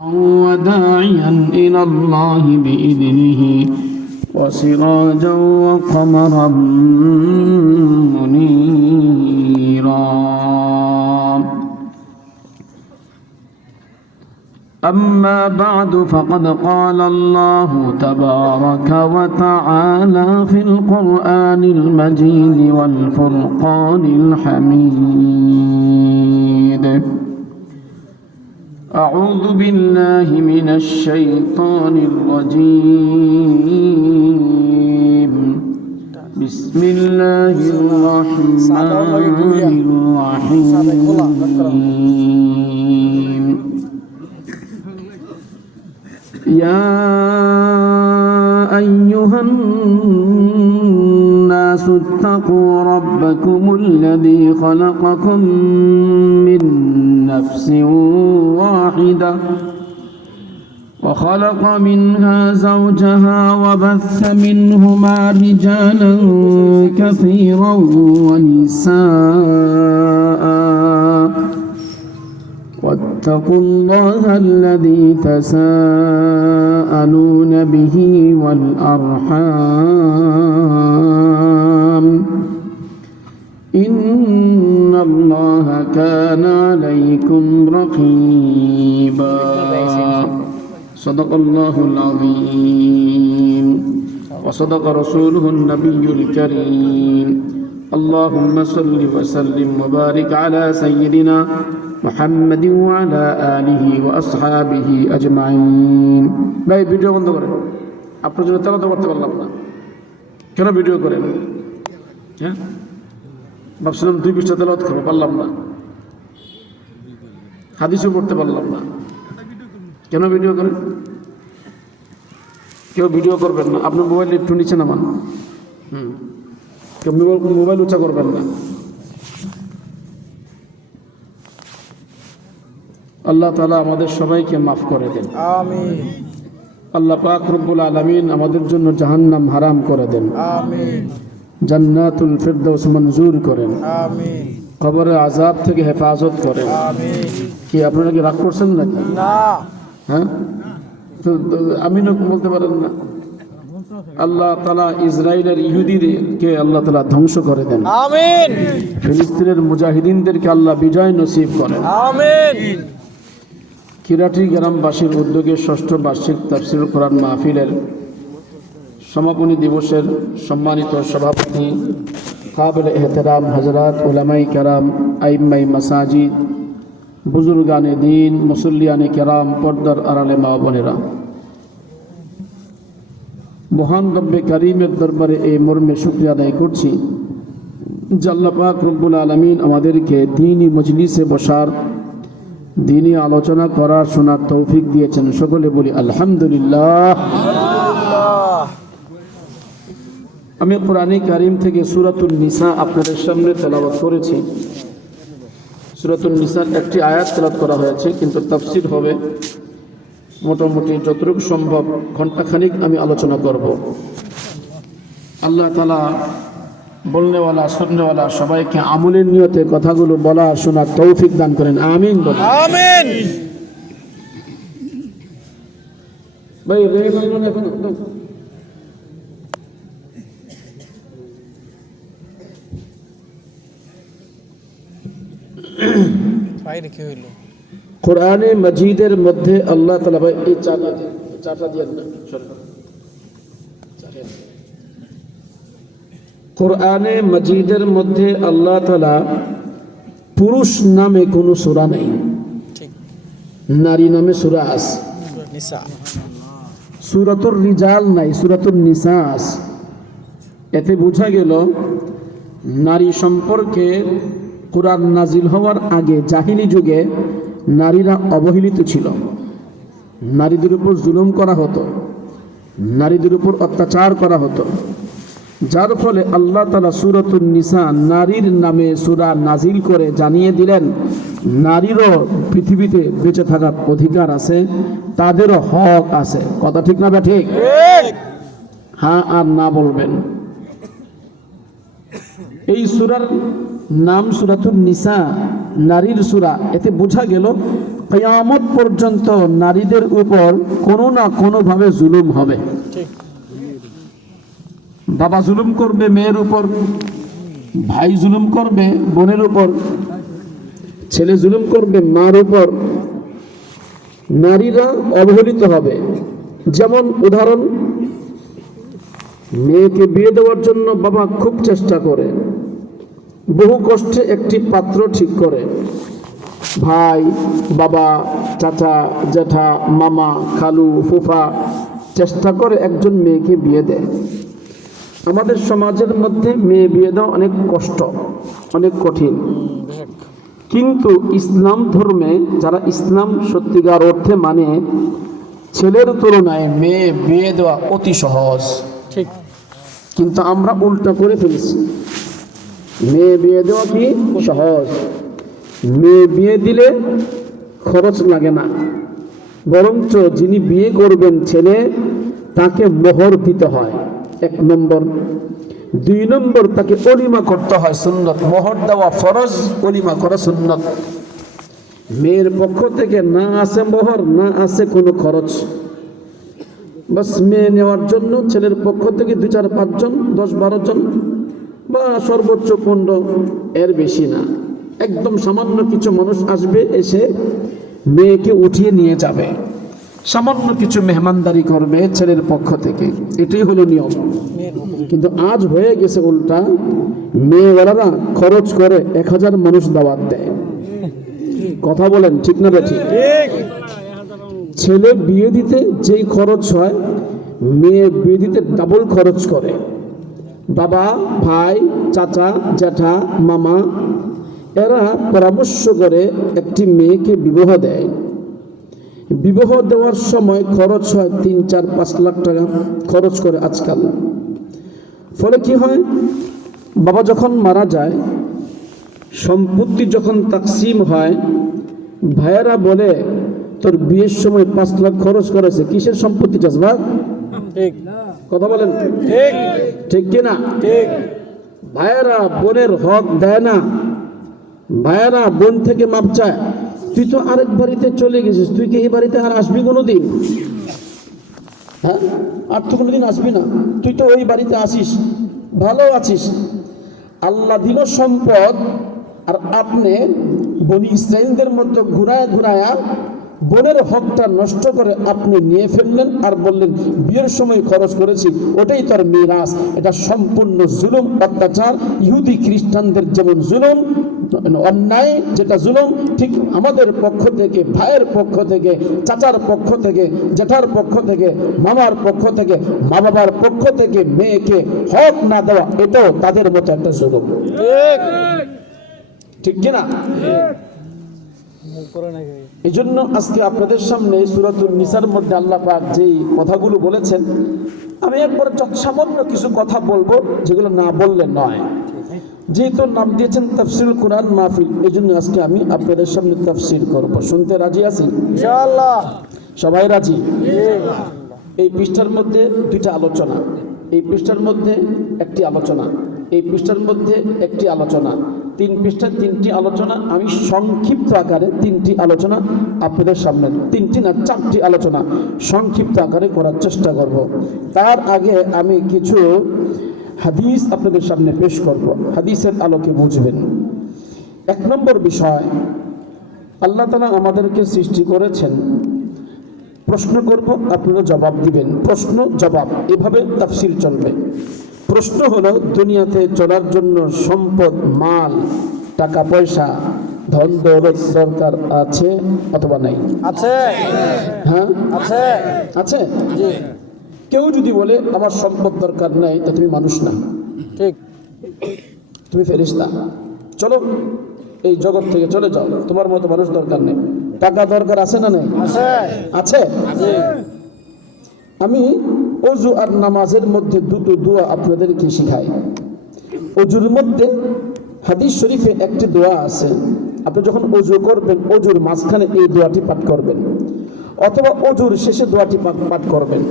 وداعيا إلى الله بإذنه وسراجا وقمرا منيرا. أما بعد فقد قال الله تبارك وتعالى في القرآن المجيد والفرقان الحميد: أعوذ بالله من الشيطان الرجيم. بسم الله الرحمن الرحيم. يا أيها الناس اتقوا ربكم الذي خلقكم من نفس واحدة وخلق منها زوجها وبث منهما رجالا كثيرا ونساء واتقوا الله الذي تساءلون به والأرحام إن الله كان عليكم رقيبا. صدق الله العظيم وصدق رسوله النبي الكريم. اللهم صل وسلم وبارك على سيدنا محمد وعلى آله وأصحابه أجمعين. ভাই ভিডিও বন্ধ করেন, আপনার জন্য তেলাওয়াত করতে পারলাম না। কেন ভিডিও করেন? হ্যাঁ, ভাবছিলাম 2 পৃষ্ঠা তেলাওয়াত করবো, পারলাম না। হাদিসও পড়তে পারলাম না। কেন ভিডিও করেন? কেউ ভিডিও করবেন না। আপনার মোবাইল একটু নিচে নামান। কেউ মোবাইল উঁচা করবেন না। আল্লাহ তাআলা আমাদের সবাইকে মাফ করে দেন, আমিন। আল্লাহ পাক রব্বুল আলামিন আমাদের জন্য জাহান্নাম হারাম করে দেন, আমিন। জান্নাতুল ফিরদাউস মঞ্জুর করেন, আমিন। কবরের আযাব থেকে হেফাজত করেন, আমিন। কি আপনারা কি রাগ করছেন নাকি? না। হ্যাঁ, তো আমিনও বলতে পারেন না। আল্লাহ তাআলা ইসরায়েলের ইহুদিদেরকে আল্লাহ তাআলা ধ্বংস করে দেন, আমিন। ফিলিস্তিনের মুজাহিদিনদেরকে আল্লাহ বিজয় নসিব করেন, আমিন। কিরাটি গ্রামবাসীর উদ্যোগে 6ষ্ঠ বার্ষিক তাফসীর কোরআন মাহফিলের সমাপনী দিবসের সম্মানিত সভাপতি কাবিল এহতেরাম হযরত উলামায়ে কেরাম, আইম্মায়ে মাসাজিদ, বুজুর্গানে দ্বীন, মুসল্লিয়ানে কেরাম, পর্দার আড়ালে মা বোনেরা, মহান রব্বে কারীমের দরবারে এই মর্মে শুকরিয়া আদায় করছি যে আল্লাহ পাক রব্বুল আলামিন আমাদেরকে দ্বীনি মজলিসে বসার, দ্বীনি আলোচনা করার, শোনার তৌফিক দিয়েছেন। সকলে বলি আলহামদুলিল্লাহ। আমি কোরআনে কারীম থেকে সূরাতুন নিসা আপনাদের সামনে তেলাওয়াত করেছি। সূরাতুন নিসার একটি আয়াত তেলাওয়াত করা হয়েছে, কিন্তু তাফসীর হবে মোটামুটি যতটুকু সম্ভব ঘণ্টাখানিক আমি আলোচনা করব। আল্লাহ তাআলা বলনেওয়ালা শুননেওয়ালা সবাইকে আমলের নিয়তে কথাগুলো বলা শোনার তৌফিক দান করেন, আমিন বলেন, আমিন। ভাই রেডি হইল না এখন? বাইরে কি হইল? কোরআনে মজিদের মধ্যে আল্লাহ তাআলা, ভাই এই চাটা দিয়ে না, কোরআনে মজিদের মধ্যে আল্লাহ তাআলা পুরুষ নামে কোনো সূরা নেই, নারী নামে সূরা আছে। সূরাতুর রিজাল নাই, সূরাতুন নিসা আছে। এতে বোঝা গেল নারী সম্পর্কে কোরআন নাজিল হওয়ার আগে জাহিলি যুগে নারীরা অবহেলিত ছিল, নারীদের উপর জুলুম করা হতো, নারীদের উপর অত্যাচার করা হতো। যার ফলে আল্লাহ তাআলা সূরাতুন নিসা নারীর নামে সূরা নাজিল করে জানিয়ে দিলেন নারীরও পৃথিবীতে বেঁচে থাকার অধিকার আছে, তাদেরও হক আছে। কথা ঠিক না? ঠিক। হ্যাঁ আর না বলবেন। এই সূরার নাম সূরাতুন নিসা, নারীর সূরা। এতে বোঝা গেল কিয়ামত পর্যন্ত নারীদের উপর কোনো না কোনোভাবে জুলুম হবে। বাবা জুলুম করবে মেয়ের উপর, ভাই জুলুম করবে বোনের উপর, ছেলে জুলুম করবে মার উপর, নারীরা অবহেলিত হবে। যেমন উদাহরণ, মেয়েকে বিয়ে দেওয়ার জন্য বাবা খুব চেষ্টা করে, বহু কষ্টে একটি পাত্র ঠিক করে, ভাই, বাবা, চাচা, জ্যাঠা, মামা, খালু, ফুফা চেষ্টা করে একজন মেয়েকে বিয়ে দেয়। আমাদের সমাজের মধ্যে মেয়ে বিয়ে দেওয়া অনেক কষ্ট, অনেক কঠিন। কিন্তু ইসলাম ধর্মে যারা ইসলাম সত্যিকার অর্থে মানে, ছেলের তুলনায় মেয়ে বিয়ে দেওয়া অতি সহজ। ঠিক, কিন্তু আমরা উল্টা করে ফেলেছি। মেয়ে বিয়ে দেওয়া কি সহজ, মেয়ে বিয়ে দিলে খরচ লাগে না, বরঞ্চ যিনি বিয়ে করবেন ছেলে, তাকে মোহর দিতে হয় 1 নম্বর। 2 নম্বর, তাকে অলিমা করতে হয় সুন্নত। মোহর দেওয়া ফরজ, অলিমা করা সুন্নত। মেয়ের পক্ষ থেকে না আছে মোহর, না আছে কোনো খরচ, বাস মেয়ে নেওয়ার জন্য ছেলের পক্ষ থেকে 2, 4, 5 জন, 10, 12 জন বা সর্বোচ্চ 15, এর বেশি না। একদম সামান্য কিছু মানুষ আসবে, এসে মেয়েকে উঠিয়ে নিয়ে যাবে, সামান্য কিছু মেহমানদারি করবে ছেলের পক্ষ থেকে, এটাই হলো নিয়ম। কিন্তু আজ হয়ে গেছে উল্টা, মেয়েওয়ালারা খরচ করে 1000 মানুষ দাওয়াত দেয়। কথা বলেন ঠিক না ঠিক? ছেলে বিয়ে দিতে যেই খরচ হয়, মেয়ে বিয়ে দিতে ডাবল খরচ করে। বাবা, ভাই, চাচা, জ্যাঠা, মামা এরা পরামর্শ করে একটি মেয়েকে বিবাহ দেয়। বিবাহ দেওয়ার সময় খরচ হয় 3, 4, 5 লাখ টাকা খরচ করে আজকাল। ফলে কি হয়, বাবা যখন মারা যায়, সম্পত্তি যখন তাকসিম হয়, ভাইয়েরা বলে তোর বিয়ের সময় 5 লাখ খরচ করেছে, কিসের সম্পত্তি চাষবাগ? ঠিক কথা বলেন, ঠিক ঠিক কিনা? ঠিক। ভাইয়েরা বোনের হক দেয় না, ভাইয়েরা বোন থেকে মাপ চায়। তুই তো আরেক বাড়িতে চলে গেছিস, তুই কি এই বাড়িতে আর আসবি কোনোদিন? হ্যাঁ, আর তো কোনোদিন আসবি না, তুই তো ওই বাড়িতে আসিস, ভালো আছিস। আল্লাহ দিল সম্পদ, আর আপনি বনি ইসরাইলদের মধ্যে ঘুরায় ঘুরায়া বোনের হকটা নষ্ট করে আপনি নিয়ে ফেললেন, আর বললেন বিয়ের সময় খরচ করেছি, ওটাই তার মিরাস। এটা সম্পূর্ণ জুলুম, অত্যাচার। ইহুদি খ্রিস্টানদের যেমন জুলুম, অন্যায়, যেটা জুলুম, ঠিক আমাদের পক্ষ থেকে, ভাইয়ের পক্ষ থেকে, চাচার পক্ষ থেকে, জ্যাঠার পক্ষ থেকে, মামার পক্ষ থেকে, মা বাবার পক্ষ থেকে মেয়েকে হক না দেওয়া, এটাও তাদের মতো একটা জুলুম। ঠিক কিনা? এই জন্য আজকে আপনাদের সামনে সূরাতুন নিসার মধ্যে আল্লাহ পাক যেই কথাগুলো বলেছেন, আমি একবার সামান্য কিছু কথা বলবো, যেগুলো না বললে নয়। যেহেতু নাম দিয়েছেন তাফসিরুল কোরআন মাহফিল, এই জন্য আজকে আমি আপনাদের সামনে তাফসির করব। শুনতে রাজি আছেন ইনশাআল্লাহ? সবাই রাজি? এই পৃষ্ঠার মধ্যে 2টা আলোচনা, এই পৃষ্ঠার মধ্যে একটি আলোচনা, এই পৃষ্ঠার মধ্যে একটি আলোচনা, 3 পৃষ্ঠায় 3টি আলোচনা। আমি সংক্ষিপ্ত আকারে 3টি আলোচনা আপনাদের সামনে, 3টি না 4টি আলোচনা সংক্ষিপ্ত আকারে করার চেষ্টা করব। তার আগে আমি কিছু হাদিস আপনাদের সামনে পেশ করব, হাদিসের আলোকে বুঝবেন। 1 নম্বর বিষয়, আল্লাহ তাআলা আমাদেরকে সৃষ্টি করেছেন, প্রশ্ন করব, আপনারা জবাব দিবেন। প্রশ্ন জবাব, এভাবে তাফসীর চলবে। প্রশ্ন হলো, দুনিয়াতে চলার জন্য সম্পদ, মাল, টাকা পয়সা, ধন দৌলত দরকার আছে অথবা নাই? আছে। হ্যাঁ আছে, আছে। কেউ যদি বলে আমার সম্পদ দরকার নাই, তো তুমি মানুষ না, ঠিক, তুমি ফেরেশতা, চলো এই জগৎ থেকে চলে যাও, তোমার মতো মানুষ দরকার নেই। টাকা দরকার আছে না নেই? আছে, আছে। আমি ওযু আর নামাজের মধ্যে 2টো দোয়া আপনাদেরকে শিখাই। ওযুর মধ্যে হাদিস শরীফে একটি দোয়া আছে, আপনি যখন ওযু করবেন, ওযুর মাঝখানে এই দোয়াটি পাঠ করবেন, অথবা ওযুর শেষে দোয়াটি পাঠ করবেন।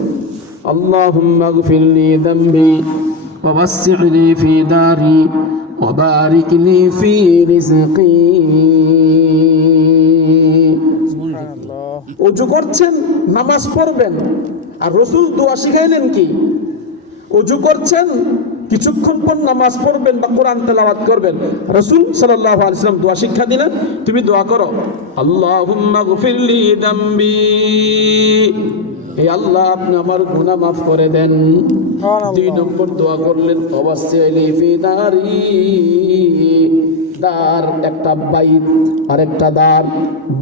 আল্লাহুম্মা গফিরলি যামবি ওয়া ওয়াসসি'লি ফি দারি ওয়া বারিক লি ফি রিজকি। ওযু করছেন, নামাজ পড়বেন, আর রাসূল দোয়া শিখাইলেন কি? ওযু করছেন, কিছুক্ষণ পর নামাজ পড়বেন বা কোরআন তেলাওয়াত করবেন, রাসূল সাল্লাল্লাহু আলাইহি ওয়াসাল্লাম দোয়া শিক্ষা দিলেন, তুমি দোয়া করো, আল্লাহুম্মা গফিরলি দামবি, হে আল্লাহ আপনি আমার গুনাহ মাফ করে দেন। 2 নম্বর দোয়া করলেন, ওয়াসিলি ফি দারি, দার একটা বাইত আর একটা দার,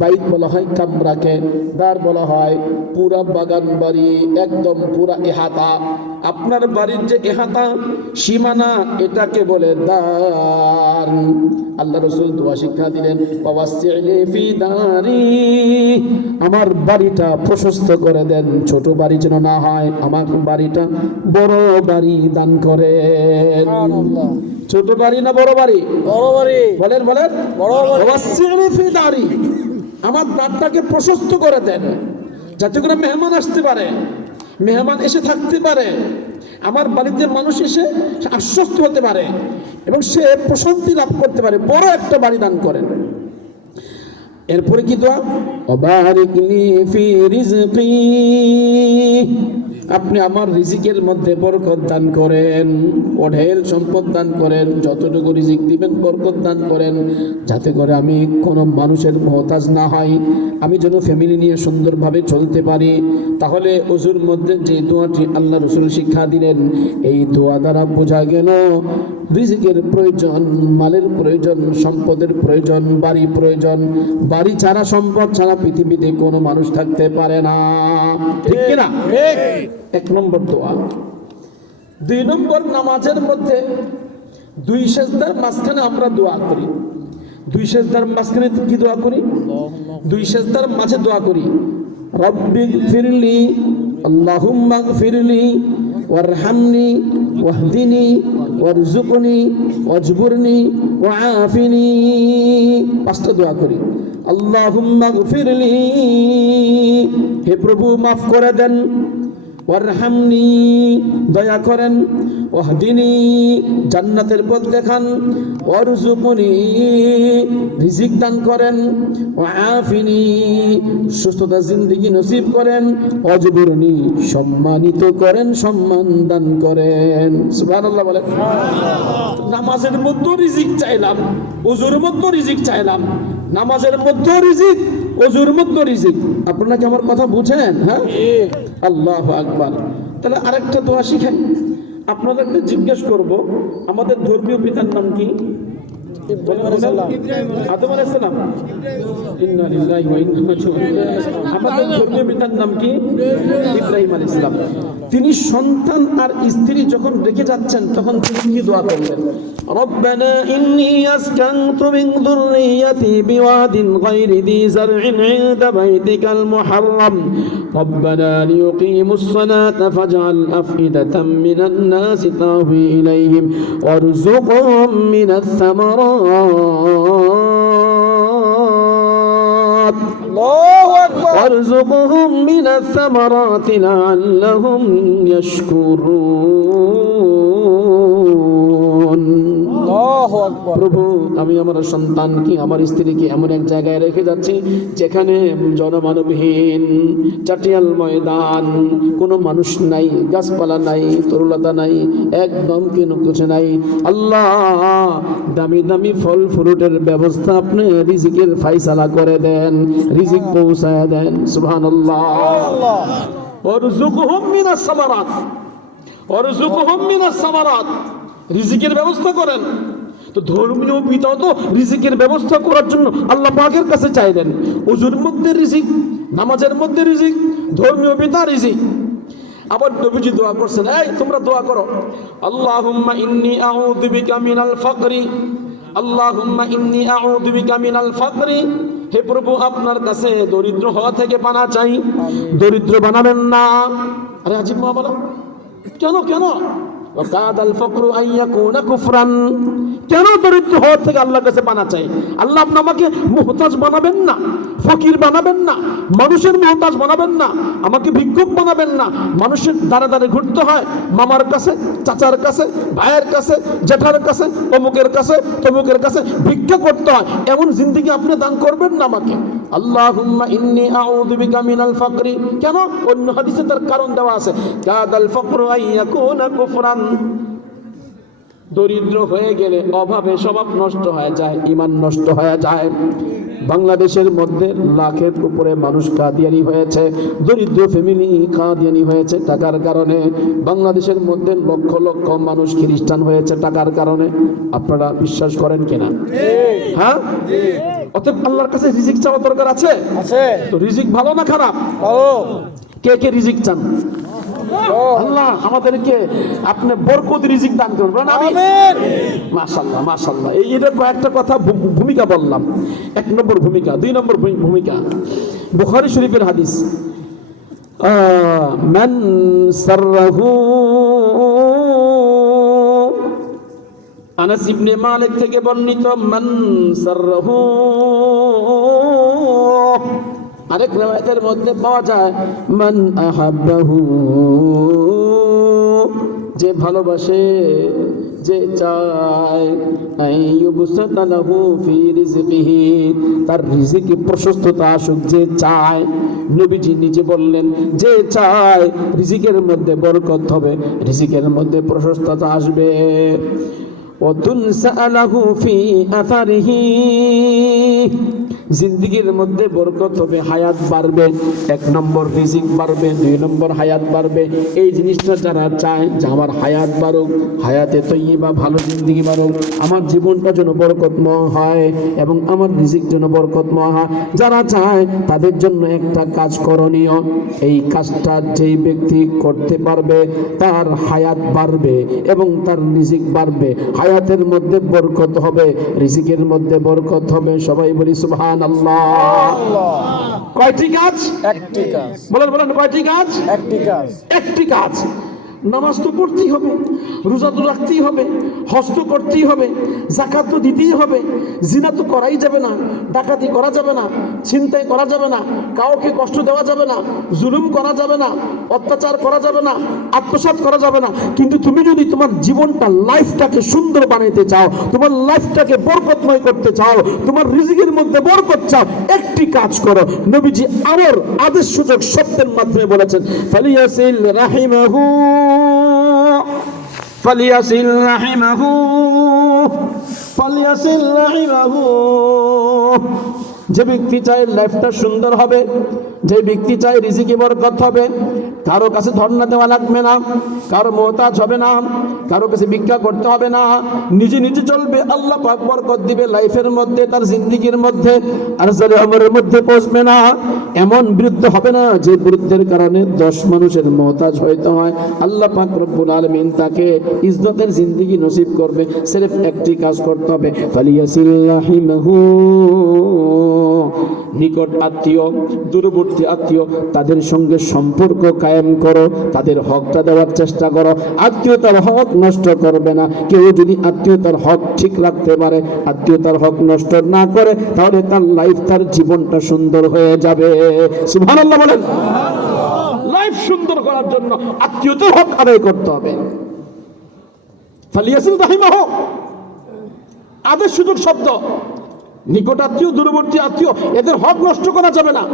বাইত বলা হয় কামরাকে, দার বলা হয় পুরা বাগান বাড়ি, একদম পুরা এহাতা, আপনার বাড়ির যে এহাতা সীমানা এটাকে বলে দার। আল্লাহ রাসূল দোয়া শিক্ষা দিলেন, ওয়াসিলি ফি দারি, আমার বাড়িটা প্রশস্ত করে দেন, ছোট বাড়ি যেন না হয়, আমার বাড়িটা বড় বাড়ি দান করেন। ছোট বাড়ি না বড় বাড়ি? বড় বাড়ি। বলেন বলেন, বড় বাড়ি। ওয়াসিলি ফি দারি, আমার দ্বারটাকে প্রশস্ত করে দেন, যাতে করে মেহমান আসতে পারে, মেহমান এসে থাকতে পারে, আমার বাড়িতে মানুষ এসে আশ্বস্ত হতে পারে এবং সে প্রশান্তি লাভ করতে পারে, বড় একটা বাড়ি দান করেন। এরপরে কি দোয়া? ওয়াবারিকলি ফি রিজকি, আপনি আমার রিজিকের মধ্যে বরকত দান করেন, অঢেল সম্পদ দান করেন, যতটুকু রিজিক দিবেন বরকত দান করেন, যাতে করে আমি কোনো মানুষের মুহতাজ না হই, আমি যেন ফ্যামিলি নিয়ে সুন্দরভাবে চলতে পারি। তাহলে ওযুর মধ্যে যে দোয়াটি আল্লাহ রাসূল শিক্ষা দিলেন, এই দোয়া দ্বারা বোঝা গেল রিজিকের প্রয়োজন, মালের প্রয়োজন, সম্পদের প্রয়োজন, বাড়ি প্রয়োজন। বাড়ি ছাড়া, সম্পদ ছাড়া পৃথিবীতে কোনো মানুষ থাকতে পারে না, ঠিক কিনা? 1 নম্বর দোয়া। 2 নম্বর, নামাজের মধ্যে 2 সেজদার মাঝখানে আমরা দোয়া করি। 2 সেজদার মাঝখানে কি দোয়া করি? 2 সেজদার মাঝে দোয়া করি, রব্বি গফিরলি, আল্লাহুম্মা গফিরলি, ওয়ারহামনি, ওয়াহদিনি, ওয়ারযুকনি, ওয়াজবুরনি, ওয়াআফিনি। 5টা দোয়া করি। আল্লাহুম্মা গফিরলি, হে প্রভু মাফ করে দেন, ওয়ারহামনি, দয়া করেন, ওয়াহদিনি, জান্নাতের পথ দেখান, ওয়ারযুকনি, রিজিক দান করেন, ওয়াআফিনি, সুস্থতা জিন্দেগি নসিব করেন, ওয়াজবুরনি, সম্মানিত করেন, সম্মান দান করেন। সুবহানাল্লাহ বলেন। নামাজের মধ্যে রিজিক চাইলাম, ওযুর মধ্যে রিজিক চাইলাম, নামাজের মধ্যে রিজিক, ওযুর মধ্যে রিজিক। আপনারা কি আমার কথা বুঝেন? হ্যাঁ, আল্লাহু আকবার। তাহলে আরেকটা দোয়া শিখাই। আপনাদেরকে জিজ্ঞেস করব, আমাদের ধর্মীয় পিতার নাম কি? আদম আলাইহিস সালাম। ইন্না লিল্লাহি ওয়া ইন্না ইলাইহি রাজিউন। আমাদের ধর্মীয় পিতার নাম কি? ইব্রাহিম আলাইহিস সালাম। তিনি সন্তান আর স্ত্রী যখন রেখে যাচ্ছেন তখন তিনি কি দোয়া করলেন? রব্বানা ইন্নী আসকানতু মিন যুররিয়্যাতি বিওয়াদিন গায়রি যী যার'ইন 'ইনদা বাইতিকাল মুহাররাম রব্বানা লিয়ুকিমুস সালাতা ফাজআল আফইদাতাম মিনান নাসি তাহওয়ি ইলাইহিম ওয়ারযুকহুম মিনাস সামারাত। আল্লাহু আকবার। ওয়ারযুকহুম মিনাস সামারাতি লাআল্লাহুম ইয়াশকুরুন। আল্লাহু আকবার। প্রভু, আমি আমার সন্তানকে, আমার স্ত্রীকে এমন এক জায়গায় রেখে যাচ্ছি যেখানে জনমানবহীন, চাটিয়াল ময়দান, কোনো মানুষ নাই, গাছপালা নাই, তরুলতা নাই, একদম কোনো কিছু নাই। আল্লাহ, দামি দামি ফল ফ্রুটের ব্যবস্থা আপনি রিজিকের ফায়সালা করে দেন, রিজিক পৌঁছায় দেন। সুবহানাল্লাহ। ওয়ারযুকহুম মিনাস সামারাত, ওয়ারযুকহুম মিনাস সামারাত, রিজিকের ব্যবস্থা করেন। তো ধর্মীয় পিতাও তো রিজিকের ব্যবস্থা করার জন্য আল্লাহ পাকের কাছে চাইলেন। ওযুর মধ্যে রিজিক, নামাজের মধ্যে রিজিক, ধর্মীয় পিতা রিজিক। আবার নবীজি দোয়া করছেন, এই তোমরা দোয়া করো, আল্লাহুম্মা ইন্নী আউযু বিকা মিনাল ফাকরি, আল্লাহুম্মা ইন্নী আউযু বিকা মিনাল ফাকরি, হে প্রভু আপনার কাছে দরিদ্র হওয়া থেকে পানা চাই, দরিদ্র বানাবেন না। আরে আজিব মহাবালা, কেন কেন? ওয়াকাদাল ফাকরু আন ইয়াকুনা কুফরান। কেন দরিদ্র হওয়ার থেকে আল্লাহর কাছে পানা চাই? আল্লাহ আপনি আমাকে মুহতাজ বানাবেন না, ফকির বানাবেন না, মানুষের মুহতাজ বানাবেন না, আমাকে ভিক্ষুক বানাবেন না। মানুষের দ্বারে দ্বারে ঘুরতে হয়, মামার কাছে, চাচার কাছে, ভাইয়ের কাছে, জেঠার কাছে, অমুকের কাছে, তমুকের কাছে ভিক্ষা করতে হয়। এমন জিন্দেগি আপনি দান করবেন না আমাকে। আল্লাহুম্মা ইন্নী আউযু বিকা মিনাল ফাকরি। কেন? অন্য হাদিসে তার কারণ দেওয়া আছে, কাদাল ফাকরু আন ইয়াকুনা কুফরান। দরিদ্র হয়ে গেলে অভাবে স্বভাব নষ্ট হয়ে যায়, ঈমান নষ্ট হয়ে যায়। বাংলাদেশের মধ্যে লাখের উপরে মানুষ কাদিয়ানি হয়েছে, দরিদ্র ফ্যামিলি কাদিয়ানি হয়েছে টাকার কারণে। বাংলাদেশের মধ্যে লক্ষ লক্ষ মানুষ খ্রিস্টান হয়েছে টাকার কারণে। আপনারা বিশ্বাস করেন কিনা? হ্যাঁ, অতএব আল্লাহর কাছে রিজিক চাওয়া দরকার আছে। তো রিজিক ভালো না খারাপ? কে কে রিজিক চান? আল্লাহ আমাদেরকে আপনি বরকত রিজিক দান করবেন, আমিন। মাশাআল্লাহ মাশাআল্লাহ। এইটা কয়েকটা কথা ভূমিকা বললাম। 1 নম্বর ভূমিকা। 2 নম্বর ভূমিকা, বুখারী শরীফের হাদিস, মান সাররাহু, আনাস ইবনে মালিক থেকে বর্ণিত, মান সাররাহু। আরেক riwayat-এর মধ্যে পাওয়া যায় মান আহাব্বাহু, যে ভালোবাসে, যে চায়, আইয়ুবসাতা লাহু ফি রিজকিহি, তার রিজিকে প্রশস্ততা আসুক, যে চায়। নবীজি নিজে বললেন, যে চায় রিজিকের মধ্যে বরকত হবে, রিজিকের মধ্যে প্রশস্ততা আসবে। ওয়াতুনসা লাহু ফি আথারিহি, জিন্দেগির মধ্যে বরকত হবে, হায়াত বাড়বে। 1 নম্বর রিজিক বাড়বে, 2 নম্বর হায়াত বাড়বে। এই জিনিসটা যারা চায় যে আমার হায়াত বাড়ুক, হায়াতে তৈয়বা, ভালো জিন্দেগি বাড়ুক, আমার জীবনটা যেন বরকতময় হয় এবং আমার রিজিক যেন বরকতময় হয়, যারা চায় তাদের জন্য একটা কাজ করণীয়। এই কাজটা যেই ব্যক্তি করতে পারবে তার হায়াত বাড়বে এবং তার রিজিক বাড়বে। হায়াতের মধ্যে বরকত হবে, রিজিকের মধ্যে বরকত হবে। সবাই বলি সুবহানাল্লাহ। কয়টি কাজ? একটি কাজ। বলেন বলেন, কয়টি কাজ? একটি কাজ। একটি কাজ। নামাজ তো পড়তেই হবে, রোজা তো রাখতেই হবে, হজ তো করতেই হবে, যাকাত তো দিতেই হবে, জিনা তো করাই যাবে না, ডাকাতি করা যাবে না, ছিনতাই করা যাবে না, কাউকে কষ্ট দেওয়া যাবে না, জুলুম করা যাবে না, অত্যাচার করা যাবে না, আত্মসাৎ করা যাবে না। কিন্তু তুমি যদি তোমার জীবনটা, লাইফটাকে সুন্দর বানাইতে চাও, তোমার লাইফটাকে বরকতময় করতে চাও, তোমার রিজিকের মধ্যে বরকত চাও, একটি কাজ করো। নবীজি আমার আদেশ সূচক শব্দের মাধ্যমে বলেছেন, ফালিয়াসিল রাহিমাহু, ফালিয়াসিল রাহিমাহু, ফালিয়াসিল রাহিমাহু। যে ব্যক্তি চায় লাইফটা সুন্দর হবে, যে ব্যক্তি চায় রিজিকে বরকত হবে, কারো কাছে ধর্ণা দেওয়া লাগবে না, কারো মুহতাজ হবে না, কারো কাছে ভিক্ষা করতে হবে না, নিজে নিজে চলবে, আল্লাহ পাক বরকত দিবে লাইফের মধ্যে, তার জিন্দেগির মধ্যে, আর জালে আমরের মধ্যে পৌঁছবে না। এমন বিরুদ্ধ হবে না যে বিরুদ্ধের কারণে 10 মানুষের মুহতাজ হইতে হয়। আল্লাহ পাক রব্বুল আলামিন তাকে ইজ্জতের জিন্দেগি নসিব করবে। সির্ফ একটি কাজ করতে হবে, ফালিয়াসিল রাহিমাহু। নিকট আত্মীয়, দূরবর্তী আত্মীয়, তাদের সঙ্গে সম্পর্ক কায়েম করো, তাদের হকটা দেওয়ার চেষ্টা করো। আত্মীয়তার হক নষ্ট করবে না। কেউ যদি আত্মীয়তার হক ঠিক রাখতে পারে, আত্মীয়তার হক নষ্ট না করে, তাহলে তার লাইফ, তার জীবনটা সুন্দর হয়ে যাবে। সুবহানাল্লাহ বলেন। লাইফ সুন্দর করার জন্য আত্মীয়তার হক আদায় করতে হবে। ফালিয়াসিল রাহিমাহু, আদেশ সূচক শব্দ। নিকট আত্মীয়, দূরবর্তী আত্মীয়, এদের হক নষ্ট করা যাবে না।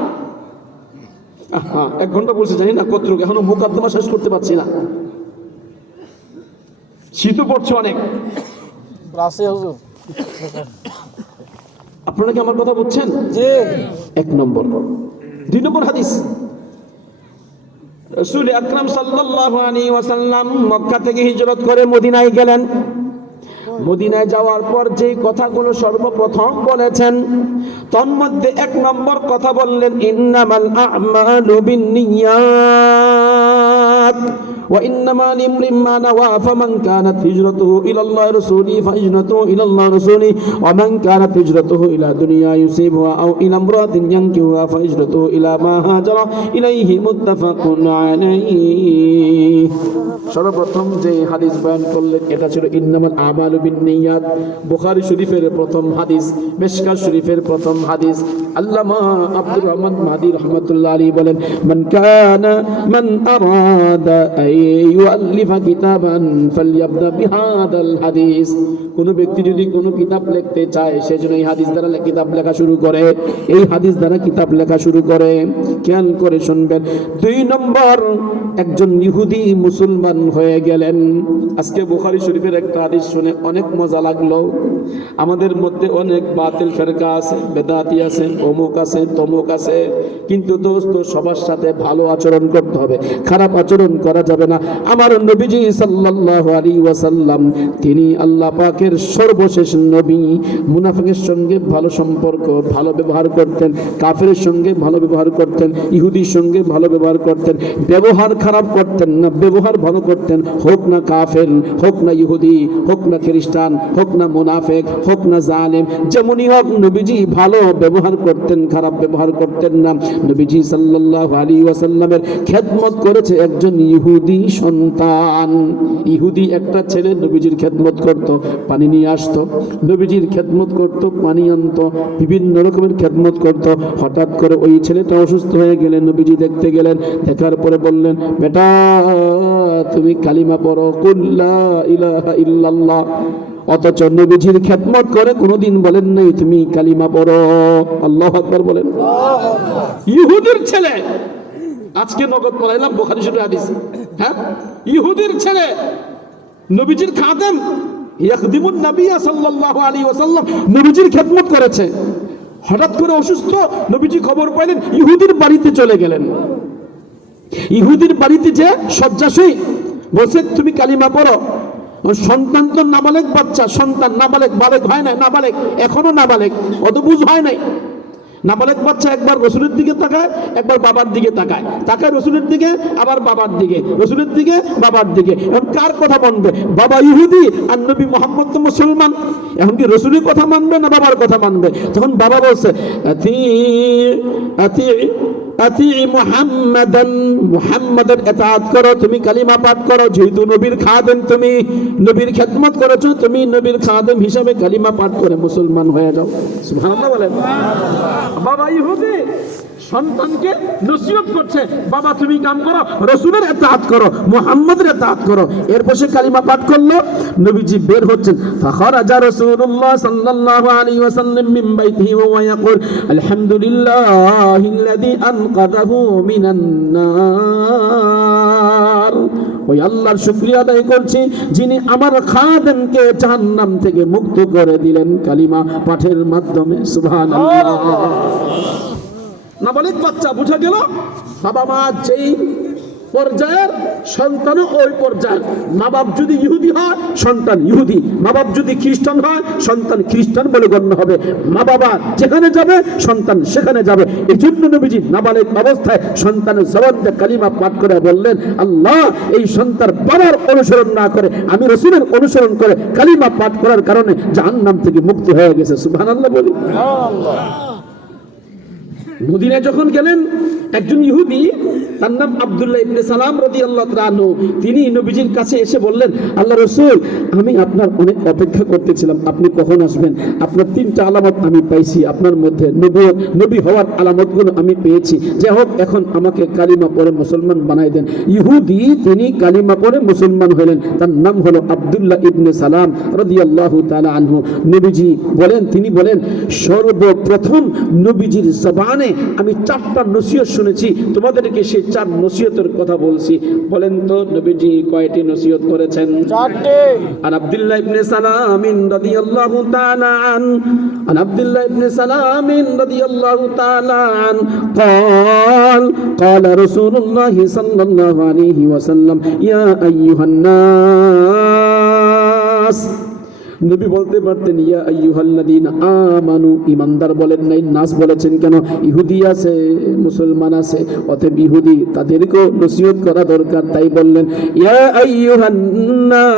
1 ঘন্টা বলছি, জানি না কতটুকু, এখনো মুকদ্দমা শেষ করতে পারছি না। শীতও পড়ছে অনেক। আপনারা কি আমার কথা বুঝছেন? 1 নম্বর। 2 নম্বর হাদিস, রাসূল আকরাম সাল্লাল্লাহু আলাইহি ওয়াসাল্লাম মক্কা থেকে হিজরত করে মদিনায় গেলেন। মদিনায় যাওয়ার পর যে কথাগুলো সর্বপ্রথম বলেছেন, তন্মধ্যে 1 নম্বর কথা বললেন, ইন্নামাল আ'মালু বিন্নিয়াত। بالنيات وإنما لامرئ ما نوى فمن كانت هجرته إلى الله ورسوله فهجرته إلى الله ورسوله ومن كانت هجرته إلى دنيا يصيبها أو إلى امرأة ينكحها فهجرته إلى ما هاجر إليه متفق عليه সর্বপ্রথম যে হাদিস বয়ান করলেন এটা ছিল ইন্নামাল আমালু বিন্নিয়াত বুখারী শরীফের প্রথম হাদিস মিশকাত শরীফের প্রথম হাদিস আল্লামা আব্দুর রহমান মাহদি রাহমাতুল্লাহ আলাইহি বলেন মান আরাদা আইয়ুআল্লিফা কিতাবান ফালইয়াবদা বিহাদাল হাদিস কোন ব্যক্তি যদি কোন কিতাব লিখতে চায় সেজন্য এই হাদিস দ্বারা কিতাব লেখা শুরু করে এই হাদিস দ্বারা কিতাব লেখা শুরু করে খেয়াল করে শুনবেন 2 নম্বর একজন ইহুদি মুসলমান হয়ে গেলেন আজকে বুখারী শরীফের একটা হাদিস শুনে অনেক মজা লাগলো আমাদের মধ্যে অনেক বাতিল ফিরকা আছে বেদাতি আছে অমুক আছে তমুক আছে কিন্তু দোস্ত সবার সাথে ভালো আচরণ করতে হবে খারাপ আচরণ করা যাবে না আমার নবীজি সাল্লাল্লাহু আলাইহি ওয়াসাল্লাম তিনি আল্লাহ পাকের সর্বশেষ নবী মুনাফিকের সঙ্গে ভালো সম্পর্ক ভালো ব্যবহার করতেন কাফেরের সঙ্গে ভালো ব্যবহার করতেন ইহুদির সঙ্গে ভালো ব্যবহার করতেন ব্যবহার খারাপ করতেন না ব্যবহার ভালো করতেন হোক না কাফের হোক না ইহুদি হোক না খ্রিস্টান হোক না মুনাফিক হোক না জালেম যেমনই হোক নবীজি ভালো ব্যবহার করতেন খারাপ ব্যবহার করতেন না নবীজি সাল্লাল্লাহু আলাইহি ওয়াসাল্লামের খেদমত করেছে একজন ইহুদি সন্তান ইহুদি একটা ছেলে নবীজির খেদমত করত পানি নিয়ে আসতো নবীজির খেদমত করত পানি আনতো বিভিন্ন রকমের খেদমত করত হঠাৎ করে ওই ছেলেটা অসুস্থ হয়ে গেলেন নবীজি দেখতে গেলেন দেখার পরে বললেন বেটা তুমি কালিমা পড়ো কুল লা ইলাহা ইল্লাল্লাহ অথচ নবীজির খেদমত করে কোনোদিন বলেন নাই তুমি কালিমা পড়ো আল্লাহু আকবার বলেন ইহুদির ছেলে আজকে নগদ পড়াইলাম বুখারী শরীফের হাদিস হ্যাঁ ইহুদির ছেলে নবীজির খাদেম ইয়াখদিমুন নবী সাল্লাল্লাহু আলাইহি ওয়াসাল্লাম নবীজির খেদমত করেছে হঠাৎ করে অসুস্থ নবীজি খবর পাইলেন ইহুদির বাড়িতে চলে গেলেন ইহুদির বাড়িতে যে শয্যাশয়ী বলছে তুমি কালিমা পড়ো সন্তান তো নাবালেগ বাচ্চা সন্তান নাবালেগ বালেগ হয় না নাবালেগ এখনো নাবালেগ অত বুঝ হয় নাই নাবালেগ বাচ্চা একবার রসুলের দিকে তাকায় একবার বাবার দিকে তাকায় তাকায় রসুলের দিকে আবার বাবার দিকে রসুলের দিকে বাবার দিকে এখন কার কথা মানবে বাবা ইহুদি আর নবী মুহাম্মদ তো মুসলমান এখন কি রসুলের কথা মানবে না বাবার কথা মানবে তখন বাবা বলছে আতি মুহাম্মাদের ইতাআত করো তুমি কালিমা পাঠ করো যেহেতু নবীর খাদেম তুমি নবীর খেদমত করেছো তুমি নবীর খাদেম হিসাবে কালিমা পাঠ করে মুসলমান হয়ে যাও সুবহানাল্লাহ বলেন বাবা ইহুদি সন্তানকে নসিহত করছে বাবা তুমি কাম করো রাসূলের ইতাআত করো মুহাম্মাদের ইতাআত করো এরপর সে কালিমা পাঠ করলো নবীজি বের হচ্ছেন ফাখারাজা রাসূলুল্লাহ সাল্লাল্লাহু আলাইহি ওয়াসাল্লাম মিন বাইতিহি ওয়া ইয়াকুল আলহামদুলিল্লাহিল্লাযী আনকাযাহু মিনান নার ওই আল্লাহর শুকরিয়া আদায় করছি যিনি আমার খাদেমকে জাহান্নাম থেকে মুক্ত করে দিলেন কালিমা পাঠের মাধ্যমে সুবহানাল্লাহ নাবালিগ বাচ্চা বুঝা গেল বাবা মা যেই পর্যায়ের সন্তানও ওই পর্যায়ের মা বাপ যদি ইহুদি হয় সন্তান ইহুদি মা বাপ যদি খ্রিস্টান হয় সন্তান খ্রিস্টান বলে গণ্য হবে মা বাবা যেখানে যাবে সন্তান সেখানে যাবে এই জন্য নবীজি নাবালিগ অবস্থায় সন্তানের জবান দিয়ে কালিমা পাঠ করে বললেন আল্লাহ এই সন্তান বাবার অনুসরণ না করে আমি রাসূলের অনুসরণ করে কালিমা পাঠ করার কারণে জাহান্নাম থেকে মুক্তি হয়ে গেছে সুবহানাল্লাহ বলি সুবহানাল্লাহ মদিনায় যখন গেলেন একজন ইহুদি তার নাম আব্দুল্লাহ ইবনে সালাম রাদিয়াল্লাহু তাআলা আনহু তিনি নবীজির কাছে এসে বললেন আল্লাহ রাসূল আমি আপনার অনেক অপেক্ষা করতেছিলাম আপনি কখন আসবেন আপনার 3টা আলামত আমি পাইছি আপনার মধ্যে নবী হওয়ার আলামতগুলো আমি পেয়েছি যাই হোক এখন আমাকে কালিমা পড়ে মুসলমান বানাই দেন ইহুদি তিনি কালিমা পড়ে মুসলমান হলেন তার নাম হলো আব্দুল্লাহ ইবনে সালাম রাদিয়াল্লাহু তাআলা আনহু নবীজি বলেন তিনি বলেন সর্বপ্রথম নবীজির জবানে আমি 4টা নসিহত শুনেছি তোমাদেরকে সেই 4 নসিহতের কথা বলছি বলেন তো নবীজি কয়টি নসিহত করেছেন 4টি আর আব্দুল্লাহ ইবনে সালাম রাদিয়াল্লাহু তাআলা আন আব্দুল্লাহ ইবনে সালাম রাদিয়াল্লাহু তাআলা আন قال رسول الله صلى الله عليه وسلم يا ايها الناس নবী বলতে পারতেন ইয়া আইয়ুহাল্লাযীনা আমানু, ইমানদার বলেন নাই, নাস বলেছেন কেন? ইহুদি আছে, মুসলমান আছে, অতএব ইহুদি তাদেরকেও নসিহত করা দরকার, তাই বললেন ইয়া আইয়ুহান নাস,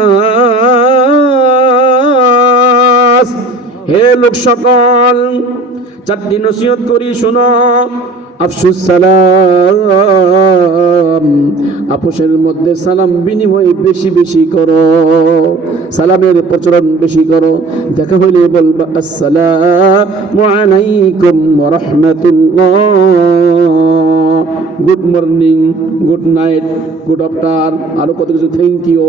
হে লোক সকল, চারটি নসিহত করি শোনো। আফসুস সালাম, আপোষের মধ্যে সালাম বিনিময় বেশি বেশি করো, সালামের প্রচলন বেশি করো। দেখা হইলে বলবা আসসালামু আলাইকুম ওয়া রাহমাতুল্লাহ, good morning, good night, good after, আরো কত কিছু, thank you,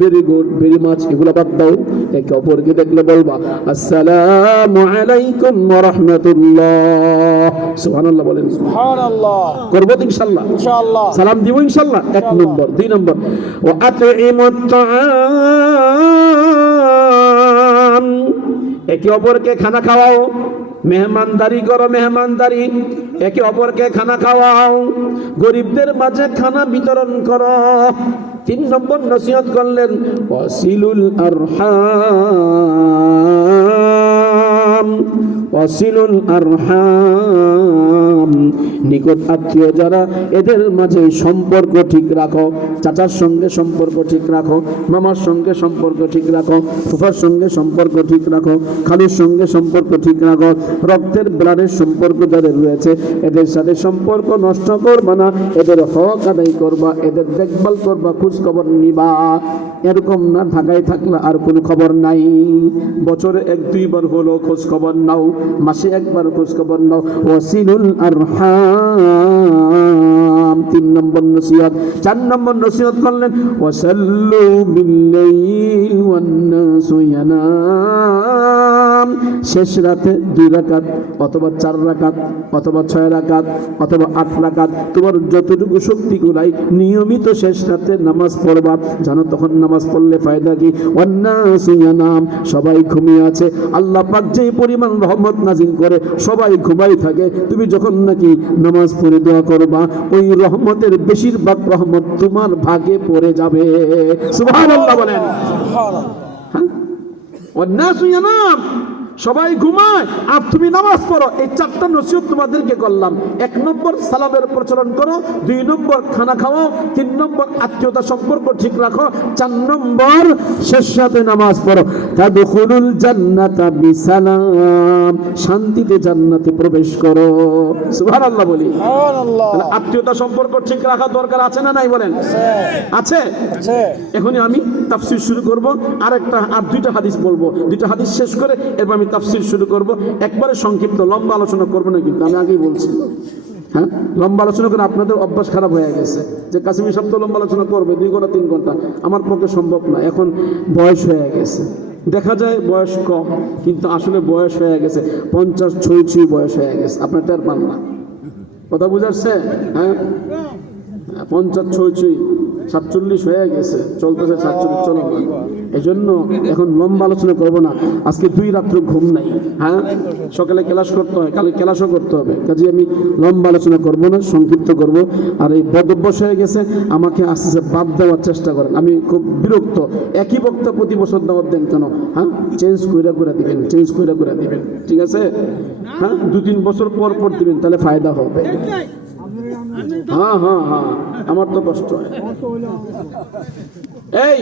very good, very much, এগুলো বাদ দাও। একে অপরকে দেখলে বলবা আসসালামু আলাইকুম ওয়া রাহমাতুল্লাহ। সুবহানাল্লাহ বলেন। সুবহানাল্লাহ। করব তো ইনশাআল্লাহ। ইনশাআল্লাহ। সালাম দিব ইনশাআল্লাহ। এক নম্বর। দুই নম্বর, ওয়া আতঈমুত তাআম, একে অপরকে খানা খাওয়াও, মেহমানদারি করো, মেহমানদারি, একে অপরকে খানা খাওয়াও, গরিবদের মাঝে খানা বিতরণ করো। তিন নম্বর নসিহত করলেন ওয়াসিলুল আরহাম, ওয়াসিলুল আরহাম, নিকট আত্মীয় যারা এদের মাঝে সম্পর্ক ঠিক রাখো, চাচার সঙ্গে সম্পর্ক ঠিক রাখো, মামার সঙ্গে সম্পর্ক ঠিক রাখো, ফুফার সঙ্গে সম্পর্ক ঠিক রাখো, খালুর সঙ্গে সম্পর্ক ঠিক রাখো, রক্তের ব্লাডের সম্পর্ক যাদের রয়েছে এদের সাথে সম্পর্ক নষ্ট করবা না, এদের হক আদায় করবা, এদের দেখভাল করবা, খোঁজ খবর নিবা। এরকম না ঢাকায় থাকলে আর কোনো খবর নাই, বছরে এক দুইবার হলো খোঁজ খবর নাও, মাসে একবার খোঁজ খবর নাও। ওয়াসিলুল আরহাম, তিন নম্বর নসিহত। চার নম্বর নসিহত করলেন ওয়াসাল্লু বিল্লাইল ওয়ান নাসু ইয়ানাম, শেষ রাতে 2 রাকাত অথবা 4 রাকাত অথবা 6 রাকাত অথবা 8 রাকাত, তোমার যতটুকু শক্তি কুলায় নিয়মিত শেষ রাতে নামাজ পড়বা। জানো তখন নামাজ পড়লে ফায়দা কি? ওয়ান নাসু ইয়ানাম, সবাই ঘুমিয়ে আছে, আল্লাহ পাক যে পরিমাণ রহমত নাজিল করে সবাই ঘুমাই থাকে, তুমি যখন নাকি নামাজ পড়ে দোয়া করবা ওই রহমতের বেশিরভাগ রহমত তোমার ভাগে পড়ে যাবে। সুবহানাল্লাহ বলেন। হ্যাঁ, ওয়ান নাসু ইয়ানাম, সবাই ঘুমায় আর তুমি নামাজ পড়ো। এই 4টা নসিহত তোমাদেরকে করলাম। 1 নম্বর সালামের প্রচলন করো, 2 নম্বর খানা খাওয়াও, 3 নম্বর আত্মীয়তা সম্পর্ক ঠিক রাখো, 4 নম্বর শেষ রাতে নামাজ পড়ো। তাদখুলুল জান্নাতা বিসালাম, শান্তিতে জান্নাতে প্রবেশ করো। সুবহানাল্লাহ বলি। সুবহানাল্লাহ। তাহলে আত্মীয়তা সম্পর্ক ঠিক রাখা দরকার আছে না নাই বলেন? আছে। আছে। এখনই আমি তাফসীর শুরু করব, আর 2টা হাদিস বলবো, 2টা হাদিস শেষ করে এরপর আমি তাফসীর শুরু করব। একবারে সংক্ষিপ্ত, লম্বা আলোচনা করব না কিন্তু, আমি আগেই বলছি। হ্যাঁ, লম্বা আলোচনা করে আপনাদের অভ্যাস খারাপ হয়ে গেছে যে কাসিমি সাহেব তো লম্বা আলোচনা করবে 2 ঘন্টা 3 ঘন্টা, আমার পক্ষে সম্ভব না। এখন বয়স হয়ে গেছে, দেখা যায় বয়স কম কিন্তু আসলে বয়স হয়ে গেছে 50-56 বয়স হয়ে গেছে, আপনার টের পান না। কথা বুঝাচ্ছে? হ্যাঁ, 50-56 47 হয়ে গেছে, চলতেছে 47 চলো না। এই জন্য এখন লম্বা আলোচনা করবো না। আজকে 2 রাত্র ঘুম নাই, হ্যাঁ, সকালে ক্লাস করতে হয়, কালকে ক্লাসও করতে হবে, কাজে আমি লম্বা আলোচনা করবো না, সংক্ষিপ্ত করব। আর এই বদভ্যাস হয়ে গেছে, আমাকে আস্তে আস্তে বাদ দেওয়ার চেষ্টা করেন, আমি খুব বিরক্ত। একই বক্তা প্রতি বছর দাওয়াত দেন কেন? হ্যাঁ, চেঞ্জ করে দিবেন, চেঞ্জ করে দিবেন, ঠিক আছে? হ্যাঁ, 2-3 বছর পর পর দিবেন, তাহলে ফায়দা হবে। হ্যাঁ হ্যাঁ হ্যাঁ, আমার তো কষ্ট হয়। এই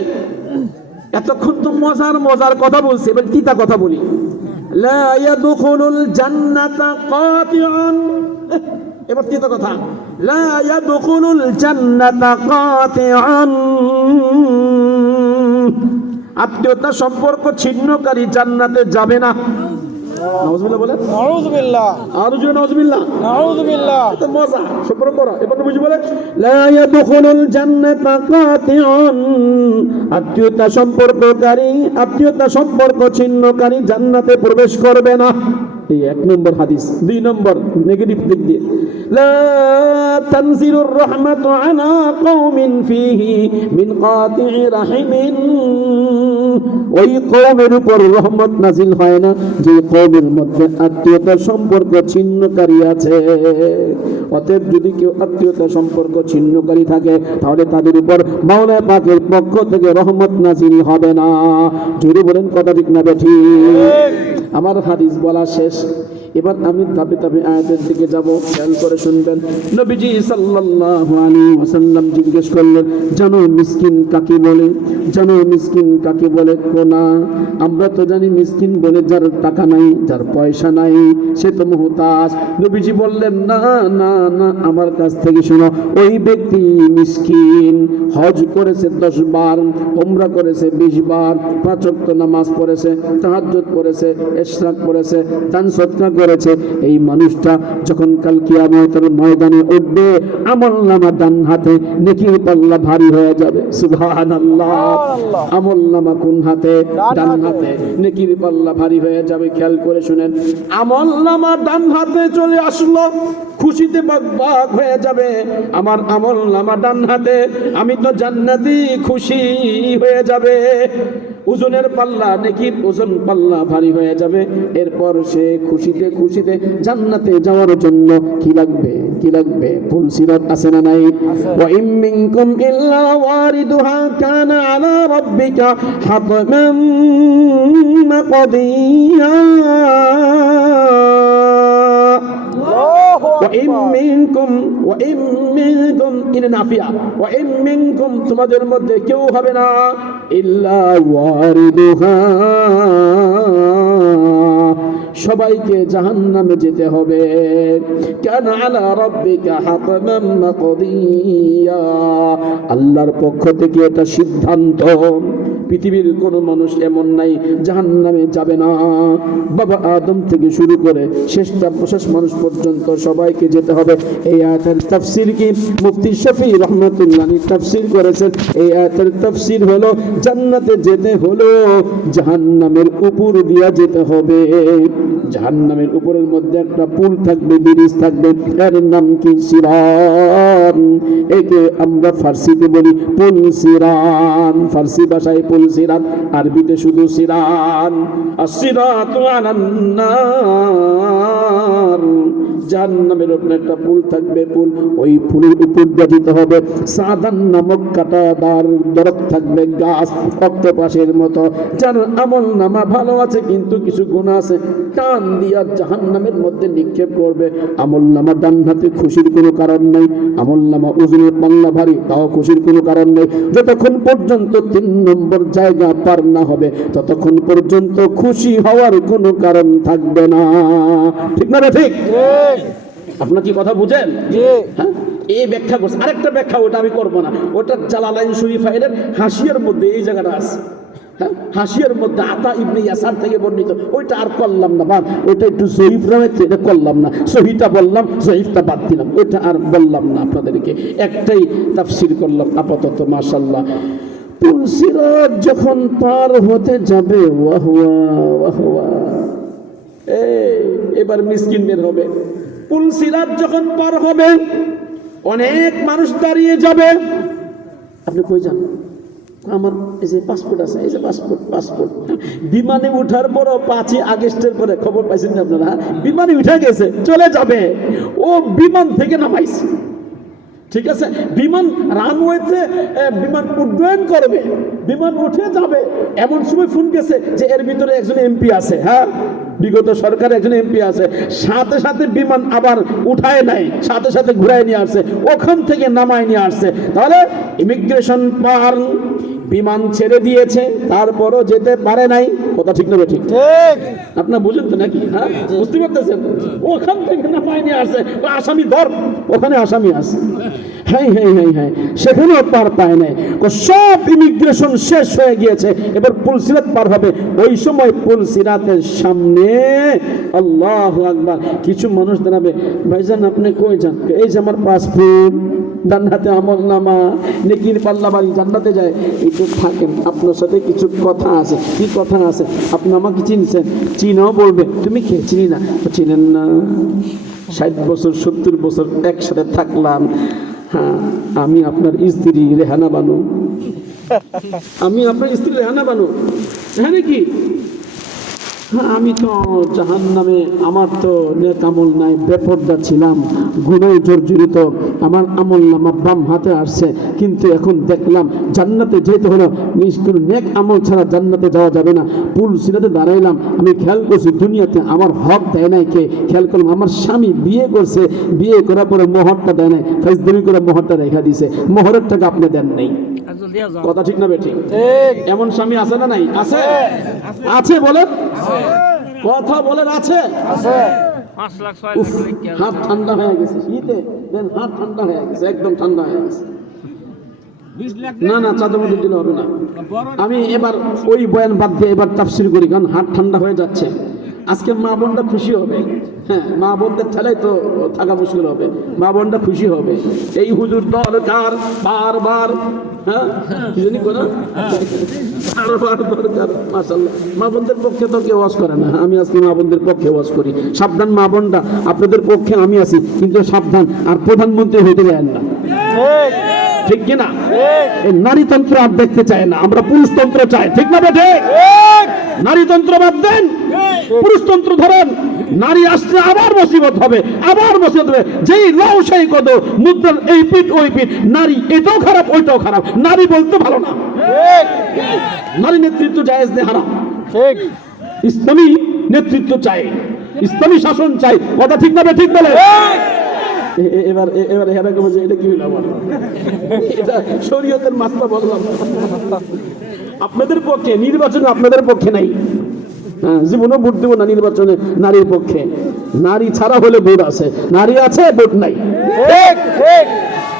এতক্ষণ তো মজার কথা বলছি, এবার তিতা কথা বলি। লা ইয়াদখুলুল জান্নাতা কাতিউন, এবার তিতা কথা। লা ইয়াদখুলুল জান্নাতা কাতিউন, আত্মীয়তা সম্পর্ক ছিন্নকারী জান্নাতে যাবে না। নাউজুবিল্লাহ বলে। নাউজুবিল্লাহ। আর জোরে নাউজুবিল্লাহ। নাউজুবিল্লাহ। এটা মজা, সবর করা। এবার বুঝি বলে লা ইয়াদখুলুল জান্নাতা কাতিউন, আত্মীয়তা সম্পর্ক ছিন্নকারী জান্নাতে প্রবেশ করবে না। এই 1 নম্বর হাদিস। 2 নম্বর নেগেটিভ দিক দিয়ে, লা তানজিলুর রাহমাতু আলা কওমিন ফীহি মিন কাতি'i রাহিমিন, ওই কওমের উপর রহমত নাজিল হয় না যে কওমের মধ্যে আত্মীয়তা সম্পর্ক ছিন্নকারী আছে। অতএব যদি কেউ আত্মীয়তা সম্পর্ক ছিন্নকারী থাকে তাহলে তাদের উপর মাওলা পাকের পক্ষ থেকে রহমত নাজিল হবে না। জোরে বলেন কথা ঠিক না বেঠিক? আমার হাদিস বলা শেষ, এবার আমি ধাপে ধাপে আয়াতের দিকে যাব, খেয়াল করে শুনবেন। নবীজি সাল্লাল্লাহু আলাইহি ওয়াসাল্লাম জিজ্ঞেস করলেন, জানো মিসকিন কাকে বলে? জানো মিসকিন কাকে বলে? কোনা, আমরা তো জানি মিসকিন বলে যার টাকা নাই, যার পয়সা নাই, সে তো মুহতাজ। নবীজি বললেন, না না না, আমার কাছ থেকে শোনো, ওই ব্যক্তি মিসকিন, হজ করেছে 10 বার, উমরা করেছে 20 বার, 5 ওয়াক্ত নামাজ পড়েছে, তাহাজ্জুদ পড়েছে, ইশরাক করেছে, দান সদকা করেছে, এই মানুষটা যখন কাল কিয়ামতের ময়দানে উঠবে, আমলনামা ডান হাতে, নেকির পাল্লা ভারী হয়ে যাবে। সুবহানাল্লাহ। আমলনামা কোন হাতে? ডান হাতে। নেকির পাল্লা ভারী হয়ে যাবে। খেয়াল করে শুনেন, আমলনামা ডান হাতে চলে আসলো, খুশিতে বাগবাগ হয়ে যাবে। আমার আমলনামা ডান হাতে, আমি তো জান্নাতি, খুশি হয়ে যাবে। ওজনের পাল্লা, নেকির ওজন পাল্লা ভারী হয়ে যাবে। এরপর সে খুশিতে খুশিতে জান্নাতে যাওয়ার জন্য কি লাগবে? কি লাগবে? ফুলসিরাত আছে না নাই? ওয়া ইম মিনকুম ইল্লা ওয়ারিদুহা কানা আলা রাব্বিকা হাতমান মাকদিয়া। وإن منكم إن نافيا وإن منكم তোমাদের মধ্যে কেউ হবে না ইল্লা ওয়ারিদুহা, সবাইকে জাহান্নামে যেতে হবে। কানা আলা রাব্বিকা হাতমান মাকদিয়া, আল্লাহর পক্ষ থেকে এটা সিদ্ধান্ত। পৃথিবীর কোনো মানুষ এমন নাই জাহান্নামে যাবে না। বাবা আদম থেকে শুরু করে শেষ মানুষ পর্যন্ত সবাইকে যেতে হবে। এই আয়াতের তাফসীর কি মুফতি শফি রহমাতুল্লাহ তাফসীর করেছেন। এই আয়াতের তাফসীর হলো, জান্নাতে যেতে হলো জাহান্নামের উপর দিয়া যেতে হবে। জাহান্নামের উপরের মধ্যে একটা পুল থাকবে, ব্রিজ থাকবে, এর নাম কি? সিরাত। একে আমরা ফার্সিতে বলি পুল সিরাত, ফার্সি ভাষায় পুল সিরাত, আরবিতে শুধু সিরাত। আসিরাতু আলান নার, জাহান্নামের উপরে একটা পুল থাকবে, পুল, ওই পুলের উপর দিয়ে যেতে হবে। সাদান নামক কাঁটাদার দরদ থাকবে, গাছ, অক্টোপাসের মতো, যার আমল নামা ভালো আছে কিন্তু কিছু গুনাহ আছে, টান দিয়া জাহান্নামের মধ্যে নিক্ষেপ করবে। আমল নামা ডান হাতে, খুশির কোনো কারণ নেই। আমল নামা ওজনের পাল্লা ভারী, তাও খুশির কোনো কারণ নেই। যতক্ষণ পর্যন্ত 3 নম্বর জায়গা পার না হবে ততক্ষণ পর্যন্ত খুশি হওয়ার কোনো কারণ থাকবে না। ঠিক না? ঠিক। আপনার কি কথা বুঝেন? হ্যাঁ, এই ব্যাখ্যা করছে। আরেকটা ব্যাখ্যা, ওটা আমি করবো না, ওটা জালালাইন শরীফাইনের হাসিয়ার মধ্যে এই জায়গাটা আছে। হ্যাঁ, হাসিয়ার মধ্যে আতা ইবনে ইয়াসার থেকে বর্ণিত, ওইটা আর করলাম না, বাদ। ওইটা একটু জয়ীফ রয়েছে, এটা করলাম না। সহিটা বললাম, জয়ীফটা বাদ দিলাম, ওইটা আর বললাম না আপনাদেরকে। একটাই তাফসীর করলাম আপাতত। মাশাআল্লাহ। পুল সিরাত যখন পার হতে যাবে, ওয়াহওয়া ওয়াহওয়া, এবার মিসকিন বের হবে। পুল সিরাত যখন পার হবে, অনেক মানুষ দাঁড়িয়ে যাবে। আপনি কই যান? আমার এই যে পাসপোর্ট আছে, এই যে পাসপোর্ট। বিমানে উঠার পর 5ই আগস্টের পরে খবর পাইছেন না আপনারা? বিমানে উঠে গেছে, চলে যাবে। ও বিমান থেকে নামাইছে, ঠিক আছে? বিমান রানওয়েতে বিমান উড্ডয়ন করবে, বিমান উঠে যাবে, এমন সময় ফোন গেছে যে এর ভিতরে একজন এমপি আছে। হ্যাঁ, বিগত সরকারে একজন এমপি আছে। সাথে সাথে বিমান আবার উঠায় নাই, সাথে সাথে ঘুরায় নিয়ে আসছে, ওখান থেকে নামায় নিয়ে আসছে। তাহলে ইমিগ্রেশন পার, বিমান ছেড়ে দিয়েছে, তারপরও যেতে পারে নাই। কথা ঠিক না? ঠিক। আপনার বুঝেন তো নাকি? হ্যাঁ, বুঝতে পারতেছেন? ওখান থেকে নামায় নিয়ে আসছে, আসামি ধর, ওখানে আসামি আছে। হ্যাঁ হ্যাঁ হ্যাঁ হ্যাঁ, সেখানেও পার পায় নাই। সব ইমিগ্রেশন শেষ হয়ে গিয়েছে, এবার পুল সিরাত পার হবে। ওই সময় পুল সিরাতের সামনে আল্লাহু আকবার কিছু মানুষ দাঁড়াবে। ভাইজান আপনি কই যান? এই যে আমার পাসপোর্ট, ডান হাতে আমলনামা, নেকির পাল্লা বাড়ি, জান্নাতে যায়। একটু থাকেন, আপনার সাথে কিছু কথা আছে। কি কথা আছে? আপনি আমাকে চিনছেন? চিনাও বলবে, তুমি কে? চিনি না। চিনেন না? 60 বছর 70 বছর একসাথে থাকলাম। হ্যাঁ, আমি আপনার স্ত্রী রেহানা বানু। আমি আপনার স্ত্রী রেহানা বানু, হ্যাঁ নাকি? হ্যাঁ, আমি তো জাহান্নামে, আমার তো নেক আমল নাই, বেপরদা ছিলাম, গুনাহে জর্জরিত, আমার আমল নামা বাম হাতে আসছে, কিন্তু এখন দেখলাম জান্নাতে যেতে হলো, নিষ্ঠুর নেক আমল ছাড়া জান্নাতে যাওয়া যাবে না। পুল সিরাতে দাঁড়াইলাম, আমি খেয়াল করছি দুনিয়াতে আমার হক দেয় নাই কে, খেয়াল করলাম আমার স্বামী বিয়ে করছে, বিয়ে করার পরে মোহরটা দেয় নাই, ফাইজদামি করে মোহরটা রেখা দিছে, মোহরের টাকা আপনি দেন নাই। কথা ঠিক না বেঠিক? এমন স্বামী আছে না নাই? আছে, আছে বলেন, কথা বলেন, আছে। হাত ঠান্ডা হয়ে গেছে শীতে, হাত ঠান্ডা হয়ে গেছে, একদম ঠান্ডা হয়ে গেছে। না না, চাদর মধ্যে দিলে হবে না। আমি এবার ওই বয়ান বাদ দিয়ে এবার তাফসীর করি, কারণ হাত ঠান্ডা হয়ে যাচ্ছে। আজকে মা বোনটা খুশি হবে, হ্যাঁ, মা বোনদের ঠেলাই তো থাকা মুশকিল হবে, মা বোনটা খুশি হবে। এই হুজুর দরকার বারবার, হ্যাঁ জানি কোন বারবার দরকার। মাশাআল্লাহ, মা বোনদের পক্ষে তো কেউ ওয়াজ করে না, আমি আজকে মা বোনদের পক্ষে ওয়াজ করি। সাবধান মা বোনরা, আপনাদের পক্ষে আমি আছি, কিন্তু সাবধান, আর প্রধানমন্ত্রী হইতে যান না, ঠিক কিনা? এই নারীতন্ত্র আর দেখতে চায় না, আমরা পুরুষতন্ত্র চাই, ঠিক না বেঠে? নারীতন্ত্র বাদ দেন, পুরুষতন্ত্র ধরেন। নারী আসলে আবার মুসিবত হবে, আবার মুসিবত হবে। যেই লাউ সেই কত, মুদ্রার এই পিঠ ওই পিঠ, নারী এটাও খারাপ ওইটাও খারাপ, নারী বলতে ভালো না। নারী নেতৃত্ব জায়েজ নেই, হারাম। ইসলামী নেতৃত্ব চাই, ইসলামী শাসন চাই, কথা ঠিক না ঠিক বলে? এবার এবার এরা বলছে এটা কি হইল, আমার এটা শরীয়তের মাসলা বললাম। আপনাদের পক্ষে নির্বাচনে, আপনাদের পক্ষে নাই, জীবনে ভোট দেবো না নির্বাচনে নারীর পক্ষে। নারী ছাড়া হলে ভোট আছে, নারী আছে ভোট নাই।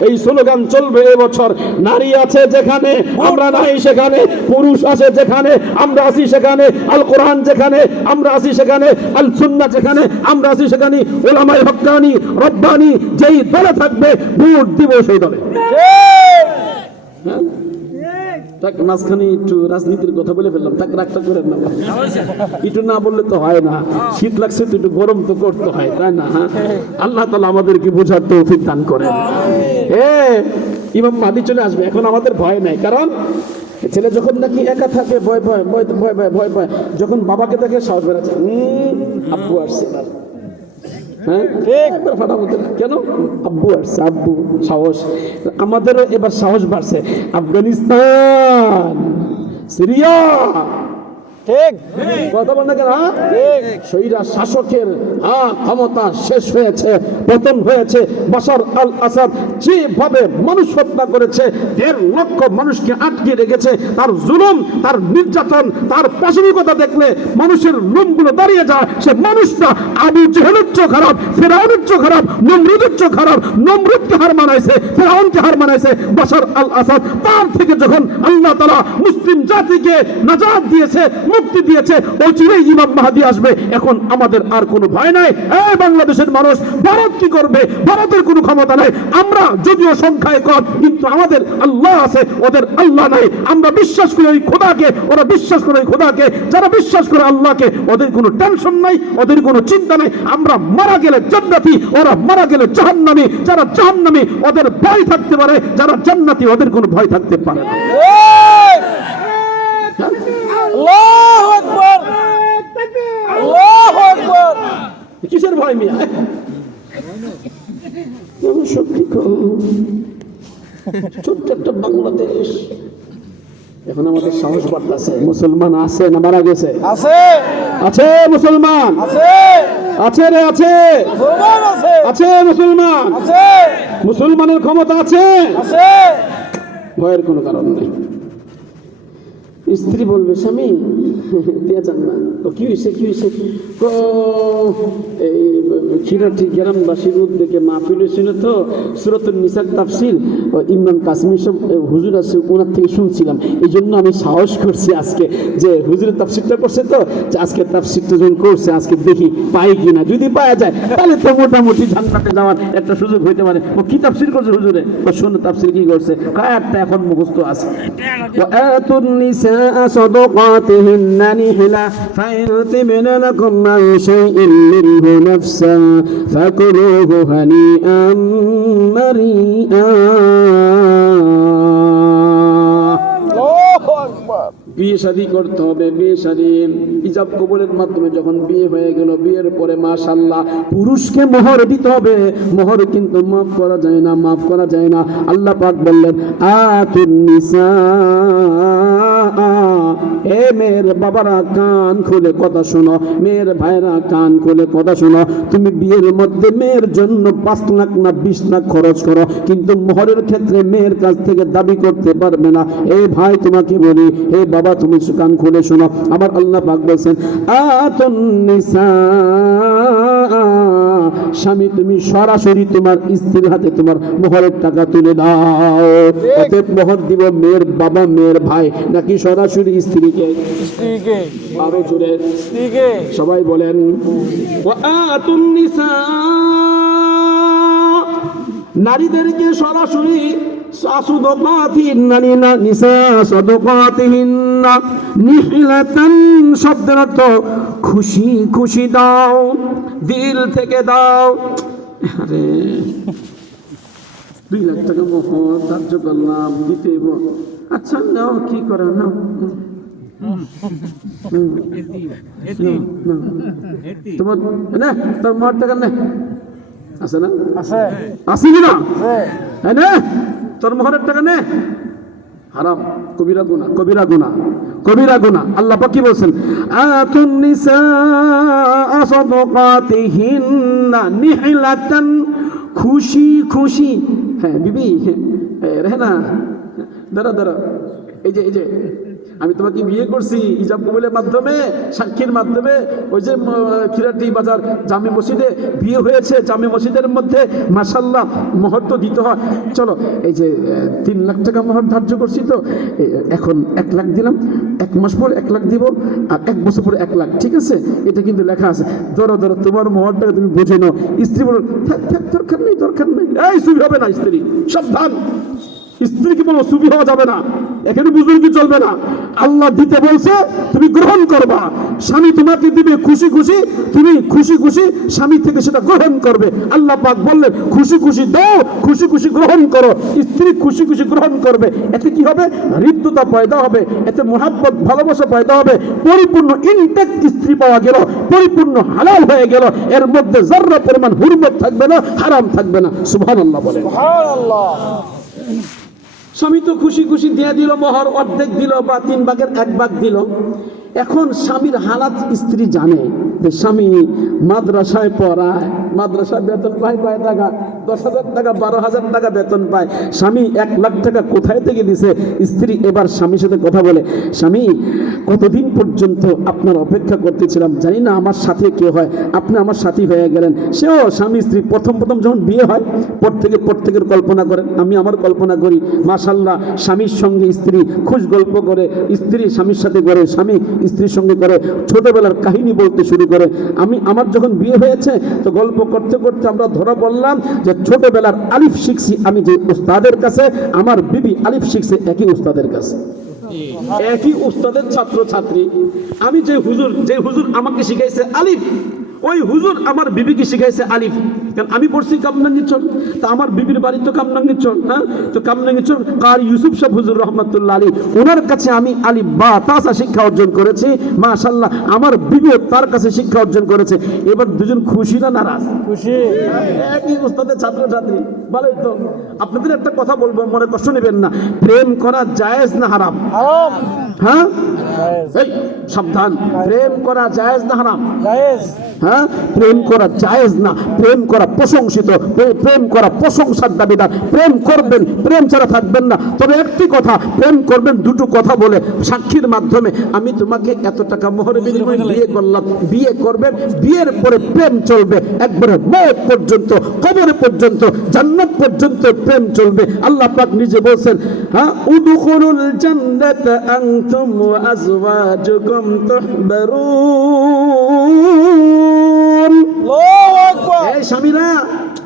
এই স্লোগান চলবে এবছর। নারী আছে যেখানে আমরা নাই সেখানে, পুরুষ আছে যেখানে আমরা আছি সেখানে, আল কোরআন যেখানে আমরা আছি সেখানে, আল সুন্নাহ যেখানে আমরা আছি সেখানে, উলামায়ে হক্কানি রব্বানি যেই দলে থাকবে ভোট দিব সেই দলে। তাক মাঝখানে একটু রাজনীতির কথা বলে ফেললাম, তাক রাগটা করেন না, একটু না বললে তো হয় না। শীত লাগছে তো একটু গরম তো করতে হয়, তাই না? আল্লাহ তাআলা আমাদেরকে বোঝার তৌফিক দান করেন। ইমাম মাহদী চলে আসবে, এখন আমাদের ভয় নাই, কারণ ছেলে যখন নাকি একা থাকে ভয় ভয় ভয় ভয় ভয় ভয় ভয়, যখন বাবাকে দেখে সাহস বেড়াচ্ছে, আব্বু আসছে, হ্যাঁ একবার ফাটাফাটি, কেন আব্বু আসছে, আব্বু সাহস। আমাদেরও এবার সাহস বাড়ছে। আফগানিস্তান, সিরিয়া, ঠিক কথা বল না কেন? সৈরা শাসকের ক্ষমতা শেষ হয়েছে, পতন হয়েছে। বাশার আল আসাদ যেভাবে মানুষ হত্যা করেছে, 1.5 লক্ষ মানুষকে আটকে রেখেছে, তার জুলুম, তার নির্যাতন, তার পাশবিকতা দেখলে মানুষের লোমগুলো দাঁড়িয়ে যায়। সে মানুষটা আবু জেহেলের চেয়ে খারাপ, ফেরাউনের চেয়ে খারাপ, নমরুদের চেয়ে খারাপ। নমরুদকে হার মানাইছে, ফেরাউনকে হার মানাইছে বাশার আল আসাদ। তার থেকে যখন আল্লাহ তাআলা মুসলিম জাতিকে নাজাত দিয়েছে, মুক্তি দিয়েছে, ওই চিরেই ইমাম মাহদী আসবে। এখন আমাদের আর কোনো ভয় নাই। এই বাংলাদেশের মানুষ, ভারত কি করবে? ভারতের কোনো ক্ষমতা নাই। আমরা যদিও সংখ্যায় কম, কিন্তু আমাদের আল্লাহ আছে, ওদের আল্লাহ নাই। আমরা বিশ্বাস করি ওই খোদাকে, ওরা বিশ্বাস করে ওই খোদাকে। যারা বিশ্বাস করে আল্লাহকে, ওদের কোনো টেনশন নাই, ওদের কোনো চিন্তা নাই। আমরা মারা গেলে জান্নাতি, ওরা মারা গেলে জাহান্নামী। যারা জাহান্নামী ওদের ভয় থাকতে পারে, যারা জান্নাতি ওদের কোনো ভয় থাকতে পারে না। আল্লাহু আকবার, আল্লাহু আকবার। কিসের ভয় মিয়া? ছোট্ট একটা বাংলাদেশ, এখন আমাদের সাহস বাড়তেছে। মুসলমান আছে না মারা গেছে? আছে, আছে মুসলমান, আছে, আছে রে, আছে মুসলমান, আছে, আছে মুসলমান, আছে, মুসলমানের ক্ষমতা আছে, আছে। ভয়ের কোনো কারণ নেই। স্ত্রী বলবে স্বামী দিয়া যান না, কি হয়েছে কি হয়েছে? এই খিরাটি গ্রামবাসীর উদ্যোগে মাহফিল হয়েছিল তো, সূরাতুন নিসার তাফসীর, ইমরান কাসিমি সব হুজুর আছে, ওনার থেকে শুনছিলাম। এই জন্য আমি সাহস করছি আজকে যে হুজুরের তাফসীরটা করছে তো, যে আজকে তাফসীরটা যখন করছে, আজকে দেখি পাই কিনা। যদি পাওয়া যায় তাহলে তো মোটামুটি জান্নাতে যাওয়ার একটা সুযোগ হইতে পারে। ও কি তাফসীর করছে হুজুরে? ও শোনো তাফসীর কি করছে, কায়ারটা এখন মুখস্থ আছে। صدقاتهن نحلة فإن طبن لكم عن شيء منه نفسا فكلوه هنيئا مريئا বিয়ে শাদী করতে হবে, বিয়ে শাদী ইজাব কবুলের মাধ্যমে যখন বিয়ে হয়ে গেল, বিয়ের পরে মাশাআল্লাহ পুরুষকে মোহর দিতে হবে। মোহর কিন্তু মাফ করা যায় না, মাফ করা যায় না। আল্লাহ পাক বললেন আতুন নিসা, এ মেয়ের বাবারা কান খুলে কথা শোনো, মেয়ের ভাইরা কান খুলে কথা শোনো। তুমি বিয়ের মধ্যে মেয়ের জন্য 5 লাখ না 20 লাখ খরচ করো, কিন্তু মোহরের ক্ষেত্রে মেয়ের কাছ থেকে দাবি করতে পারবে না। এ ভাই তোমাকে বলি, হে বাবা তুমি কান খুলে শোনো। আবার আল্লাহ পাক বলছেন আতুন নিসা, স্বামী তুমি সরাসরি তোমার স্ত্রীর হাতে তোমার মোহরের টাকা তুলে দাও। অতএব মোহর দিব মেয়ের বাবা মেয়ের ভাই নাকি সরাসরি স্ত্রীকে? স্ত্রীকে। আরো জোরে স্ত্রীকে। সবাই বলেন ওয়া আতুন নিসা, নারীদেরকে সরাসরি শব্দের অর্থ খুশি খুশি দাও, দিল থেকে দাও। আরে 2 লাখ টাকা মোহর ধার্য করলাম, দিতে আচ্ছা নাও, কি করে নাও, তোমার না তোর মোহর টাকা নেই আছে না? আছে। আছে কিনা? আছে। না তোর মোহরের টাকা নে, হারাম, কবিরা গুনাহ, কবিরা গুনাহ, কবিরা গুনাহ। আল্লাহ পাক কি বলছেন আতুন নিসা সাদাকাতিহিন্না নিহলাতান, খুশি খুশি। হ্যাঁ বিবি রেহনা দাঁড়া দাঁড়া, এই যে আমি তোমাকে বিয়ে করছি ইজাব কবুলের মাধ্যমে, সাক্ষীর মাধ্যমে। ওই যে খিরাটি বাজার জামে মসজিদে বিয়ে হয়েছে, জামে মসজিদের মধ্যে মাশাআল্লাহ মোহর তো দিতে হয়। চলো এই যে 3 লাখ টাকা মোহর ধার্য করছি, তো এখন 1 লাখ দিলাম, 1 মাস পরে 1 লাখ দিব, আর 1 বছর পরে 1 লাখ, ঠিক আছে? এটা কিন্তু লেখা আছে। ধরো ধরো তোমার মোহরটাকে তুমি বুঝে নাও। স্ত্রী বলো দরকার নেই, দরকার নেই, এই সুবি হবে না। স্ত্রী সাবধান, স্ত্রীকে বলো সুবি হওয়া যাবে না, এখানে বুজুর্গি চলবে না। আল্লাহ দিতে বলছে, তুমি গ্রহণ করবা। স্বামী তোমাকে দিবে খুশি খুশি, তুমি খুশি খুশি স্বামী থেকে সেটা গ্রহণ করবে। আল্লাহ পাক বললেন খুশি খুশি দাও, খুশি খুশি গ্রহণ করো। স্ত্রী খুশি খুশি গ্রহণ করবে, এতে কি হবে? হৃদ্যতা পয়দা হবে, এতে মোহাব্বত ভালোবাসা পয়দা হবে। পরিপূর্ণ ইনটেক্ট স্ত্রী পাওয়া গেল, পরিপূর্ণ হালাল হয়ে গেল। এর মধ্যে যারা পরিমাণ হুরমত থাকবে না, হারাম থাকবে না। সুবহানাল্লাহ বলে। সুবহানাল্লাহ। স্বামী তো খুশি খুশি দিয়ে দিল, মোহর অর্ধেক দিল বা 3 ভাগের 1 ভাগ দিল। এখন স্বামীর হালাত স্ত্রী জানে যে স্বামী মাদ্রাসায় পড়ায়, মাদ্রাসায় বেতন পায় কয় টাকা? 10,000 টাকা, 12,000 টাকা বেতন পায়। স্বামী 1 লাখ টাকা কোথায় থেকে দিছে? স্ত্রী এবার স্বামীর সাথে কথা বলে, স্বামী কতদিন পর্যন্ত আপনার অপেক্ষা করতেছিলাম, জানি না আমার সাথে কে হয়, আপনি আমার সাথী হয়ে গেলেন। সেও স্বামী স্ত্রী প্রথম যখন বিয়ে হয় প্রত্যেকের কল্পনা করেন, আমি আমার কল্পনা করি। মাশাআল্লাহ স্বামীর সঙ্গে স্ত্রী খুশ গল্প করে, স্ত্রী স্বামীর সাথে করে, স্বামী স্ত্রীর সঙ্গে করে, ছোটবেলার কাহিনী বলতে শুরু করে। আমার যখন বিয়ে হয়েছে তো গল্প করতে করতে আমরা ধরা পড়লাম যে ছোটবেলার আলিফ শিখছি আমি যে উস্তাদের কাছে, আমার বিবি আলিফ শিখছে একই উস্তাদের কাছে, একই উস্তাদের ছাত্র ছাত্রী। আমি যে হুজুর আমাকে শিখাইছে আলিফ, ওই হুজুর আমার বিবিকে শিখাইছে আলিফ। কারণ আমি পড়ছি কামরাঙ্গীরচর, তা আমার বিবির বাড়ি তো কামরাঙ্গীরচর। হ্যাঁ, তো কামরাঙ্গীরচর কার ইউসুফ সাহেব হুজুর রহমাতুল্লাহ আলী, ওনার কাছে আমি আলিফ বা তাসা শিক্ষা অর্জন করেছি। মাশাআল্লাহ আমার বিবিও তার কাছে শিক্ষা অর্জন করেছে। এবার দুজন খুশি না নারাজ? খুশি। একই উস্তাদের ছাত্র ছাত্রী, ভালোই তো। আপনাদের একটা কথা বলবো, মনে কষ্ট নেবেন না। প্রেম করা জায়েজ না হারাম? হারাম। হ্যাঁ এই সাবধান, প্রেম করা জায়েজ না হারাম? জায়েজ। হ্যাঁ, প্রেম করা জায়েজ না, প্রেম করা প্রশংসিত, প্রেম করা প্রশংসার দাবিদার। প্রেম করবেন, প্রেম ছাড়া থাকবেন না। তবে একটি কথা, প্রেম করবেন 2টো কথা বলে, সাক্ষীর মাধ্যমে। আমি তোমাকে এত টাকা মোহর বিনিময়ে বিয়ে করলাম, বিয়ে করবেন, বিয়ের পরে প্রেম চলবে একবারে মওত পর্যন্ত, কবর পর্যন্ত, জান্নাত পর্যন্ত প্রেম চলবে। আল্লাহ পাক নিজে বলছেন, হ্যাঁ, উদখুলুল জান্নাতা আনতুম ওয়া আজওয়াজুকুম তুহবারুন। আল্লাহু আকবার। এই স্বামীরা,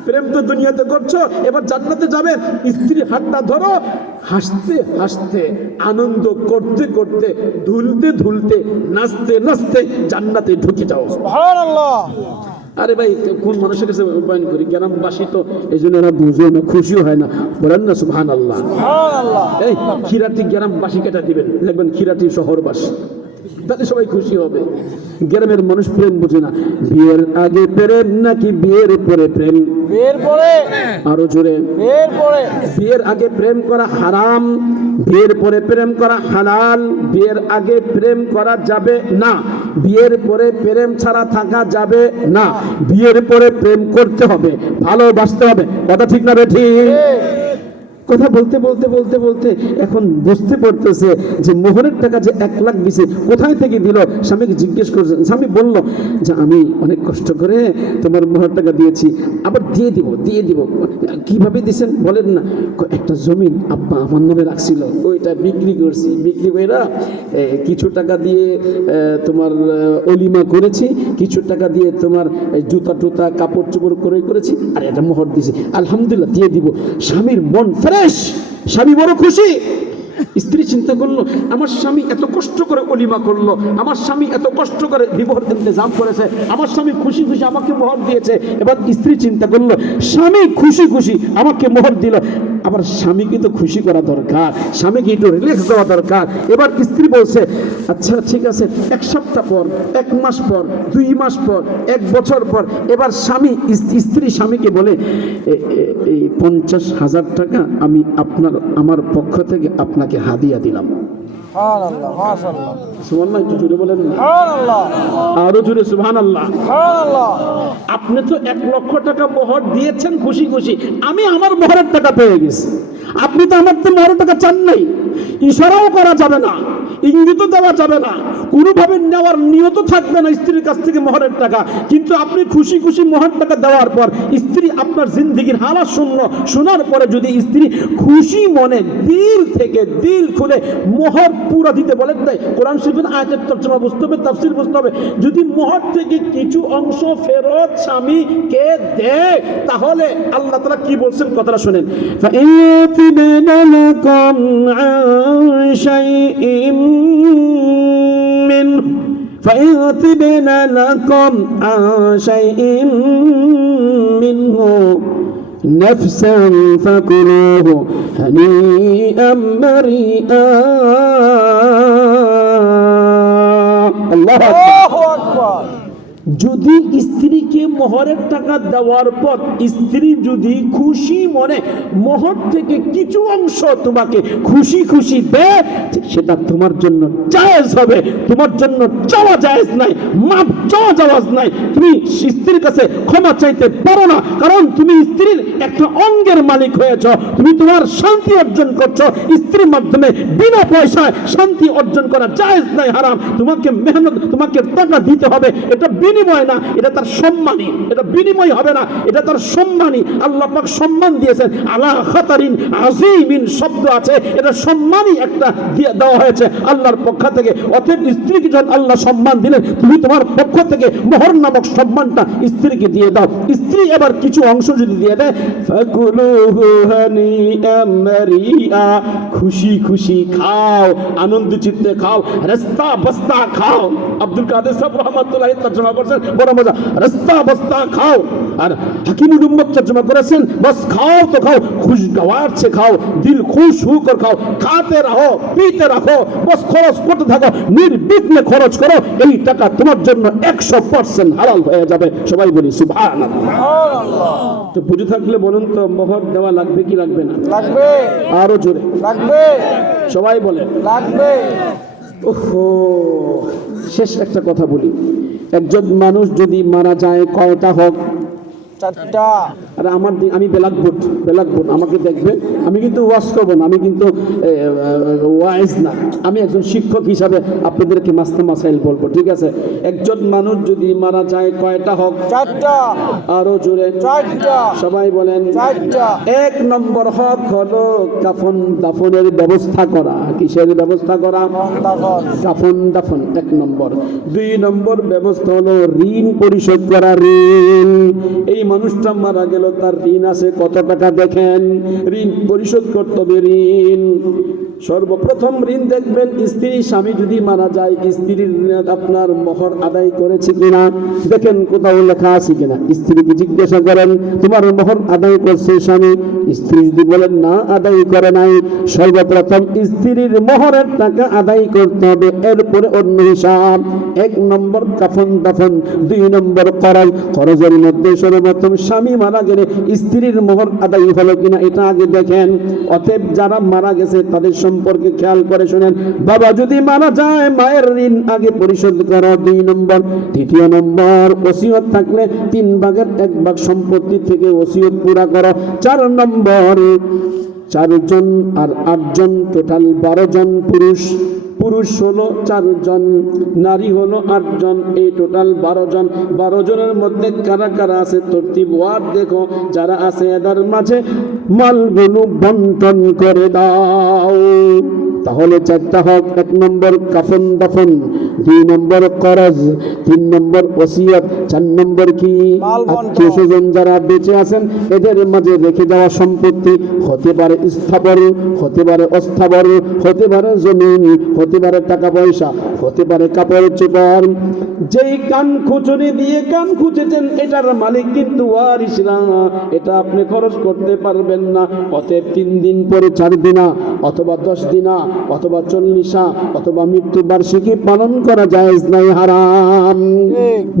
প্রেম তো দুনিয়াতে করছো, এবার জান্নাতে যাবে। স্ত্রী হাতটা ধরো, হাসতে হাসতে, আনন্দ করতে করতে, ধুলতে ধুলতে, নাচতে নাচতে জান্নাতে ঢুকে যাও। সুবহানাল্লাহ। আরে ভাই কোন মানুষের কাছে বয়ান করি, গ্রামবাসী তো এই জন্য এরা বুঝে না, খুশিও হয় না, বলেন না সুবহানাল্লাহ। সুবহানাল্লাহ। এই খিরাটি গ্রামবাসী কেটে দিবেন, দেখবেন খিরাটি শহরবাসী, তাহলে সবাই খুশি হবে। গ্রামের মানুষ প্রেম বোঝে না। বিয়ের আগে প্রেম নাকি বিয়ের পরে প্রেম? বিয়ের পরে। আরো জোরে। বিয়ের পরে। বিয়ের আগে প্রেম করা হারাম, বিয়ের পরে প্রেম করা হালাল। বিয়ের আগে প্রেম করা যাবে না, বিয়ের পরে প্রেম ছাড়া থাকা যাবে না। বিয়ের পরে প্রেম করতে হবে, ভালোবাসতে হবে। কথা ঠিক না বেঠিক? কথা বলতে বলতে বলতে বলতে এখন বুঝতে পারতেছে যে মোহরের টাকা যে 1 লাখ দিছে কোথায় থেকে দিল। স্বামীকে জিজ্ঞেস করছেন, স্বামী বলল যে আমি অনেক কষ্ট করে তোমার মোহর টাকা দিয়েছি, আবার দিয়ে দিব। কিভাবে দিছেন বলেন না? একটা জমিন আব্বা আমার নামে রাখছিল, ওইটা বিক্রি করছি, বিক্রি করে কিছু টাকা দিয়ে তোমার অলিমা করেছি, কিছু টাকা দিয়ে তোমার জুতা টুতা কাপড় চোপড় করেছি, আর এটা মোহর দিয়েছি, আলহামদুলিল্লাহ দিয়ে দিব। স্বামীর মন ফ্রেশ, স্বামী বড় খুশি। স্ত্রী চিন্তা করলো, আমার স্বামী এত কষ্ট করে অলিমা করলো, আমার স্বামী এত কষ্ট করে বিবাহের ইন্তজাম করেছে, আমার স্বামী খুশি খুশি আমাকে মোহর দিয়েছে। এবার স্ত্রী চিন্তা করলো, স্বামী খুশি খুশি আমাকে মোহর দিল, আবার স্বামীকে তো খুশি করা দরকার, স্বামীকে একটু রিল্যাক্স দেওয়া দরকার। এবার স্ত্রী বলছে, আচ্ছা ঠিক আছে, 1 সপ্তাহ পর, 1 মাস পর, 2 মাস পর, 1 বছর পর। এবার স্ত্রী স্বামীকে বলে, এই 50,000 টাকা আমি আমার পক্ষ থেকে আপনাকে হাদিয়া দিলাম। সুবহানাল্লাহ, মাশাআল্লাহ। সুবহানাল্লাহ, একটু জোরে বলেন না? সুবহানাল্লাহ। আরো জোরে সুবহানাল্লাহ। সুবহানাল্লাহ। আপনি তো 1 লক্ষ টাকা মোহর দিয়েছেন খুশি খুশি, আমি আমার মোহরের টাকা পেয়ে গেছি। আপনি তো আমার তো মোহরের টাকা চান নাই। ইশারাও করা যাবে না, ইঙ্গিতও দেওয়া যাবে না, কোনোভাবে নেওয়ার নিয়ত থাকবে না স্ত্রীর কাছ থেকে মোহরের টাকা। কিন্তু আপনি খুশি খুশি মোহর টাকা দেওয়ার পর স্ত্রী আপনার জিন্দেগির হালাত শোনার পরে যদি স্ত্রী খুশি মনে দিল থেকে দিল খুলে মোহর পুরা দিতে বলেন, তাই কোরআন শরীফের আয়াতের তর্জমা বুঝতে হবে, তাফসীর বুঝতে হবে। যদি মোহর থেকে কিছু অংশ ফেরত স্বামীকে দেয়, তাহলে আল্লাহ তাআলা কি বলছেন কথাটা শুনেন। ফাইয়াতিবিনা লাকুম আন শাইইন মিনহু ফাইয়াতিবিনা লাকুম আন শাইইন মিনহু নাফসান ফাকুলুহু হানিআম মারিআ। আল্লাহু আকবার। যদি স্ত্রীকে মোহরের টাকা দেওয়ার পর স্ত্রী যদি খুশি মনে মোহর থেকে কিছু অংশ তোমাকে খুশি খুশি দেয়, সেটা তোমার জন্য জায়েজ হবে, তোমার জন্য চাওয়া জায়েজ নাই, মাপ চাওয়া জায়েজ নাই। তুমি স্ত্রীর কাছে ক্ষমা চাইতে পারো না, কারণ তুমি স্ত্রীর একটা অঙ্গের মালিক হয়েছ। তুমি তোমার শান্তি অর্জন করছো স্ত্রীর মাধ্যমে, বিনা পয়সায় শান্তি অর্জন করা জায়েজ নাই, হারাম। তোমাকে মেহনত, তোমাকে টাকা দিতে হবে, এটা বিনিময় না, এটা তার সম্মানী, এটা বিনিময় হবে না, এটা তার সম্মানী। আল্লাহ পাক সম্মান দিয়েছেন, আলা খাতারিন আযীমিন শব্দ আছে, এটা সম্মানী একটা দিয়ে দেওয়া হয়েছে আল্লাহর পক্ষ থেকে। অতএব স্ত্রীকে যখন আল্লাহ সম্মান দিলেন, তুমি তোমার পক্ষ থেকে মোহর নামক সম্মানটা স্ত্রীকে দিয়ে দাও। স্ত্রী এবার কিছু অংশ যদি দিয়ে দেয়, ফাকুলুহু হানিআম মারিআ, খুশি খুশি খাও, আনন্দ চিত্তে খাও, রাস্তা বস্তা খাও। আব্দুল কাদের সাহেব রহমাতুল্লাহ তর্জমা করেছেন, বড় মজা, রাস্তা বস্তা খাও। আর হাকিমুল উম্মত তর্জমা করেছেন, বস খাও তো খাও, খুশগওয়ার সে খাও, দিল খুশ হোकर খাও, খাতে রহো পিতে রাখো, বস খরচ করতে থাকো, নির্বিঘ্নে খরচ করো, এই টাকা তোমার জন্য 100% হালাল হয়ে যাবে। সবাই বলি সুবহানাল্লাহ। সুবহানাল্লাহ। তো বুঝে থাকলে বলুন তো, মোহর দেওয়া লাগবে কি লাগবে না? লাগবে। আরো জোরে লাগবে। সবাই বলেন লাগবে। ওহো, শেষ একটা কথা বলি, একজন মানুষ যদি মারা যায়, কয়টা হোক? 4টা। আর আমি বেলাকবোর্ড আমাকে দেখবে, আমি কিন্তু ওয়াজ করবো না, আমি কিন্তু ওয়াইজ না, আমি একজন শিক্ষক হিসাবে আপনাদেরকে মাস্তা মাসাইল বলবো, ঠিক আছে? একজন মানুষ যদি মারা যায়, কয়টা হোক? 4টা। আরো জোরে 4টা। সবাই বলেন 4টা। 1 নম্বর হক হলো দাফনের ব্যবস্থা করা। কিসের ব্যবস্থা করা? দাফন 1 নম্বর। 2 নম্বর ব্যবস্থা হলো ঋণ পরিশোধ করা। ঋণ, এই মানুষটা মারা গেল, তার ঋণ আছে কত টাকা দেখেন, ঋণ পরিশোধ করতে হবে। ঋণ সর্বপ্রথম ঋণ দেখবেন, স্ত্রী স্বামী যদি মারা যায় স্ত্রীর ঋণ আপনার মোহর আদায় করেছে কিনা দেখেন, কোথাও লেখা আছে কিনা। স্ত্রীকে জিজ্ঞাসা করেন তোমার মোহর আদায় করছে স্বামী? স্ত্রী যদি বলেন না আদায় করে নাই, সর্বপ্রথম স্ত্রীর মোহরের টাকা আদায় করতে হবে, এরপরে অন্য হিসাব। 1 নম্বর কাফন দাফন, 2 নম্বর খরচের মধ্যে সর্বপ্রথম স্বামী মারা গেলে স্ত্রীর মোহর আদায় হলো কিনা এটা আগে দেখেন। অতএব যারা মারা গেছে তাদের সম্পর্কে খেয়াল করে শুনেন। বাবা যদি মারা যায় মায়ের ঋণ আগে পরিশোধ করো, 2 নম্বর। 3 নম্বর ওসিয়ত থাকলে 3 ভাগের 1 ভাগ সম্পত্তি থেকে ওসিয়ত পুরা করো। 4 নম্বর 4 জন আর 8 জন, টোটাল 12 জন পুরুষ। পুরুষ হলো 4 জন, নারী হলো 8 জন, এই টোটাল 12 জন। 12 জনের মধ্যে কারা কারা আছে তরতিব ওয়ার্ড দেখো, যারা আছে এদের মাঝে মালগুলো বন্টন করে দাও। তাহলে 4টা হক। 1 নম্বর কাফন দাফন, 2 নম্বর করজ, 3 নম্বর ওসিয়ত, 4 নম্বর কি আত্মীয় স্বজন যারা বেঁচে আছেন এদের মাঝে রেখে যাওয়া সম্পত্তি, হতে পারে স্থাবর, হতে পারে অস্থাবর, হতে পারে জমিন, হতে পারে টাকা পয়সা, হতে পারে কাপড় চোপড়। যেই কান খুচুনি দিয়ে কান খুঁজেছেন এটার মালিক কিন্তু ওয়ারিসরা, এটা আপনি খরচ করতে পারবেন না। অতএব 3 দিন পরে 4 দিনা অথবা 10 দিনা অথবা 40 অথবা মৃত্যু বার্ষিকী পালন করা জায়েজ নাই, হারাম।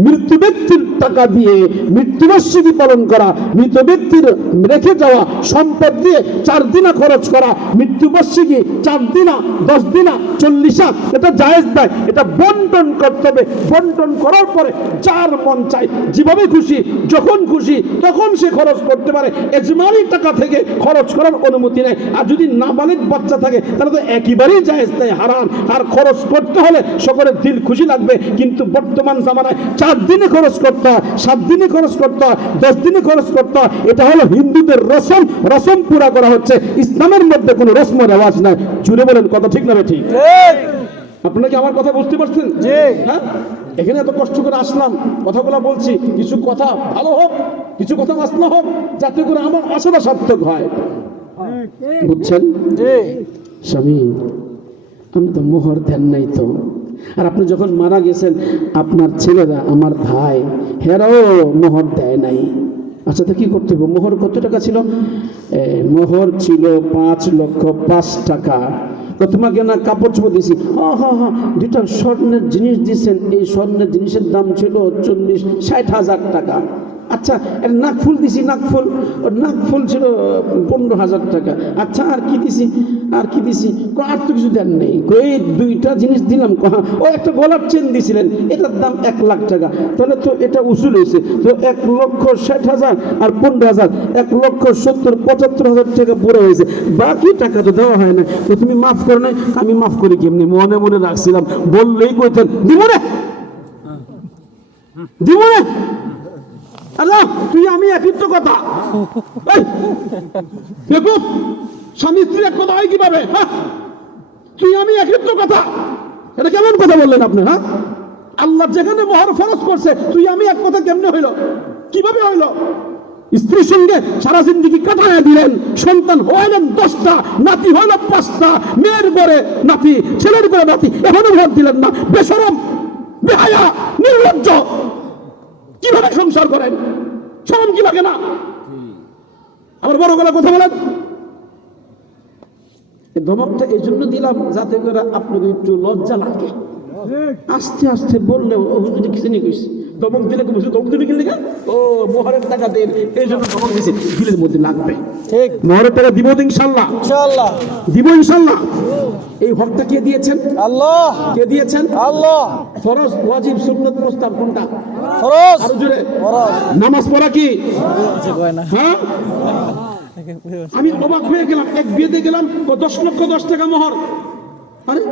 মৃত্যু ব্যক্তির টাকা দিয়ে মৃত্যুবার্ষিকী পালন করা, মৃত ব্যক্তির রেখে যাওয়া সম্পদ দিয়ে 4 দিনা খরচ করা, মৃত্যুবার্ষিকী 4 দিনা 10 দিনা 40 এটা জায়েজ নাই। এটা বন্টন করতে হবে। বন্টন করার পরে যার মন চাই যেভাবে খুশি যখন খুশি তখন সে খরচ করতে পারে, এজমালি টাকা থেকে খরচ করার অনুমতি নেই। আর যদি নাবালিগ বাচ্চা থাকে তাহলে তো একেবারেই জায়েজ নাই, হারাম। আর খরচ করতে হলে সকলের দিল খুশি লাগবে। কিন্তু বর্তমান জামানায় 4 দিনে খরচ করতে হয়, 7 দিনে খরচ করতে হয়, 10 দিনে খরচ করতে হয়। এটা হলো হিন্দুদের রসম, রসম পুরা করা হচ্ছে। ইসলামের মধ্যে কোনো রসম রেওয়াজ নাই। জুড়ে বলেন কথা ঠিক না ঠিক? আপনারা কি আমার কথা বুঝতে পারছেন? হ্যাঁ, এখানে এত কষ্ট করে আসলাম, কথাগুলো বলছি, কিছু কথা ভালো হোক, কিছু কথা মাসনা হোক, যাতে করে আমার আশাটা সার্থক হয়। বুঝছেন? স্বামী আমি তো মোহর দেন নাই তো। আর আপনি যখন মারা গেছেন আপনার ছেলেরা, আমার ভাই, হেরাও মোহর দেয় নাই। আচ্ছা তা কি করতে হবে? মোহর কত টাকা ছিল? মোহর ছিল 5,05,000 টাকা। তো তোমাকে না কাপড় চোপড় দিয়েছি, হ্যাঁ হ্যাঁ হ্যাঁ 2টা স্বর্ণের জিনিস দিয়েছেন, এই স্বর্ণের জিনিসের দাম ছিল 40-60,000 টাকা। আচ্ছা এর নাকফুল দিছি, নাকফুল, ওর নাকফুল ছিল 15,000 টাকা। আচ্ছা আর কি দিছি? আর কি দিছি? আর তো কিছু দেন নেই। এই 2টা জিনিস দিলাম। ও একটা গলার চেন দিছিলেন, এটার দাম 1 লাখ টাকা। তাহলে তো এটা উসুল হয়েছে। তো 1,60,000 আর 15,000, 1,70,75,000 টাকা পুরো হয়েছে। বাকি টাকা তো দেওয়া হয় না। তো তুমি মাফ করো নাই? আমি মাফ করি কেমনি? মনে মনে রাখছিলাম, বললেই কইতেন দিব রে, দিব রে। আল্লাহ তুই আমি একই তো কথা। স্বামী স্ত্রী এক কথা হয় কিভাবে? তুই আমি একই তো কথা, এটা কেমন কথা বললেন আপনি? হ্যাঁ, আল্লাহ যেখানে মোহর ফরজ করছে তুই আমি এক কথা কেমনে হইল? কিভাবে হইল? স্ত্রীর সঙ্গে সারা জিন্দিগি কাটায় দিলেন, সন্তান হইলেন 10টা, নাতি হইল 5টা, মেয়ের পরে নাতি, ছেলের পরে নাতি, এখনো ভোট দিলেন না। বেশরম, বেহায়া, নির্লজ্জ, কিভাবে সংসার করেন? শরম কি লাগে না? আবার বড় গলা কথা বলেন। ধমকটা এই জন্য দিলাম যাতে করে আপনাকে একটু লজ্জা লাগে। আস্তে আস্তে বললে ও যদি কিছু নিয়ে কইস, ধমক দিলে তো ধমক দিবি কিনলে ও মোহরের টাকা দেন, এই জন্য ধমক দিয়েছি, দিলের মধ্যে লাগবে। ঠিক, মোহরের টাকা দিব ইনশাল্লাহ, ইনশাল্লাহ দিব ইনশাল্লাহ। এই হকটা কে দিয়েছেন? আল্লাহ। কে দিয়েছেন? আল্লাহ। ফরজ, ওয়াজিব, সুন্নাত, মুস্তাহাব কোনটা? ফরজ। আরো জোরে ফরজ। নামাজ পড়া কি? হ্যাঁ, আমি অবাক হয়ে গেলাম। এক বিয়েতে গেলাম, 10,10,00,000 টাকা মোহর। আরে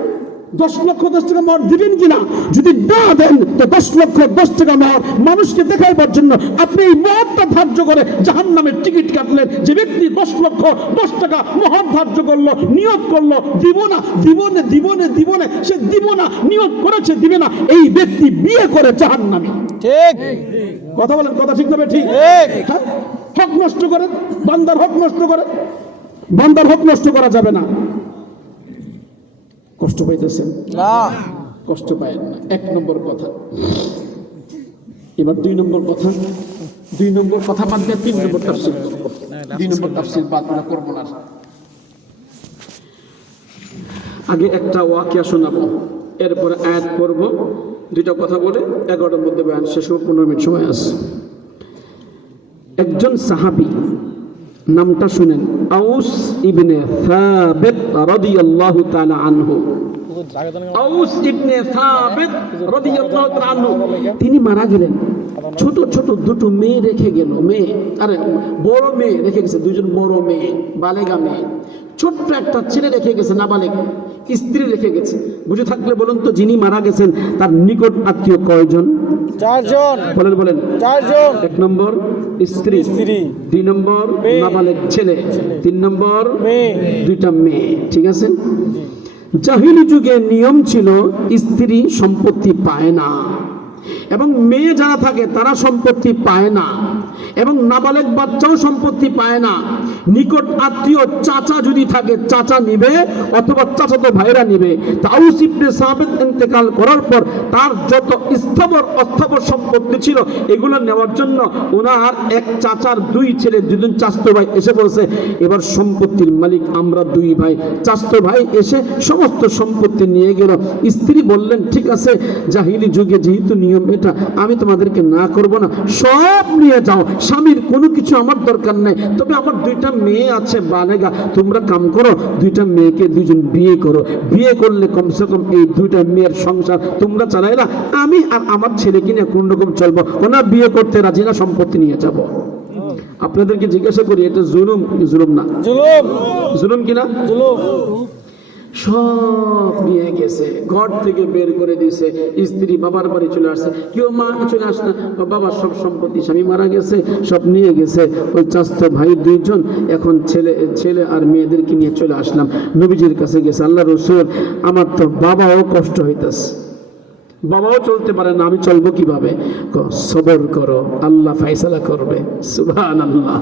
10,10,00,000 টাকা মোহর দিবেন কিনা? যদি না দেন তো 10,10,00,000 টাকা মোহর মানুষকে দেখাইবার জন্য আপনি এই মোহরটা ধার্য করে জাহান্নামের টিকিট কাটলেন। যে ব্যক্তি 10,10,00,000 টাকা মোহর ধার্য করলো, নিয়ত করলো দিব না, দিব না, দিব না, দিব না, সে দিব না, নিয়ত করেছে দিবে না, এই ব্যক্তি বিয়ে করে জাহান্নামী। ঠিক কথা বলেন, কথা ঠিক না ঠিক? হক নষ্ট করেন, বান্দার হক নষ্ট করেন, বান্দার হক নষ্ট করা যাবে না। কষ্ট পাইতেছেন? না। কষ্ট পায়েন না, 1 নম্বর কথা। এবার 2 নম্বর কথা। 2 নম্বর কথা বাদ দিয়ে 3 নম্বর তাফসীর করব। 2 নম্বর তাফসীর বাদ আমরা করব না। আগে একটা ওয়াকিয়া শোনাবো, এরপরে আয়াত পড়ব, 2টা কথা বলে 11টার মধ্যে বয়ান শেষ হবে, 15 মিনিট সময় আছে। একজন সাহাবী, নামটা শুনেন, আউস ইবনে সাবিত রাদিয়াল্লাহু তাআলা আনহু। আউস ইবনে সাবিত রাদিয়াল্লাহু তাআলা আনহু, তিনি মারা গেলেন। ছোট ছোট 2টো মেয়ে রেখে গেল, বড় মেয়ে রেখে গেছে, 2জন বড় মেয়ে, বালেগা মেয়ে। ছোট্ট একটা ছেলে রেখে গেছে, নাবালেগ, স্ত্রী রেখে গেছে। বুঝে থাকলে বলুন তো, যিনি মারা গেছেন তার নিকট আত্মীয় কয়জন? 4 জন। বলেন 4 জন। 1 নম্বর স্ত্রী, 2 নম্বর নাবালেগ ছেলে, 3 নম্বর মেয়ে, 2টা মেয়ে। ঠিক আছে? জাহিলি যুগে নিয়ম ছিল স্ত্রী সম্পত্তি পায় না, এবং মেয়ে যারা থাকে তারা সম্পত্তি পায় না, এবং নাবালেগ বাচ্চাও সম্পত্তি পায় না। নিকট আত্মীয় চাচা যদি থাকে, চাচা নিবে, অথবা চাচাতো ভাইরা নিবে। আউস ইবনে সাবিত ইন্তেকাল করার পর তার যত স্থাবর অস্থাবর সম্পত্তি ছিল, এগুলো নেওয়ার জন্য ওনার এক চাচার 2 ছেলে, 2জন চাচাতো ভাই এসে বলছে, এবার সম্পত্তির মালিক আমরা 2 ভাই। চাচাতো ভাই এসে সমস্ত সম্পত্তি নিয়ে গেল। স্ত্রী বললেন, ঠিক আছে, জাহিলি যুগে যেহেতু নিয়ম এটা, আমি তোমাদেরকে না করব না, সব নিয়ে যাও, স্বামীর কোনো কিছু আমার দরকার নেই, তবে আমার 2টা মেয়ে আছে বালেগা, তোমরা কাম করো, 2টা মেয়েকে 2জন বিয়ে করো, বিয়ে করলে কমসে কম এই 2টা মেয়ের সংসার তোমরা চালাইলা, আমি আর আমার ছেলেকে নিয়ে কোন রকম চলবো, ওনা বিয়ে করতে রাজি না, সম্পত্তি নিয়ে যাব। আপনাদেরকে জিজ্ঞাসা করি, এটা জুলুম না? জুলুম কিনা? সব নিয়ে গেছে, ঘর থেকে বের করে দিয়েছে। স্ত্রী বাবার বাড়ি চলে আসছে, কেউ মা চলে আসে না, বাবার সব সম্পত্তি, স্বামী মারা গেছে, সব নিয়ে গেছে। ওই চাচাতো ভাই 2জন, এখন ছেলে আর মেয়েদেরকে নিয়ে চলে আসলাম, নবীজির কাছে গেছে। আল্লাহ রাসূল, আমার তো বাবাও কষ্ট হইতাছে, বাবাও চলতে পারে না, আমি চলবো কিভাবে? সবর করো, আল্লাহ ফায়সালা করবে। সুবহানাল্লাহ।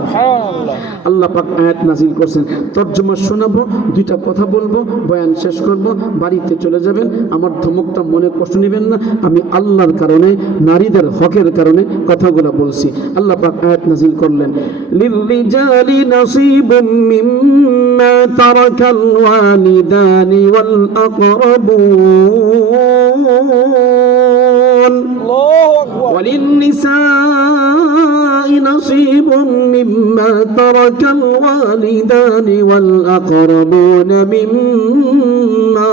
আল্লাহ পাক আয়াত নাযিল করছেন, তরজমা শোনাবো, 2টা কথা বলবো, বয়ান শেষ করব, বাড়িতে চলে যাবেন। আমার ধমকটা মনে কষ্ট নেবেন না, আমি আল্লাহর কারণে, নারীদের হকের কারণে কথাগুলো বলছি। আল্লাহ পাক আয়াত নাযিল করলেন, লিররিজালি নাসিবুম মিম্মা তারাকাল ওয়ালিদানি ওয়াল আকরাবুন وللنساء نصيب مما ترك الوالدان والأقربون مما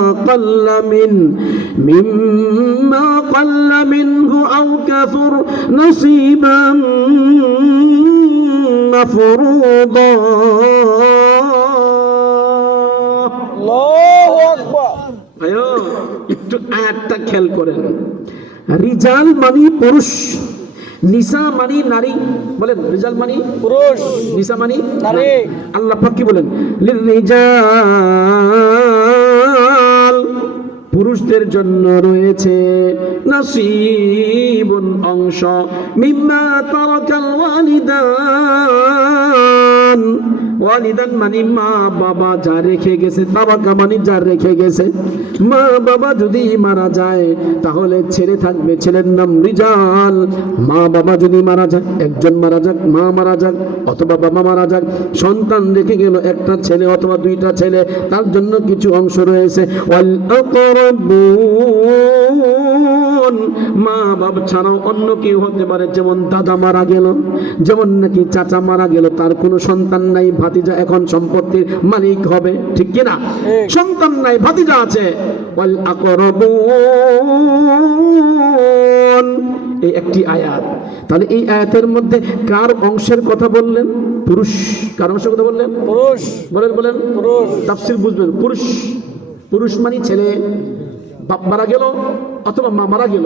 قل منه أو كثر نصيبا مفروضا আল্লাহু আকবার। একটু আয়াতটা খেয়াল করেন। রিজাল মানি পুরুষ, নিসা মানি নারী। বলেন, রিজাল মানি পুরুষ, নিসা মানি নারী। আল্লাহ পাক কি বলেন? লিররিজাল, পুরুষদের জন্য রয়েছে, নাসিবুন অংশ, মিম্মা তারাকাল ওয়ালিদান, ওয়ালিদান মানে মা বাবা যা রেখে গেছে, তারাকা মানে যা রেখে গেছে। মা বাবা যদি মারা যায় তাহলে ছেলে থাকবে, ছেলের নাম রিজাল। মা বাবা যদি মারা যায়, একজন মারা যাক, মা মারা যাক অথবা বাবা মারা যাক, সন্তান রেখে গেল একটা ছেলে অথবা 2টা ছেলে, তার জন্য কিছু অংশ রয়েছে। ওয়াল আকরাবুন, মা বাবা ছাড়াও অন্য কেউ হতে পারে, যেমন দাদা মারা গেল, যেমন নাকি চাচা মারা গেল, তার কোনো সন্তান নাই, ভাতিজা এখন সম্পত্তির মালিক হবে, ঠিক কিনা? সন্তান নাই, ভাতিজা আছে। ওয়াল আকরাবুন, এই একটি আয়াত। তাহলে এই আয়াতের মধ্যে কার অংশের কথা বললেন? পুরুষ। কার অংশের কথা বললেন? পুরুষ। বলেন পুরুষ। তাফসীর বুঝবেন। পুরুষ মানে ছেলে, বাপ মারা গেল অথবা মা মারা গেল,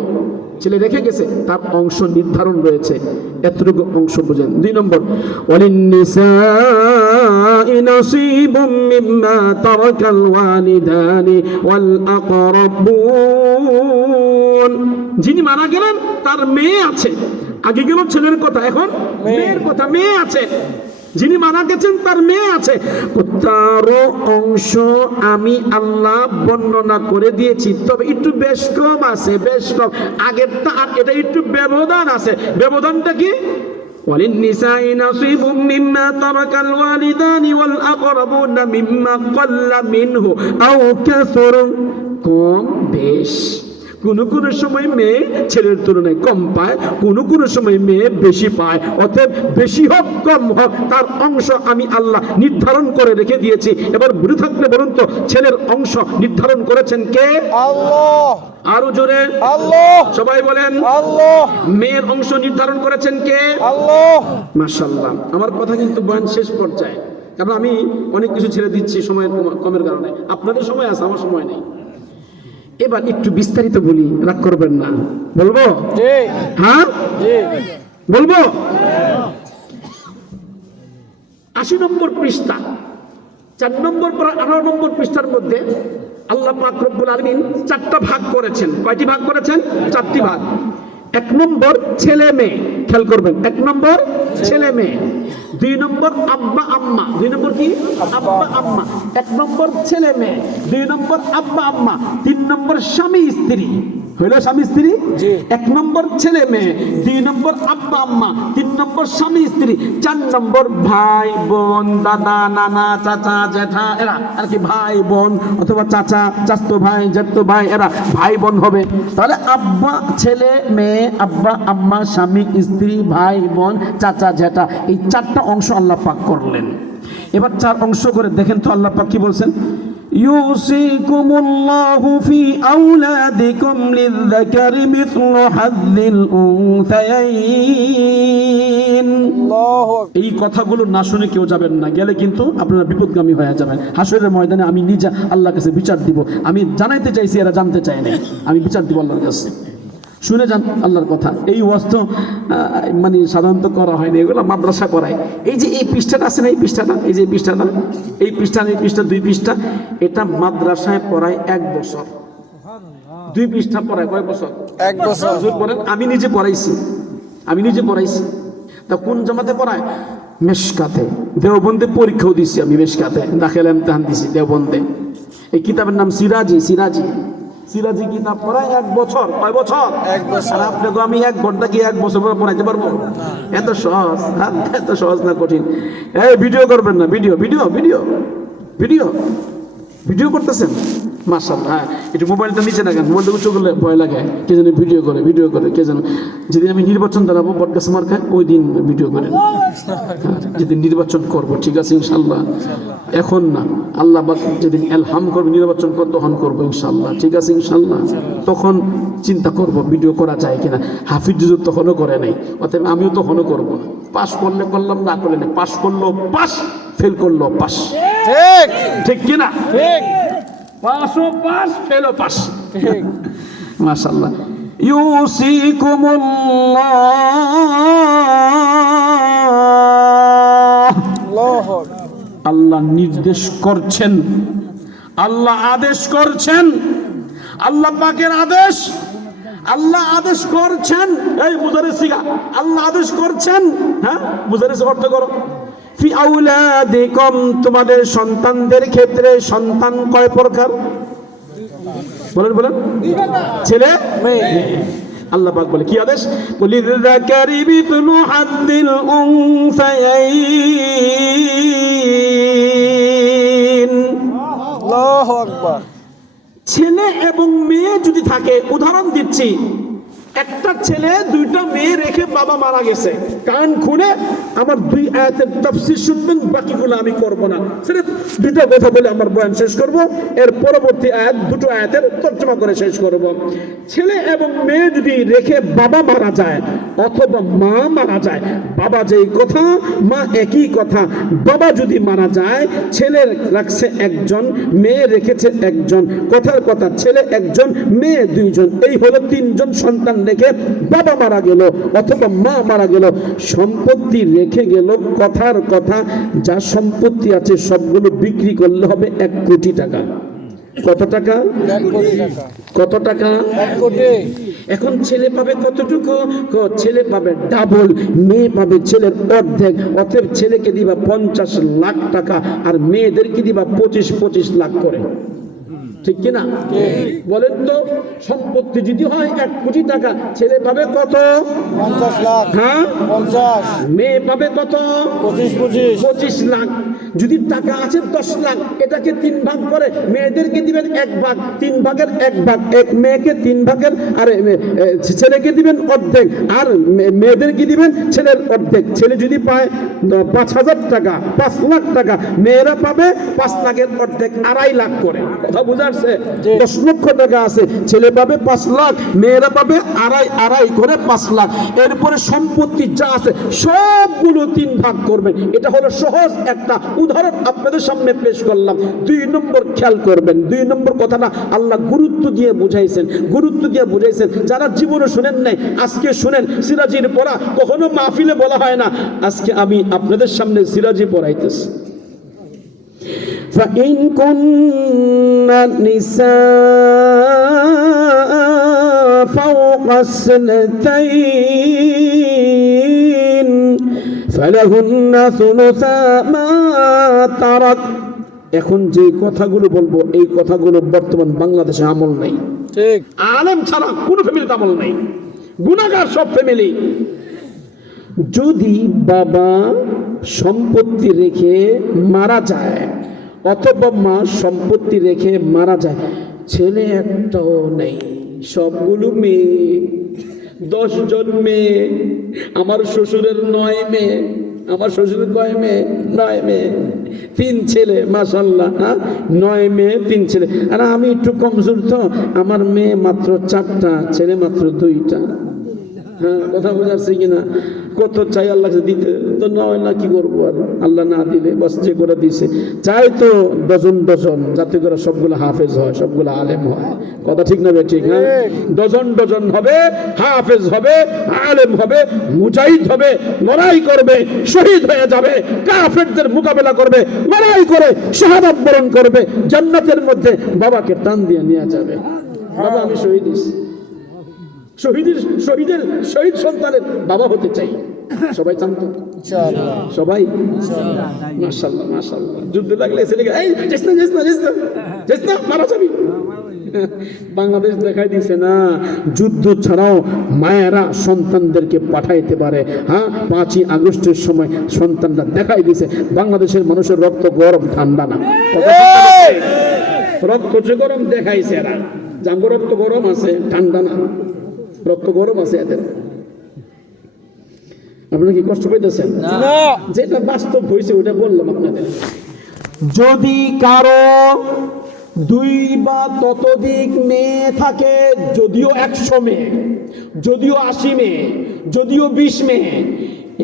ছেলে রেখে গেছে, তার অংশ নির্ধারণ রয়েছে, এতটুকু অংশ বুঝেন। 2 নম্বর, ওয়ালিন্নিসাই নাসিবুম মিম্মা তারাকাল ওয়ালিদানি ওয়াল আকরাবুন, যিনি মারা গেলেন তার মেয়ে আছে। আগে গেল ছেলের কথা, এখন মেয়ের কথা। মেয়ে আছে, যিনি মারা গেছেন তার মেয়ে আছে, তারও অংশ আমি আল্লাহ বর্ণনা করে দিয়েছি, তবে একটু বেশ কম আছে, বেশ কম। আগেরটা আর এটা একটু ব্যবধান আছে। ব্যবধানটা কি? وللنساء نصيب مما ترك الوالدان والأقربون مما قل منه أو كثر। কম বেশ, কোন কোন সময় মেয়ে ছেলের তুলনায় কম পায়, কোন কোন সময় মেয়ে বেশি পায়। অতএব বেশি হোক কম হোক তার অংশ আমি আল্লাহ নির্ধারণ করে রেখে দিয়েছি। এবার বুঝে থাকলে বলুন তো, ছেলের অংশ নির্ধারণ করেছেন কে? আল্লাহ। আরো জোরে আল্লাহ। সবাই বলেন। আল্লাহ। মেয়ের অংশ নির্ধারণ করেছেন কে? আল্লাহ। মাশাআল্লাহ। আমার কথা কিন্তু বয়ান শেষ পর্যায়ে, কারণ আমি অনেক কিছু ছেড়ে দিচ্ছি সময়ের কমের কারণে। আপনাদের সময় আছে, আমার সময় নেই। এবার একটু বিস্তারিত বলি, রাগ করবেন না। বলবো? জি। হ্যাঁ জি। বলবো। 80 নম্বর পৃষ্ঠা, 4 নম্বর পর 18 নম্বর পৃষ্ঠার মধ্যে আল্লাহ পাক রব্বুল আলামিন 4টা ভাগ করেছেন। কয়টি ভাগ করেছেন? 4টি ভাগ। 1 নম্বর ছেলে মেয়ে, খেয়াল করবেন। 1 নম্বর ছেলে মেয়ে, 2 নম্বর আব্বা আম্মা। 2 নম্বর কি? আব্বা আম্মা। 1 নম্বর ছেলে মেয়ে, 2 নম্বর আব্বা আম্মা, 3 নম্বর স্বামী স্ত্রী। হইল স্বামী স্ত্রী? 1 নম্বর ছেলে মেয়ে, 2 নম্বর আব্বা আম্মা, 3 নম্বর স্বামী স্ত্রী, 4 নম্বর ভাই বোন, দাদা নানা চাচা জ্যাঠা, এরা আর কি ভাই বোন, অথবা চাচা চাচতো ভাই জ্যাঠতো ভাই, এরা ভাই বোন হবে। তাহলে আব্বা ছেলে মেয়ে, আব্বা আম্মা, স্বামী স্ত্রী, ভাই বোন, চাচা জ্যাঠা, এই 4টা অংশ আল্লাহ পাক করলেন। এবার 4 অংশ করে দেখেন তো আল্লাহ পাক কি বলছেন। ইউসিকুমুল্লাহু ফি আওলাদিকুম লিযযাকারি মিসলু হাযযিল উনসায়াইন। আল্লাহু আকবার। এই কথাগুলো না শুনে কেউ যাবেন না, গেলে কিন্তু আপনারা বিপদগামী হয়ে যাবেন। হাসরের ময়দানে আমি নিজে আল্লাহর কাছে বিচার দিব। আমি জানাইতে চাইছি, এরা জানতে চায় না। আমি বিচার দিব আল্লাহর কাছে। শুনে যান আল্লাহর কথা। এই ওয়াজ মানে সাধারণত করা হয়নি, এগুলো মাদ্রাসা করায়। এই যে এই পৃষ্ঠাটা আছে না, এই পৃষ্ঠাটা, এই যে পৃষ্ঠাটা, এই পৃষ্ঠা, এই পৃষ্ঠা, 2 পৃষ্ঠা, এটা মাদ্রাসায় পড়ায় 1 বছর। 2 পৃষ্ঠা পড়ায় কয় বছর? 1 বছর। হুজুর বলেন আমি নিজে পড়াইছি, আমি নিজে পড়াইছি। তা কোন জামাতে পড়ায়? মেশকাতে। দেওবন্দে পরীক্ষাও দিছি আমি, মেশকাতে দাখিলা ইমতিহান দিছি দেওবন্দে। এই কিতাবের নাম সিরাজি। সিরাজি, সিরাজি কিতাব পড়ায় 1 বছর। কয় বছর? 1 বছর। আর আপনাকে আমি 1 ঘন্টা কি 1 বছর পরে পড়াইতে পারবো? এত সহজ? হ্যাঁ, এত সহজ না কঠিন? এই ভিডিও করবেন না, video video video video video করতেছেন? মাশাআল্লাহ। হ্যাঁ, একটু মোবাইলটা নিচে রাখেন, মোবাইলটা উঁচু করলে ভয় লাগে। কে যেন ভিডিও করে, ভিডিও করে কে যেন। যেদিন আমি নির্বাচন দাঁড়াবো বটগাছ মার্কায়, ওই দিন ভিডিও করেন। যেদিন নির্বাচন করবো, ঠিক আছে ইনশাল্লাহ। এখন না, আল্লাহ যেদিন এলহাম করবে নির্বাচন করবো, তখন করবো ইনশাল্লাহ, ঠিক আছে ইনশাল্লাহ। তখন চিন্তা করবো ভিডিও করা যায় কিনা। হাফিজ যুজুর তখনও করে নাই, অতএব আমিও তখনও করবো না। পাস করলে করলাম, না করলে না। পাস করলো পাস, ফেল করলো পাস। ঠিক। ঠিক কিনা? ঠিক। পাসও পাস, ফেলও পাস। ঠিক। মাশাআল্লাহ। ইউসিকুমুল্লাহ, আল্লাহু আকবার। আল্লাহ নির্দেশ করছেন, আল্লাহ আদেশ করছেন। আল্লাহ পাকের আদেশ, আল্লাহ আদেশ করছেন। এই মুজারিস সিগা, আল্লাহ আদেশ করছেন। হ্যাঁ, মুজারিস অর্থ করো। ফি আউলাদিকুম, তোমাদের সন্তানদের ক্ষেত্রে। সন্তান কয় প্রকার? বলেন বলেন। ছেলে মেয়ে। আল্লাহ পাক বলে কি আদেশ? লিযযাকারি মিসলু হাযযিল উনসায়াইন। আল্লাহু আকবার। ছেলে এবং মেয়ে যদি থাকে, উদাহরণ দিচ্ছি, একটা ছেলে 2টা মেয়ে রেখে বাবা মারা গেছে। কান খুলে আমার 2 আয়াতের তাফসীর শুনবেন, বাকিগুলো আমি করব না। সেটা 2টা কথা বলে আমার বয়ান শেষ করব। এর পরবর্তী আয়াত 2টো আয়াতের তর্জমা করে শেষ করব। ছেলে এবং মেয়ে যদি রেখে বাবা মারা যায় অথবা মা মারা যায়, বাবা যেই কথা মা একই কথা। বাবা যদি মারা যায়, ছেলে রাখছে 1জন, মেয়ে রেখেছে 1জন। কথার কথা, ছেলে 1জন, মেয়ে 2জন। এই হলো 3জন সন্তান রেখে বাবা মারা গেল অথবা মা মারা গেল। সম্পত্তি রেখে গেল, কথার কথা, যা সম্পত্তি আছে সবগুলো বিক্রি করলে হবে 1 কোটি টাকা। কত টাকা? 1 কোটি টাকা। কত টাকা? 1 কোটি। এখন ছেলে পাবে কতটুকু? ছেলে পাবে ডাবল, মেয়ে পাবে ছেলের অর্ধেক। অতএব ছেলেকে দিবা 50 লাখ টাকা আর মেয়েদেরকে দিবা 25 লাখ করে। ঠিক কিনা বলেন তো? সম্পত্তি যদি হয় 1 কোটি টাকা, ছেলে পাবে কত? 50 লাখ। হ্যাঁ, 50। মেয়ে পাবে কত? 25 লাখ। যদি টাকা আছে 10 লাখ, এটাকে 3 ভাগ করে মেয়েদেরকে দিবেন 1 ভাগ, 3 ভাগের 1 ভাগ, এক মেয়েকে 3 ভাগের, আর ছেলেকে দিবেন অর্ধেক, আর মেয়েদেরকে দিবেন ছেলের অর্ধেক। ছেলে যদি পায় 5,000 টাকা, 5 লাখ টাকা, মেয়েরা পাবে 5 লাখের অর্ধেক, 2.5 লাখ করে। কথা বুঝাচ্ছে? 10 লক্ষ টাকা আছে, ছেলে পাবে 5 লাখ, মেয়েরা পাবে আড়াই করে 5 লাখ। এরপরে সম্পত্তি যা আছে সবগুলো 3 ভাগ করবেন। এটা হলো সহজ একটা উদাহরণ আপনাদের সামনে পেশ করলাম। 2 নম্বর খেয়াল করবেন, 2 নম্বর কথাটা আল্লাহ গুরুত্ব দিয়ে বুঝাইছেন। যারা জীবনে শুনেন নাই আজকে শুনেন। সিরাজির পড়া কখনো মাহফিলে বলা হয় না, আজকে আমি আপনাদের সামনে সিরাজি পড়াইতেছি। فإن كن نساء فوق 2 فلهن ثلثا ما ترك। এখন যে কথাগুলো বলবো এই কথাগুলো বর্তমান বাংলাদেশে আমল নাই। ঠিক। আলেম ছাড়া কোনো ফ্যামিলিতে আমল নাই, গুনাহগার সব ফ্যামিলি। যদি বাবা সম্পত্তি রেখে মারা যায় অথবা মা সম্পত্তি রেখে মারা যায়, ছেলে একটাও নেই, সবগুলো মেয়ে, 10 জন মেয়ে। আমার শ্বশুরের 9 মেয়ে। আমার শ্বশুরের কয় মেয়ে? 9 মেয়ে, 3 ছেলে। মাশাআল্লাহ, 9 মেয়ে 3 ছেলে। আর আমি একটু কমজোর তো, আমার মেয়ে মাত্র 4টা, ছেলে মাত্র 2টা। হ্যাঁ, কথা বোঝাচ্ছে কিনা? কত চাই আল্লাহকে দিতে, তো নয় না, কি করবো আর? আল্লাহ না দিলে বাস যে করে দিছে। চাই তো ডজন, যাতে করে সবগুলো হাফেজ হয়, সবগুলো আলেম হয়। কথা ঠিক না? ঠিক। হ্যাঁ, ডজন হবে, হাফেজ হবে, আলেম হবে, মুজাহিদ হবে, লড়াই করবে, শহীদ হয়ে যাবে, কাফেরদের মোকাবেলা করবে, লড়াই করে শাহাদাত বরণ করবে, জান্নাতের মধ্যে বাবাকে টান দিয়ে নিয়ে যাবে। বাবা আমি শহীদ হইছি, শহীদ সন্তানের বাবা হতে চাই। সবাই চান তো? ইনশাআল্লাহ। সবাই? মাশাআল্লাহ। যুদ্ধ লাগলে ছেলেকে এই যাস না, মারা যাবি। বাংলাদেশ দেখাই দিছে না, যুদ্ধ ছাড়াও মায়েরা সন্তানদেরকে পাঠাইতে পারে। হ্যাঁ, 5ই আগস্টের সময় সন্তানরা দেখাই দিছে বাংলাদেশের মানুষের রক্ত গরম, ঠান্ডা না। রক্ত যে গরম দেখাইছে এরা, জাঙ্গ রক্ত গরম আছে, ঠান্ডা না, রক্ত গরম আছে এদের। আপনারা কি কষ্ট পাইতেছেন? না। যেটা বাস্তব হয়েছে ওটা বললাম আপনাদের। যদি কারো 2 বা ততোধিক মেয়ে থাকে, যদিও 100 মেয়ে, যদিও 80 মেয়ে, যদিও 20 মেয়ে,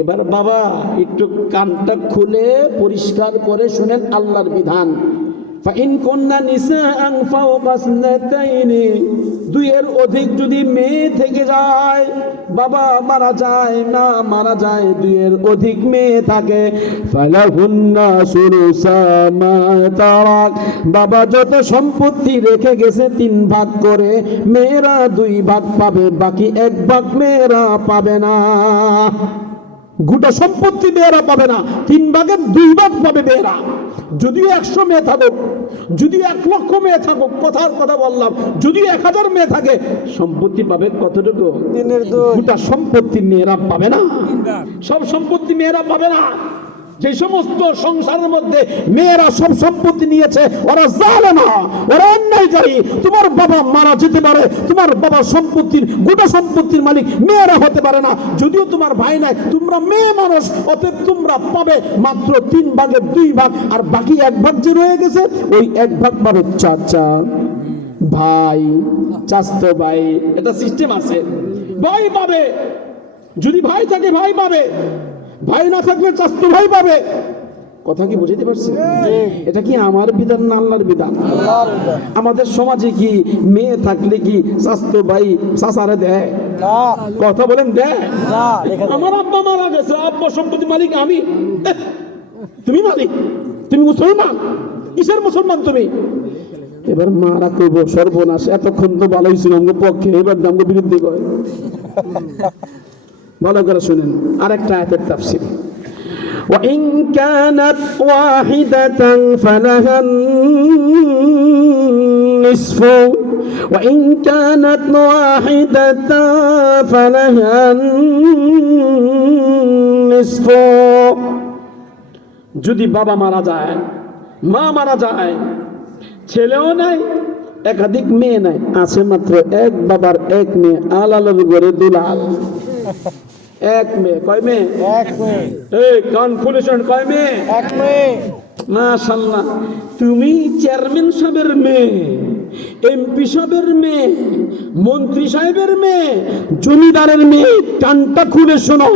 এবার বাবা একটু কানটা খুলে পরিষ্কার করে শুনেন আল্লাহর বিধান। ফাইন কন্যা নিসাআন ফাওকা 2 এর অধিক যদি মেয়ে থেকে যায়, বাবা মারা যায়, না মারা যায়, 2 এর অধিক মেয়ে থাকে, ফালাহুন্না সুলুসা মা তারাক। বাবা যত সম্পত্তি রেখে গেছে 3 ভাগ করে, মেয়েরা 2 ভাগ পাবে, বাকি 1 ভাগ মেয়েরা পাবে না। গোটা সম্পত্তি মেয়েরা পাবে না, 3 ভাগের 2 ভাগ পাবে মেয়েরা। যদিও 100 মেয়ে থাকুক, যদিও 1 লক্ষ মেয়ে থাকুক, কথার কথা বললাম, যদিও 1000 মেয়ে থাকে, সম্পত্তি পাবে কতটুকু? 3/2। গোটা সম্পত্তি মেয়েরা পাবে না, সব সম্পত্তি মেয়েরা পাবে না। যে সমস্ত সংসারের মধ্যে মেয়েরা সব সম্পত্তি নিয়েছে, ওরা জালেমা, ওরা অন্যায়কারী। তোমার বাবা মারা যেতে পারে, তোমার বাবা সম্পত্তির, গোটা সম্পত্তির মালিক মেয়েরা হতে পারে না। যদিও তোমার ভাই নাই, তোমরা মেয়ে মানুষ, অতএব তোমরা পাবে মাত্র 3 ভাগের 2 ভাগ, আর বাকি 1 ভাগ যে রয়ে গেছে, ওই 1 ভাগ পাবে চাচা, ভাই, চাচতো ভাই। এটা সিস্টেম আছে, ভাই পাবে। যদি ভাই থাকে ভাই পাবে, ভাই না থাকলে চাচতো ভাই পাবে। কথা কি বুঝতে পারছি? এটা কি আমার বিধান না আল্লাহর বিধান? আমাদের সমাজে কি মেয়ে থাকলে কি চাচতো ভাই চাচারে দেয়? না। কথা বলেন, দেয়? না। আমার আব্বা মারা গেছে, আব্বা সম্পত্তি মালিক আমি। তুমি মালিক, তুমি মুসলমান। কিসের মুসলমান তুমি? এবার মারা কইব সর্বনাশ, এতক্ষণ তো ভালোই ছিল আমাদের পক্ষে, এবার আমাদের বিরুদ্ধে কয়। ভালো করে শুনেন আরেকটা আয়াতের তাফসীর। وإن كانت واحدة فلها النصف وإن كانت واحدة فلها النصف। যদি বাবা মারা যায়, মা মারা যায়, ছেলেও নাই, একাধিক মেয়ে নাই, আছে মাত্র এক বাবার এক মেয়ে, আলাল করে দুলাল, এক মেয়ে। কয় মেয়ে? এক মেয়ে। এই কান খুলে শোন, কয় মেয়ে? এক মেয়ে। মাশাআল্লাহ, তুমি চেয়ারম্যান সাহেবের মেয়ে, এমপি সাহেবের মেয়ে, মন্ত্রী সাহেবের মেয়ে, জমিদারের মেয়ে, কানটা খুলে শোনো।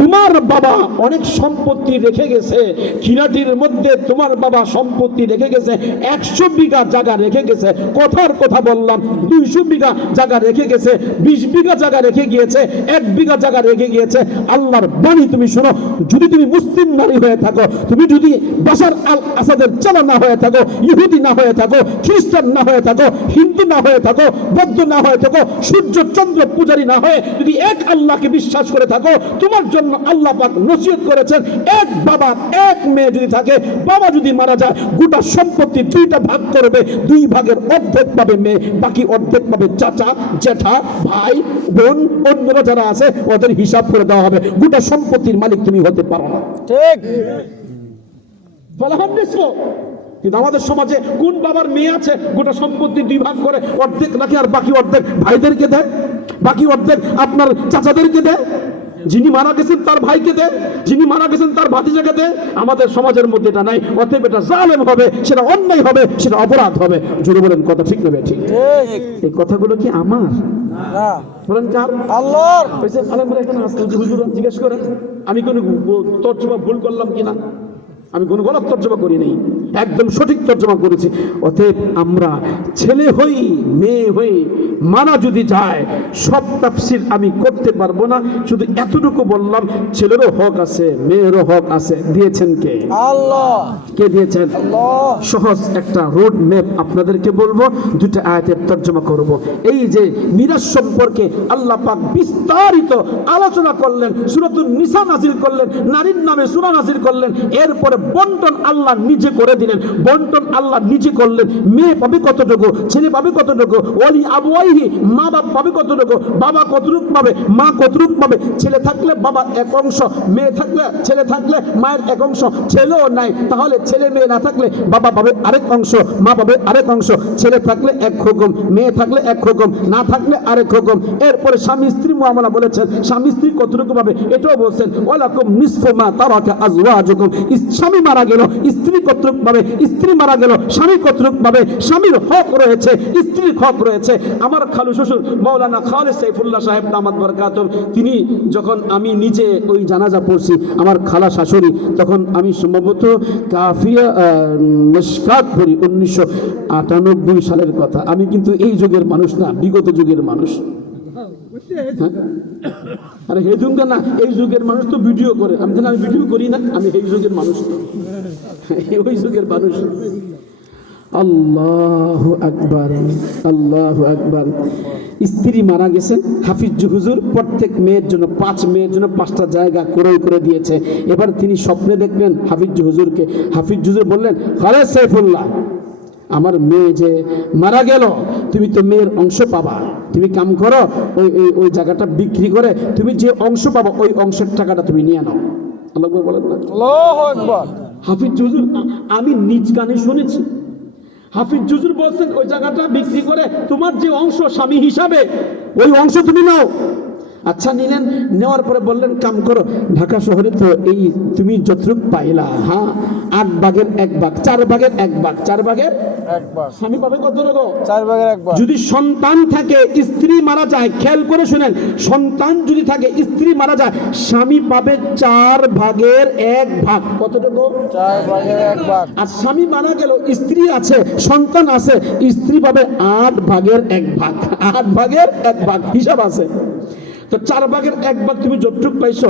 তোমার বাবা অনেক সম্পত্তি রেখে গেছে, খিরাটির মধ্যে তোমার বাবা সম্পত্তি রেখে গেছে, 100 বিঘা জায়গা রেখে গেছে, কথার কথা বললাম, 200 বিঘা জায়গা রেখে গেছে, 20 বিঘা জায়গা রেখে গিয়েছে, 1 বিঘা জায়গা রেখে গিয়েছে। আল্লাহর বাণী তুমি শোনো, যদি তুমি মুসলিম নারী হয়ে থাকো, তুমি যদি বাশার আল আসাদের চেলা না হয়ে থাকো, ইহুদি না হয়ে থাকো, খ্রিস্টান না হয়ে থাকো, হিন্দু না হয়ে থাকো, বৌদ্ধ না হয়ে থাকো, সূর্য চন্দ্র পূজারী না হয়ে যদি এক আল্লাহকে বিশ্বাস করে থাকো, তোমার জন্য আল্লাহ পাক নসিহত করেছেন, এক বাবা এক মেয়ে যদি থাকে, বাবা যদি মারা যায়, গোটা সম্পত্তি 2টা ভাগ করবে, 2 ভাগের অর্ধেক পাবে মেয়ে, বাকি অর্ধেক পাবে চাচা, জেঠা, ভাই, বোন, অন্যরা যারা আছে ওদের হিসাব করে দেওয়া হবে। গোটা সম্পত্তির মালিক তুমি হতে পারো না। ঠিক। কিন্তু আমাদের সমাজে কোন বাবার মেয়ে আছে গোটা সম্পত্তি 2 ভাগ করে অর্ধেক রাখে, আর বাকি অর্ধেক ভাইদেরকে দেয়, বাকি অর্ধেক আপনার চাচাদেরকে দেয়, যিনি মারা গেছেন তার ভাইকে দেয়, যিনি মারা গেছেন তার ভাতিজাকে দেয়। আমাদের সমাজের মধ্যে এটা নাই, অতএব এটা জালেম হবে, সেটা অন্যায় হবে, সেটা অপরাধ হবে। জোরে বলেন কথা ঠিক নেবে? ঠিক। এই কথাগুলো কি আমার? না। বলেন কার? আল্লাহর। আলমরা এখানে আসলে হুজুর জিজ্ঞেস করেন আমি কোনো তর্জমা ভুল করলাম কিনা। আমি কোনো গলত তর্জমা করি নাই, একদম সঠিক তর্জমা করেছি। অতএব আমরা ছেলে হই, মেয়ে হই, মারা যদি যায়, সব তাফসীর আমি করতে পারবো না, শুধু এতটুকু বললাম, ছেলেরও হক আছে, মেয়েরও হক আছে। দিয়েছেন কে? আল্লাহ। কে দিয়েছেন? আল্লাহ। সহজ একটা রোড ম্যাপ আপনাদেরকে বলবো, 2টা আয়াতের তর্জমা করব। এই যে মিরাজ সম্পর্কে আল্লাহ পাক বিস্তারিত আলোচনা করলেন, সূরাতুন নিসা নাজিল করলেন, নারীর নামে সূরা নাজিল করলেন, এরপরে বন্টন আল্লাহ নিজে করে দিলেন। বন্টন আল্লাহ নিজে করলেন। মেয়ে পাবে কতটুকু, ছেলে পাবে কতটুকু, ওয়ালি আবওয়াইহি, মা বাপ পাবে কতটুকু, বাবা কতটুকু পাবে, মা কতটুকু পাবে। ছেলে থাকলে বাবা এক অংশ, মেয়ে থাকলে, ছেলে থাকলে মায়ের এক অংশ, ছেলেও নাই তাহলে ছেলে মেয়ে না থাকলে বাবা পাবে আরেক অংশ, মা পাবে আরেক অংশ। ছেলে থাকলে এক হুকুম, মেয়ে থাকলে এক হুকুম, না থাকলে আরেক হুকুম। এরপরে স্বামী স্ত্রী মুআমালা বলেছেন, স্বামী স্ত্রী কতটুকু পাবে এটাও বলছেন, ওয়ালাকুম নিসফু মা তারাকা আজওয়াজুকুম। স্বামী মারা গেল, স্ত্রী কতটুকু পাবে, স্ত্রী মারা গেল, স্বামী কতটুকু পাবে। স্বামীর হক রয়েছে, স্ত্রীর হক রয়েছে। আমার খালু শ্বশুর মাওলানা খালেদ সাইফুল্লাহ সাহেব দামাত বরকাতুহু, তিনি যখন আমি নিজে ওই জানাজা পড়ছি, আমার খালা শাশুড়ি, তখন আমি সম্ভবত কাফিয়া মিশকাত পড়ি, 1998 সালের কথা। আমি কিন্তু এই যুগের মানুষ না, বিগত যুগের মানুষ। আরে হেদুঙ্গা না, এই যুগের মানুষ তো ভিডিও করে, আমি জানি আমি ভিডিও করি না, আমি এই যুগের মানুষ, ওই যুগের মানুষ। আল্লাহু আকবার, আল্লাহু আকবার। স্ত্রী মারা গেছেন, হাফিজ হুজুর প্রত্যেক মেয়ের জন্য 5 মেয়ের জন্য 5টা জায়গা ক্রয় করে দিয়েছে। এবার তিনি স্বপ্নে দেখলেন হাফিজ হুজুরকে। হাফিজ হুজুর বললেন, খালেদ সাইফুল্লাহ, আমার মেয়ে যে মারা গেল, তুমি তো মেয়ের অংশ পাবা, তুমি কাম করো, ওই ওই ওই জায়গাটা বিক্রি করে তুমি যে অংশ পাবো ওই অংশের টাকাটা তুমি নিয়ে নাও। আল্লাহু আকবার বলেন না? আল্লাহু আকবার। হাফিজ হুজুর, আমি নিজ কানে শুনেছি, হাফিজ হুজুর বলছেন ওই জায়গাটা বিক্রি করে তোমার যে অংশ স্বামী হিসাবে ওই অংশ তুমি নাও। আচ্ছা নিলেন, নেওয়ার পরে বললেন কাম করো, ঢাকা শহরে তো এই তুমি যতটুকু পাইলা, হ্যাঁ 8 ভাগের 1 ভাগ, 4 ভাগের 1 ভাগ, 4 ভাগের 1 ভাগ, স্বামী পাবে কত রকম? 4 ভাগের 1 ভাগ। যদি সন্তান থাকে, স্ত্রী মারা যায়, খেয়াল করে শুনেন, সন্তান যদি থাকে, স্ত্রী মারা যায়, স্বামী পাবে 4 ভাগের 1 ভাগ। কতটুকু? 4 ভাগের 1 ভাগ। আর স্বামী মারা গেল, স্ত্রী আছে, সন্তান আছে, স্ত্রী পাবে 8 ভাগের 1 ভাগ, 8 ভাগের 1 ভাগ, হিসাব আছে। তো 4 ভাগের 1 ভাগ তুমি যতটুক পাইছো,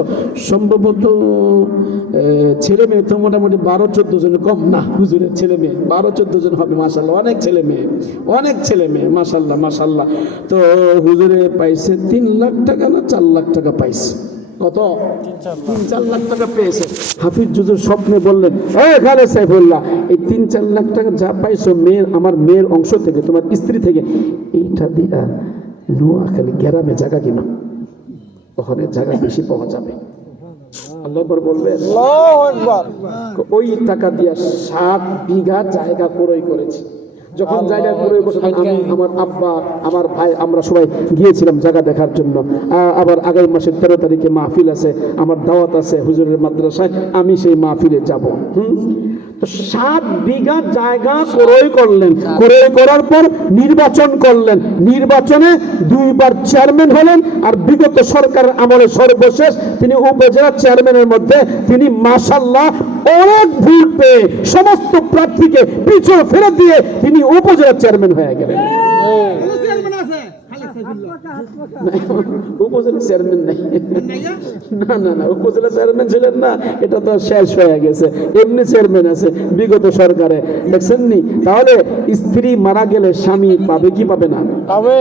সম্ভবত ছেলে মেয়ে তো মোটামুটি 12-14 জন, কম না হুজুরের ছেলে মেয়ে 12-14 জন হবে মাশাআল্লাহ, অনেক ছেলে মেয়ে মাশাআল্লাহ মাশাআল্লাহ। তো হুজুরে পাইছে 3 লাখ টাকা না 4 লাখ টাকা পাইছে। কত? 3-4 লাখ টাকা পেয়েছে। হাফিজ হুজুর স্বপ্নে বললেন, খালেদ সাইফুল্লাহ, এই 3-4 লাখ টাকা যা পাইছো আমার মেয়ের অংশ থেকে, তোমার স্ত্রী থেকে, এইটা দিয়া নোয়াখালী গ্রামে জায়গা কিনো, ওখানে জায়গা বেশি পাওয়া যাবে। আল্লাহ আকবার বলবেন। আল্লাহু আকবার। ওই টাকা দিয়া 7 বিঘা জায়গা ক্রয় করেছি। যখন জায়গা ক্রয় করছে, আমি, আমার আব্বা, আমার ভাই, আমরা সবাই গিয়েছিলাম জায়গা দেখার জন্য। আবার আগামী মাসের 13 তারিখে মাহফিল আছে, আমার দাওয়াত আছে হুজুরের মাদ্রাসায়, আমি সেই মাহফিলে যাব। তো 7 বিঘা জায়গা ক্রয় করলেন, ক্রয় করার পর নির্বাচন করলেন, নির্বাচনে 2 বার চেয়ারম্যান হলেন। আর বিগত সরকারের আমলে সর্বশেষ তিনি উপজেলা চেয়ারম্যানের মধ্যে তিনি মাশাআল্লাহ অনেক ভোট পেয়ে সমস্ত প্রার্থীকে পিছু ফেলে দিয়ে তিনি উপজেলা চেয়ারম্যান হয়ে গেলেন। উপজেলা চেয়ারম্যান নাই, না উপজেলা চেয়ারম্যান ছিলেন না, এটা তো শেষ হয়ে গেছে। এমনি চেয়ারম্যান আছে বিগত সরকারে, দেখছেন নি? তাহলে স্ত্রী মারা গেলে স্বামী পাবে কি পাবে না? পাবে।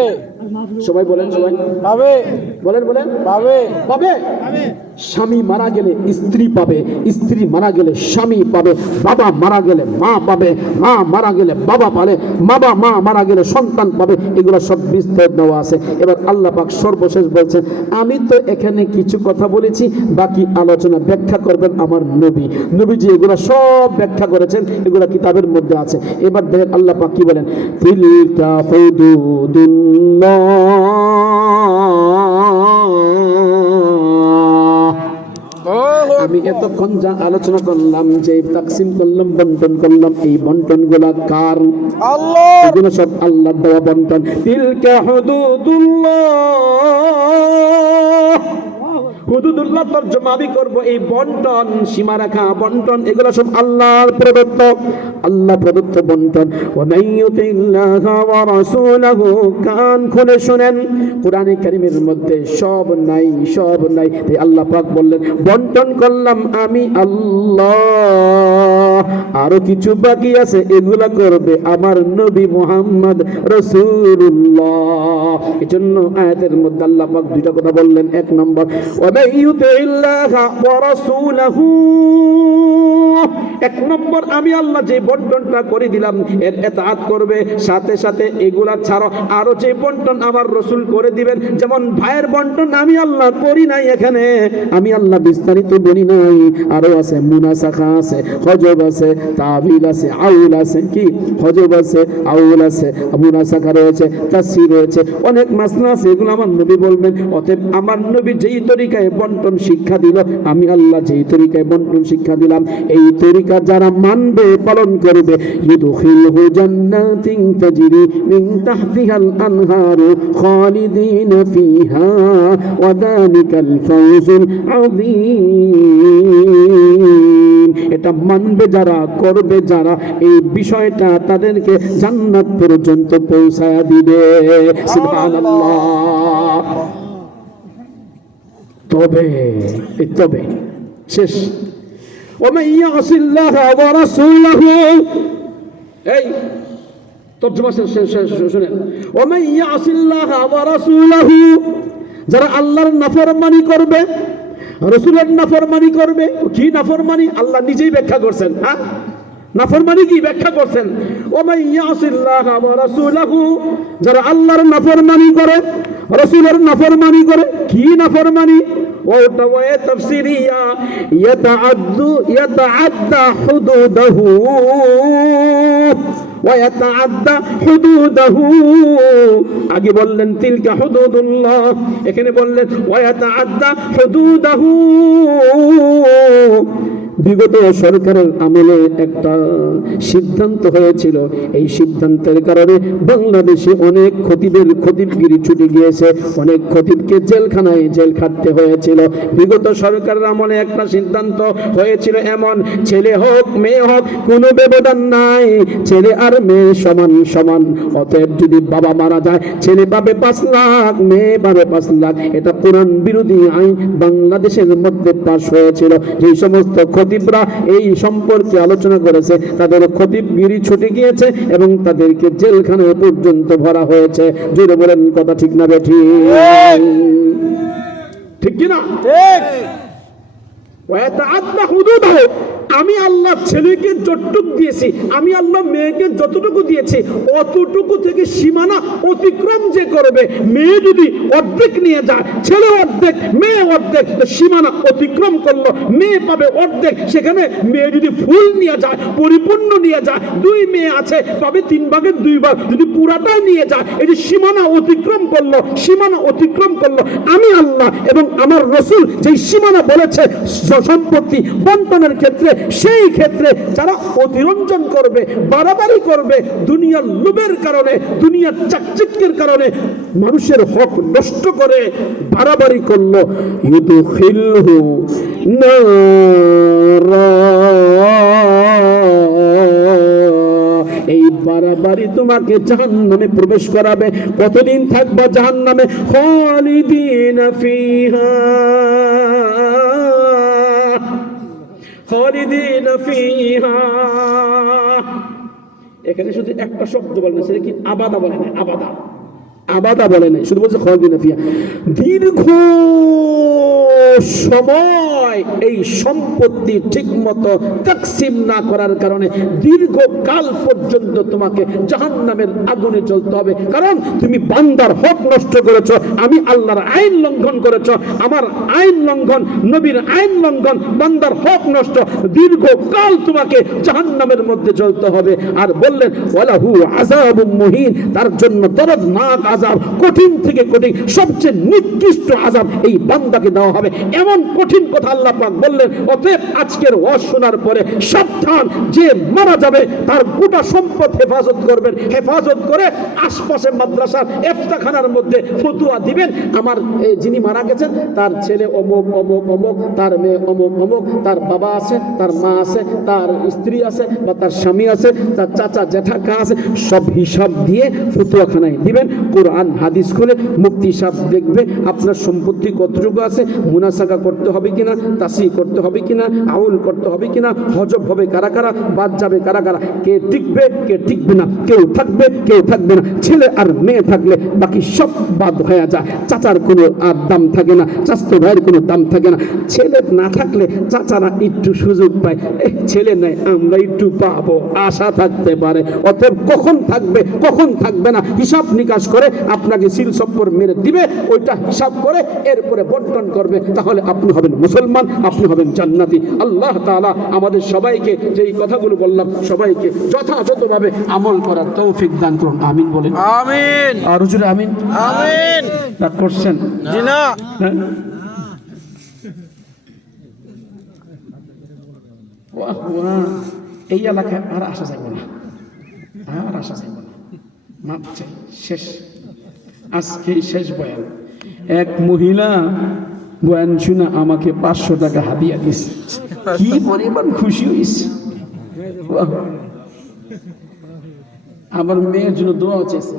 সবাই বলেন, সবাই পাবে। বলেন পাবে। পাবে। স্বামী মারা গেলে স্ত্রী পাবে, স্ত্রী মারা গেলে স্বামী পাবে, বাবা মারা গেলে মা পাবে, মা মারা গেলে বাবা পাবে, মা মারা গেলে সন্তান পাবে। এগুলো সব বিস্তার দেওয়া আছে। এবার আল্লাহ পাক সর্বশেষ বলছেন, আমি তো এখানে কিছু কথা বলেছি, বাকি আলোচনা ব্যাখ্যা করবেন আমার নবীজি এগুলো সব ব্যাখ্যা করেছেন, এগুলো কিতাবের মধ্যে আছে। এবার দেখেন আল্লাহ পাক কি বলেন, তিলকা হুদুদুল্লাহ, আমি এতক্ষণ যা আলোচনা করলাম, যে তাকসিম করলাম, বন্টন করলাম, এই বন্টন গুলা কার? আল্লাহ। এগুলো সব আল্লাহর দেওয়া বন্টন। তিলকা হুদুদুল্লাহ, হুদুদুল্লাহ তর্জমা আমি করব এই বন্টন, সীমারেখা বন্টন, এগুলো সব আল্লাহর প্রদত্ত, আল্লাহ প্রদত্ত বন্টন। ওয়া মান ইউতিল্লাহা ওয়া রাসূলাহু, কান খুলে শুনেন, কোরআনে কারীমের মধ্যে সব নাই। তাই আল্লাহ পাক বললেন, বন্টন করলাম আমি আল্লাহ, আরো কিছু বাকি আছে, এগুলা করবে আমার নবী মুহাম্মদ রাসূলুল্লাহ। এজন্য আয়াতের মধ্যে আল্লাহ পাক 2টা কথা বললেন। 1 নম্বর, ওয়া মান ইউতিল্লাহা ওয়া রাসূলাহু, 1 নম্বর আমি আল্লাহ যে বন্টনটা করে দিলাম এর ইতাআত করবে, সাথে সাথে এগুলা ছাড়া আরো যে বন্টন আমার রাসূল করে দিবেন, যেমন ভাইয়ের বন্টন আমি আল্লাহ করি নাই, এখানে আমি আল্লাহ বিস্তারিত বলি নাই, আরো আছে মুনাসাখা আছে, হজব আছে, তাবিল আছে, আউল আছে, কি হজব আছে, আউল আছে, মুনাসাখা রয়েছে, তাফসীর রয়েছে, অনেক মাসলা আছে, এগুলো আমার নবী বলবেন। অতএব আমার নবী যেই তরিকায় বন্টন শিক্ষা দিল, আমি আল্লাহ যেই তরিকায় বন্টন শিক্ষা দিলাম, এই তরিকা যারা মানবে, পালন করবে, ইউদখিলহু জান্নাতিন তাজরি মিন তাহতিহাল আনহারু খালিদিন ফিহা ওয়া যালিকাল ফাওজুল আযীম। এটা মানবে যারা, করবে যারা, এই বিষয়টা তাদেরকে জান্নাত পর্যন্ত পৌঁছায়া দিবে। সুবহানাল্লাহ। তবে শেষ, ওমান ইয়াসিল্লাহা ওয়া রাসূলাহু, এই তর্জমা শুনেন, ওমান ইয়াসিল্লাহা ওয়া রাসূলাহু, যারা আল্লাহর নাফরমানি করবে, রাসূলের নাফরমানি করবে। কি নাফরমানি? আল্লাহ নিজেই ব্যাখ্যা করছেন। হ্যাঁ, নাফরমানি কি ব্যাখ্যা করছেন, ওমান ইয়াসিল্লাহা ওয়া রাসূলাহু, যারা আল্লাহর নাফরমানি করে, রাসূলের নাফরমানি করে। কি নাফরমানি? ওটা ওয়ে তাফসিরিয়া, ইয়াতাআদ্দা হুদুদাহু ওয়া ইয়াতাআদ্দা হুদুদাহু। আগে বললেন তিলকা হুদুদুল্লাহ, এখানে বললেন ওয়া ইয়াতাআদ্দা হুদুদাহু, বিগত সরকারের আমলে একটা সিদ্ধান্ত হয়েছিল, এই সিদ্ধান্তের কারণে বাংলাদেশে অনেক খতিবগিরি ছুটে গিয়েছে, অনেক খতিবকে জেলখানায় জেল খাটতে হয়েছিল। বিগত সরকারের আমলে একটা সিদ্ধান্ত হয়েছিল এমন, ছেলে হোক মেয়ে হোক কোনো ব্যবধান নাই, ছেলে আর মেয়ে সমান সমান। অতএব যদি বাবা মারা যায় ছেলে পাবে 5 লাখ, মেয়ে পাবে 5 লাখ। এটা কোরআন বিরোধী আইন বাংলাদেশের মধ্যে পাশ হয়েছিল। যেই সমস্ত খতিবরা এই সম্পর্কে আলোচনা করেছে তাদের খতিবগিরি ছুটে গিয়েছে এবং তাদেরকে জেলখানায় পর্যন্ত ভরা হয়েছে। জোরে বলেন কথা ঠিক না বেঠিক? ঠিক কিনা? ঠিক। ওয়াতাআদ্দা হুদুদাহু, আমি আল্লাহ ছেলেকে যতটুকু দিয়েছি, আমি আল্লাহ মেয়েকে যতটুকু দিয়েছি, অতটুকু থেকে সীমানা অতিক্রম যে করবে, মেয়ে যদি অর্ধেক নিয়ে যায়, ছেলে অর্ধেক মেয়ে অর্ধেক, তো সীমানা অতিক্রম করলো, মেয়ে পাবে অর্ধেক। সেখানে মেয়ে যদি ফুল নিয়ে যায়, পরিপূর্ণ নিয়ে যায়, 2 মেয়ে আছে পাবে 3 ভাগের 2 ভাগ। যদি পুরাটাই নিয়ে যায়, এই যে সীমানা অতিক্রম করলো, সীমানা অতিক্রম করলো। আমি আল্লাহ এবং আমার রাসূল যেই সীমানা বলেছে সম্পত্তি বন্টনের ক্ষেত্রে, সেই ক্ষেত্রে যারা অতিরঞ্জন করবে, বাড়াবাড়ি করবে, দুনিয়ার লোভের কারণে, দুনিয়ার চাকচিক্যের কারণে মানুষের হক নষ্ট করে বাড়াবাড়ি করলো, ইউদখিলহু নারা, এই বাড়াবাড়ি তোমাকে জাহান্নামে প্রবেশ করাবে। কতদিন থাকবা জাহান্নামে? খালিদিনা ফিহা, খালিদিনা ফিহা। এখানে শুধু একটা শব্দ বলে না, সেটা কি আবাদা বলে না, আবাদা আবাদা বলে নাই, শুধু বলছে খালিদিনা ফিহা। দীর্ঘ সময় এই সম্পত্তি ঠিকমতো তাকসিম না করার কারণে দীর্ঘকাল পর্যন্ত তোমাকে জাহান্নামের আগুনে জ্বলতে হবে। কারণ তুমি বান্দার হক নষ্ট করেছো, আমি আল্লাহর আইন লঙ্ঘন করেছো, আমার আইন লঙ্ঘন, নবীর আইন লঙ্ঘন, বান্দার হক নষ্ট, দীর্ঘকাল তোমাকে জাহান্নামের মধ্যে জ্বলতে হবে। আর বললেন ওয়ালাহু আযাবুম মুহিন, তার জন্য দর্দনাক আযাব, কঠিন থেকে কঠিন, সবচেয়ে নিকৃষ্ট আযাব এই বান্দাকে দেওয়া হবে। এমন কঠিন কথা আল্লাহ পাক বললেন। অতএব আজকের ওয়াজ শোনার পরে সাবধান, যে মারা যাবে তার গোটা সম্পদ হেফাজত করবেন, হেফাজত করে আশপাশে মাদ্রাসার ইফতাখানার মধ্যে ফতোয়া দিবেন। আমার যিনি মারা গেছেন তার ছেলে অমুক অমুক অমুক, তার মেয়ে অমুক অমুক, তার বাবা আছে, তার মা আছে, তার স্ত্রী আছে বা তার স্বামী আছে, তার চাচা জ্যাঠা আছে, সব হিসাব দিয়ে ফতোয়াখানায় দিবেন। কোরআন হাদিস খুলে মুফতি সাহেব দেখবে আপনার সম্পত্তি কতটুকু আছে, মুনাসাকা করতে হবে কিনা, তাসি করতে হবে কিনা, আউল করতে হবে কিনা, হজব হবে কারা কারা, বাদ যাবে কারা কারা, কে টিকবে কে টিকবে না, কেউ থাকবে কেউ থাকবে না। ছেলে আর মেয়ে থাকলে বাকি সব বাদ হয়ে যায়। চাচার কোনো আর দাম থাকে না, চাচাতো ভাইয়ের কোনো দাম থাকে না। ছেলে না থাকলে চাচারা একটু সুযোগ পায়, ছেলে নেই আমরা একটু পাবো, আশা থাকতে পারে। অতএব কখন থাকবে কখন থাকবে না হিসাব নিকাশ করে আপনাকে সিল সপ্পর মেরে দিবে, ওইটা হিসাব করে এরপরে বন্টন করবে। তাহলে আপনি হবেন মুসলমান, আপনি হবেন জান্নাতি। আল্লাহ তাআলা আমাদের সবাইকে যেই কথাগুলো বললাম সবাইকে যথাযথভাবে আমল করার তৌফিক দান করুন। আমিন বলেন। আমিন। আর হুজুর আমিন। আমিন। রাগ করছেন? জি না। হ্যাঁ? বাহ, বাহ। এই এলাকায় আর আসা যাবে না, আর আসা যাবে না, মাপ চাই, শেষ, আজকে শেষ বয়ান। এক মহিলা বয়ান শুনে আমাকে 500 টাকা হাদিয়া দিছে, কি পরিমাণ খুশি হয়েছে। আমার মেয়ের জন্য দোয়া চেয়েছে,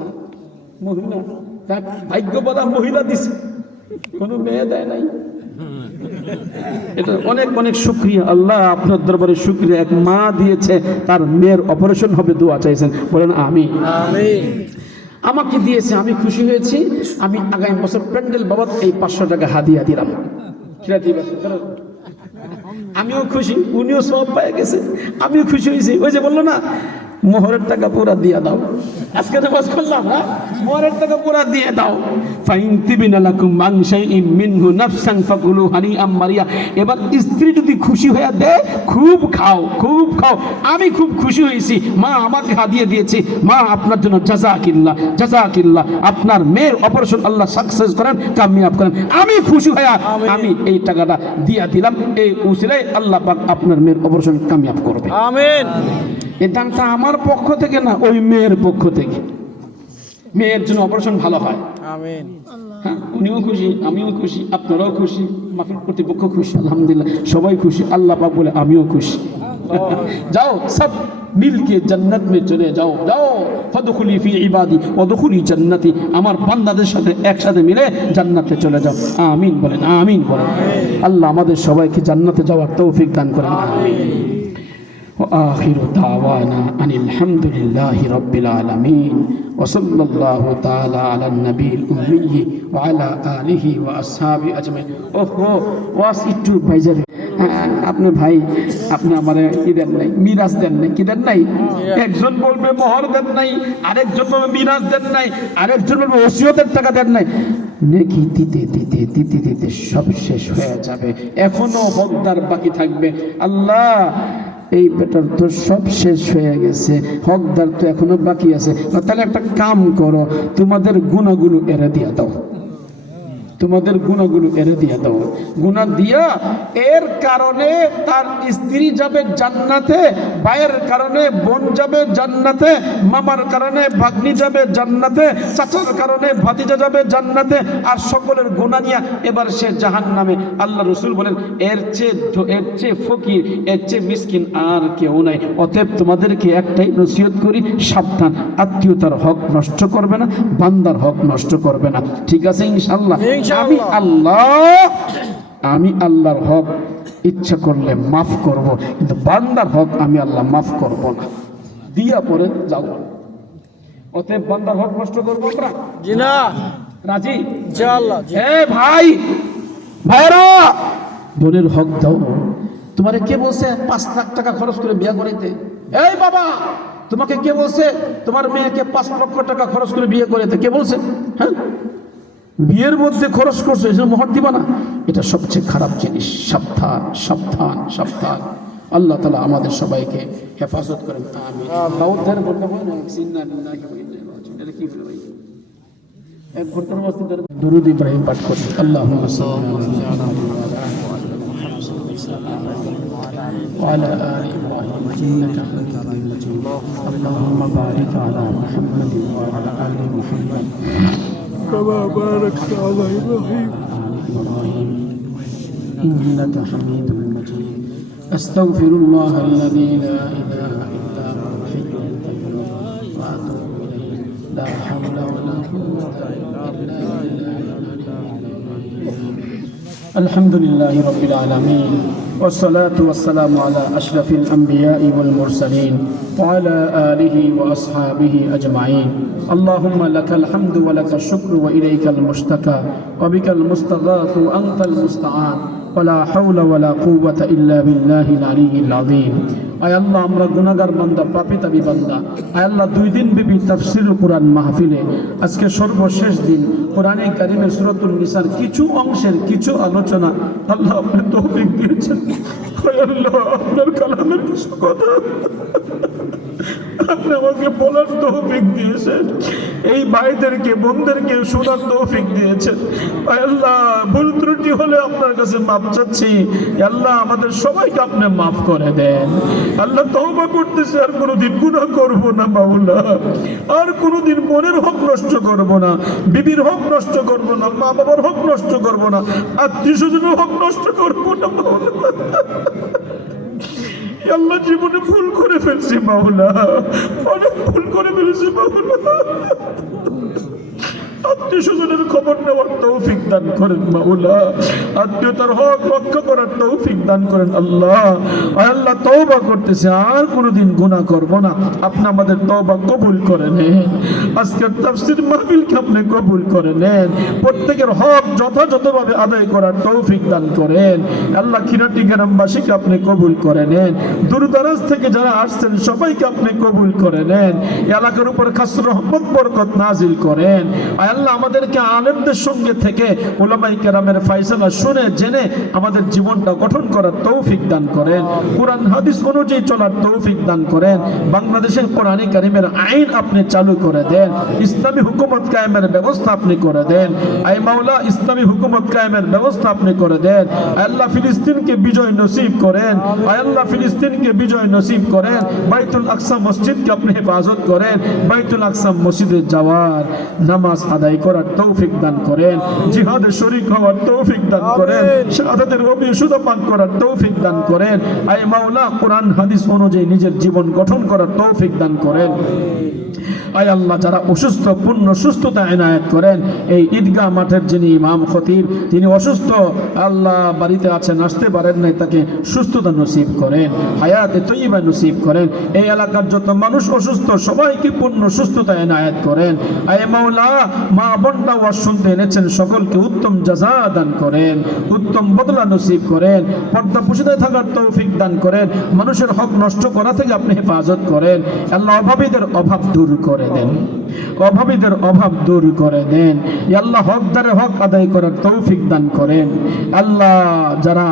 মহিলা তার ভাগ্যবালা মহিলা দিছে, কোনো মেয়ে দেয় নাই। এটা অনেক অনেক শুকরিয়া আল্লাহ, আপনার দরবারে শুকরিয়া। এক মা দিয়েছে, তার মেয়ের অপারেশন হবে, দোয়া চাইছেন, বলেন আমিন। আমিন। আমাকে দিয়েছে, আমি খুশি হয়েছি। আমি আগামী বছর প্যান্ডেল বাবদ এই 500 টাকা হাদিয়া দিলাম। আমিও খুশি, উনিও সব পেয়ে গেছে, আমিও খুশি হয়েছি। ওই যে বললো না মোহরের টাকা পুরা দিয়া দাও, আজকে নামাজ করলাম, হ্যাঁ, মরের টাকা পুরা দিয়ে দাও। ফাইন তিবিনা লাকুম আন শাইইন মিনহু নাফসান ফাকুলু হানিআম মারিয়া। এবার স্ত্রী যদি খুশি হয়ে দেয়, খুব খাও, খুব খাও। আমি খুব খুশি হয়েছি, মা আমাকে হাদিয়া দিয়েছে, মা আপনার জন্য জাযাকিল্লাহ, জাযাকিল্লাহ। আপনার মেয়ের অপারেশন আল্লাহ সাকসেস করেন, কামিয়াব করেন। আমি খুশি হয়ে আমি এই টাকাটা দিয়া দিলাম, এই উসিলায় আল্লাহ পাক আপনার মেয়ের অপারেশন কামিয়াব করবে। আমিন। এই দানটা আমার পক্ষ থেকে না, ওই মেয়ের পক্ষ থেকে। মেয়ের জন্য অপারেশন ভালো হয়। আমিন। হ্যাঁ, উনিও খুশি, আমিও খুশি, আপনারাও খুশি, মাহফিল কর্তৃপক্ষ খুশি, আলহামদুলিল্লাহ সবাই খুশি। আল্লাহ পাক বলে আমিও খুশি। যাও সব মিলকে জান্নাত মে চলে যাও, যাও ফাদখুলি ফি ইবাদি ওয়াদখুলি জান্নাতি। আমার বান্দাদের সাথে একসাথে মিলে জান্নাতে চলে যাও। আমিন বলেন, আমিন বলেন। আল্লাহ আমাদের সবাইকে জান্নাতে যাওয়ার তৌফিক দান করেন। وآخر دعوانا أن الحمد لله رب العالمين وصلى الله تعالى على النبي الأمي وعلى آله وأصحابه أجمعين. ওয়াস একটু ভাইজার, আপনি ভাই, আপনি আমার কি দেন নাই, মিরাজ দেন নাই, কি দেন নাই? একজন বলবে মোহর দেন নাই, আরেকজন বলবে মিরাজ দেন নাই, আরেকজন বলবে ওসিয়তের টাকা দেন নাই। নেকি দিতে দিতে দিতে দিতে সব শেষ হয়ে যাবে, এখনো হকদার বাকি থাকবে। আল্লাহ, এই বেটার তো সব শেষ হয়ে গেছে, হকদার তো এখনো বাকি আছে। তাহলে একটা কাম করো, তোমাদের গুণাগুলো এড়ে দিয়া দাও, তোমাদের গুণাগুলো এড়ে দিয়া দাও। গুণা দিয়া এর কারণে তার স্ত্রী যাবে জান্নাতে, ভাইয়ের কারণে বোন যাবে জান্নাতে, মামার কারণে ভাগ্নি যাবে জান্নাতে, চাচার কারণে ভাতিজা যাবে জান্নাতে, আর সকলের গুণা নিয়া এবার সে জাহান্নামে। আল্লাহ রসুল বলেন এর চেয়ে ফকির, এর চেয়ে মিসকিন আর কেউ নাই। অতএব তোমাদেরকে একটাই নসিহত করি, সাবধান, আত্মীয়তার হক নষ্ট করবে না, বান্দার হক নষ্ট করবে না। ঠিক আছে ইনশাআল্লাহ? আমি আল্লাহর হক ইচ্ছা করলে মাফ করব, কিন্তু বান্দার হক আমি আল্লাহ মাফ করব না, দিয়া পরে যাও। অতএব বান্দার হক নষ্ট করবো আমরা? জি না। রাজি? ইনশাআল্লাহ। ভাই, ভাইরা, বোনের হক দাও। তোমারে কে বলছে 5 লাখ টাকা খরচ করে বিয়ে করাইতে? এই বাবা, তোমাকে কে বলছে তোমার মেয়েকে 5 লক্ষ টাকা খরচ করে বিয়ে করাইতে? কে বলছে? হ্যাঁ, বিয়ের মধ্যে খরচ করছো, এই জন্য মোহর দিবা না। এটা সবচেয়ে খারাপ জিনিস। সাবধান, সাবধান, সাবধান। আল্লাহ তাআলা আমাদের সবাইকে হেফাজত করেন। আমিন। দাউদের বলতে হয় না, সিন্না লিল্লাহি ওয়া ইন্না ইলাইহি রাজিউন। এটা কি বলে ভাই? এক ঘন্টার মধ্যে দরুদ ইব্রাহিম পাঠ করি। আল্লাহুম্মা সাল্লি আলা وعلى آل إبراهيم إنك حميد مجيد. اللهم بارك على محمد وعلى آل محمد كما باركت على إبراهيم إنك حميد مجيد. أستغفر الله الذي لا إله إلا هو الحي القيوم وأتوب إليه. لا حول ولا قوة إلا بالله. الحمد لله رب العالمين، والصلاة والسلام على أشرف الأنبياء والمرسلين وعلى آله وأصحابه أجمعين. اللهم لك الحمد ولك الشكر وإليك المشتكى وبك المستغاث وأنت المستعان ولا حول ولا قوة إلا بالله العلي العظيم. আয় আল্লাহ, আমরা গুনাহগার বান্দা, পাপী বান্দা। আয় আল্লাহ, 2 দিন ব্যাপী তাফসীরুল কুরআন মাহফিলে আজকে সর্বশেষ দিন কোরআনে কারিমের সূরাতুন নিসার কিছু অংশের কিছু আলোচনা আল্লাহ আপনি তৌফিক দিয়েছেন। আয় আল্লাহ, আপনার কালামের কিছু কথা আপনি আমাকে বলার তৌফিক দিয়েছেন, এই ভাইদেরকে বোনদেরকে শোনার তৌফিক দিয়েছেন। আয় আল্লাহ, ভুল ত্রুটি হলে আপনার কাছে মাপ চাচ্ছি। আল্লাহ, আমাদের সবাইকে আপনি মাফ করে দেন। আল্লাহ, তওবা করতেছি, আর কোনোদিন গুনাহ করব না মাওলা, আর কোনোদিন বোনের হক নষ্ট করব না, বিবির হক নষ্ট করব না, মা বাবার হক নষ্ট করব না, আত্মীয় স্বজনের হক নষ্ট করব না মাওলা। আল্লাহ, জীবনে ভুল করে ফেলছি মাওলা, অনেক ভুল করে ফেলছি মাওলা। আত্মীয় স্বজনের খবর নেওয়ার তৌফিক দান করেন মাওলা, আত্মীয়তার হক রক্ষা করার তৌফিক দান করেন আল্লাহ। আল্লাহ তওবা করতেছে, আর কোনোদিন গুনাহ করব না, আপনি আমাদের তওবা কবুল করে নেন। আজকের তাফসীর মাহফিলকে আপনি কবুল করে নেন, প্রত্যেকের হক যথাযথভাবে আদায় করার তৌফিক দান করেন আল্লাহ। খিরাটি গ্রামবাসীকে আপনি কবুল করে নেন, দূরদরাজ থেকে যারা আসছেন সবাইকে আপনি কবুল করে নেন। এলাকার উপর খাস রহমত বরকত নাজিল করেন আল্লাহ। আমাদেরকে আলেমদের সঙ্গে থেকে উলামায়ে কেরামের ফয়সালা শুনে জেনে আমাদের জীবনটা গঠন করার তৌফিক দান করেন, কোরআন হাদিস অনুযায়ী চলার তৌফিক দান করেন। বাংলাদেশের কোরআনে কারিমের আইন আপনি চালু করে দেন, ইসলামী হুকুমত কায়েমের ব্যবস্থা আপনি করে দেন। আই মাওলা, ইসলামী হুকুমত কায়েমের ব্যবস্থা আপনি করে দেন আল্লাহ। ফিলিস্তিনকে বিজয় নসিব করেন আল্লাহ, ফিলিস্তিনকে বিজয় নসিব করেন। বাইতুল আকসা মসজিদকে আপনি হেফাজত করেন, বাইতুল আকসা মসজিদে যাওয়ার নামাজ আদায় করার তৌফিক দান করেন, জিহাদে শরীক হওয়ার তৌফিক দান করেন, শাহাদাতের অভিশুদ্ধ পান করার তৌফিক দান করেন। আই মাওলা, কোরআন হাদিস অনুযায়ী নিজের জীবন গঠন করার তৌফিক দান করেন। আয় আল্লাহ, যারা অসুস্থ পূর্ণ সুস্থতা এনায়েত করেন। এই ঈদগাহ মাঠের যিনি ইমাম খতিব, তিনি অসুস্থ আল্লাহ, বাড়িতে আছেন, আসতে পারেন নাই, তাকে সুস্থতা নসিব করেন, হায়াতে তৈয়বা নসিব করেন। এই এলাকার যত মানুষ অসুস্থ সবাইকে পূর্ণ সুস্থতা এনায়েত করেন। আয় মাওলা, মা বোনটা ওয়াজ শুনতে এনেছেন, সকলকে উত্তম জাযা দান করেন, উত্তম বদলা নসিব করেন, পর্দা পুশিদায় থাকার তৌফিক দান করেন, মানুষের হক নষ্ট করা থেকে আপনি হেফাজত করেন আল্লাহ। অভাবীদের অভাব দূর করে দেন, অভাবীদের অভাব দূর করে দেন আল্লাহ। হকদারের হক আদায় করার তৌফিক দান করেন আল্লাহ। যারা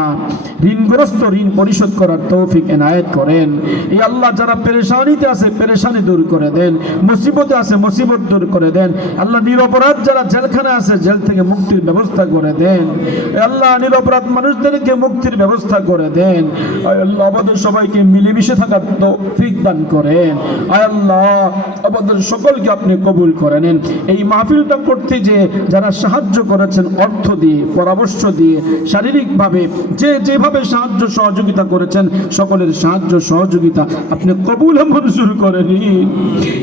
ঋণগ্রস্ত, ঋণ পরিশোধ করার তৌফিক এনায়েত করেন এই আল্লাহ। যারা পেরেশানিতে আছে, পেরেশানি দূর করে দেন, মুসিবতে আছে, মুসিবত দূর করে দেন আল্লাহ। নিরপরাধ যারা জেলখানে আছে, জেল থেকে মুক্তির ব্যবস্থা করে দেন আল্লাহ। নিরপরাধ মানুষদেরকে মুক্তির ব্যবস্থা করে দেন আল্লাহ। আমাদের সবাইকে মিলেমিশে থাকার তৌফিক দান করেন আল্লাহ। আমাদের সকলকে আপনি কবুল করে নেন। এই মাহফিলটা করতে যে যারা সাহায্য করেছেন, অর্থ দিয়ে, পরামর্শ দিয়ে, শারীরিকভাবে যে যেভাবে সাহায্য সহযোগিতা করেছেন, সকলের সাহায্য সহযোগিতা আপনি কবুল মঞ্জুর করে নিন।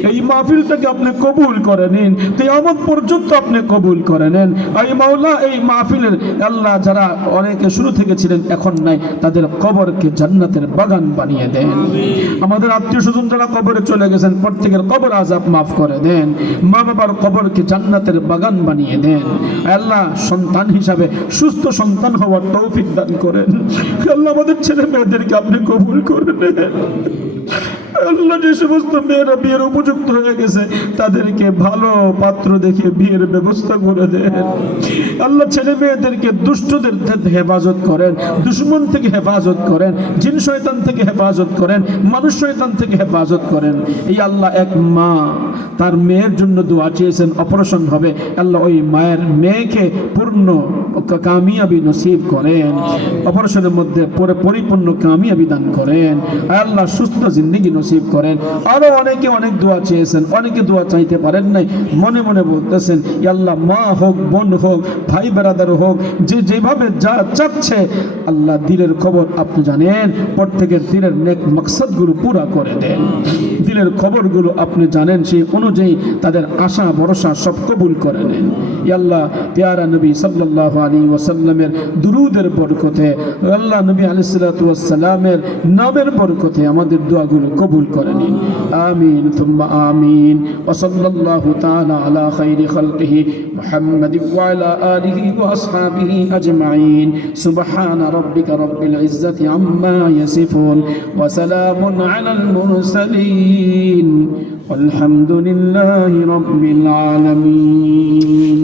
এই মাহফিলটাকে আপনি কবুল করে নিন, কিয়ামত পর্যন্ত আপনি কবুল করে নেন। এই মাওলা, এই মাহফিলের আল্লাহ যারা অনেকে শুরু থেকে ছিলেন, এখন নাই, তাদের কবরকে জান্নাতের বাগান বানিয়ে দেন। আমাদের আত্মীয় স্বজন যারা কবরে চলে গেছেন, প্রত্যেকের কবর আযাব মাফ করে দেন। মা বাবার কবরকে জান্নাতের বাগান বানিয়ে দেন আল্লাহ। সন্তান হিসাবে সুস্থ সন্তান হওয়ার তৌফিক দান করেন আল্লাহ। আমাদের ছেলে মেয়েদেরকে আপনি কবুল করে নেন আল্লাহ। যে সমস্ত মেয়েরা বিয়ের উপযুক্ত হয়ে গেছে, তাদেরকে ভালো পাত্র দেখে বিয়ের ব্যবস্থা করে দেন আল্লাহ। ছেলে মেয়েদেরকে দুষ্টদের থেকে হেফাজত করেন, দুশ্মন থেকে হেফাজত করেন, জিন শয়তান থেকে হেফাজত করেন, মানুষ শয়তান থেকে হেফাজত করেন এই আল্লাহ। এক মা তার মেয়ের জন্য দোয়া চেয়েছেন, অপারেশন হবে আল্লাহ। ওই মায়ের মেয়েকে পূর্ণ কামিয়াবি নসিব করেন, অপারেশনের মধ্যে পরিপূর্ণ কামিয়াবি দান করেন আল্লাহ। সুস্থ জিন্দেগি নসিব করেন। আরো অনেকে অনেক দোয়া চেয়েছেন, অনেকে দোয়া চাইতে পারেন নাই, মনে মনে বলতেছেন আল্লাহ, মা হোক, বোন হোক, ভাই বেরাদার হোক, যে যেভাবে যা চাচ্ছে আল্লাহ, দিলের খবর আপনি জানেন, প্রত্যেকের দিলের নেক মাকসাদগুলো পুরা করে দেন। দিলের খবরগুলো আপনি জানেন, সেই অনুযায়ী তাদের আশা ভরসা সব কবুল করে নেন আল্লাহ। পেয়ারা নবী সাল্লাল্লাহু আলাইহি ওয়াসাল্লামের দুরূদের বরকতে আল্লাহ, নবী আলাইহিস সালাতু ওয়াস সালামের নামের বরকতে আমাদের দোয়াগুলো কবুল করে নিন। আমিন থুম্মা আমিন। ওয়া সাল্লাল্লাহু তাআলা আলা খাইরি খালকিহি মুহাম্মাদ ওয়া আলা আলিহি ওয়া আসহাবিহি আজমাইন। সুবহান রাব্বিকা রাব্বিল ইজ্জাতি আম্মা ইয়াসিফুন ওয়া সালামুন আলাল মুরসালিন والحمد لله رب العالمين।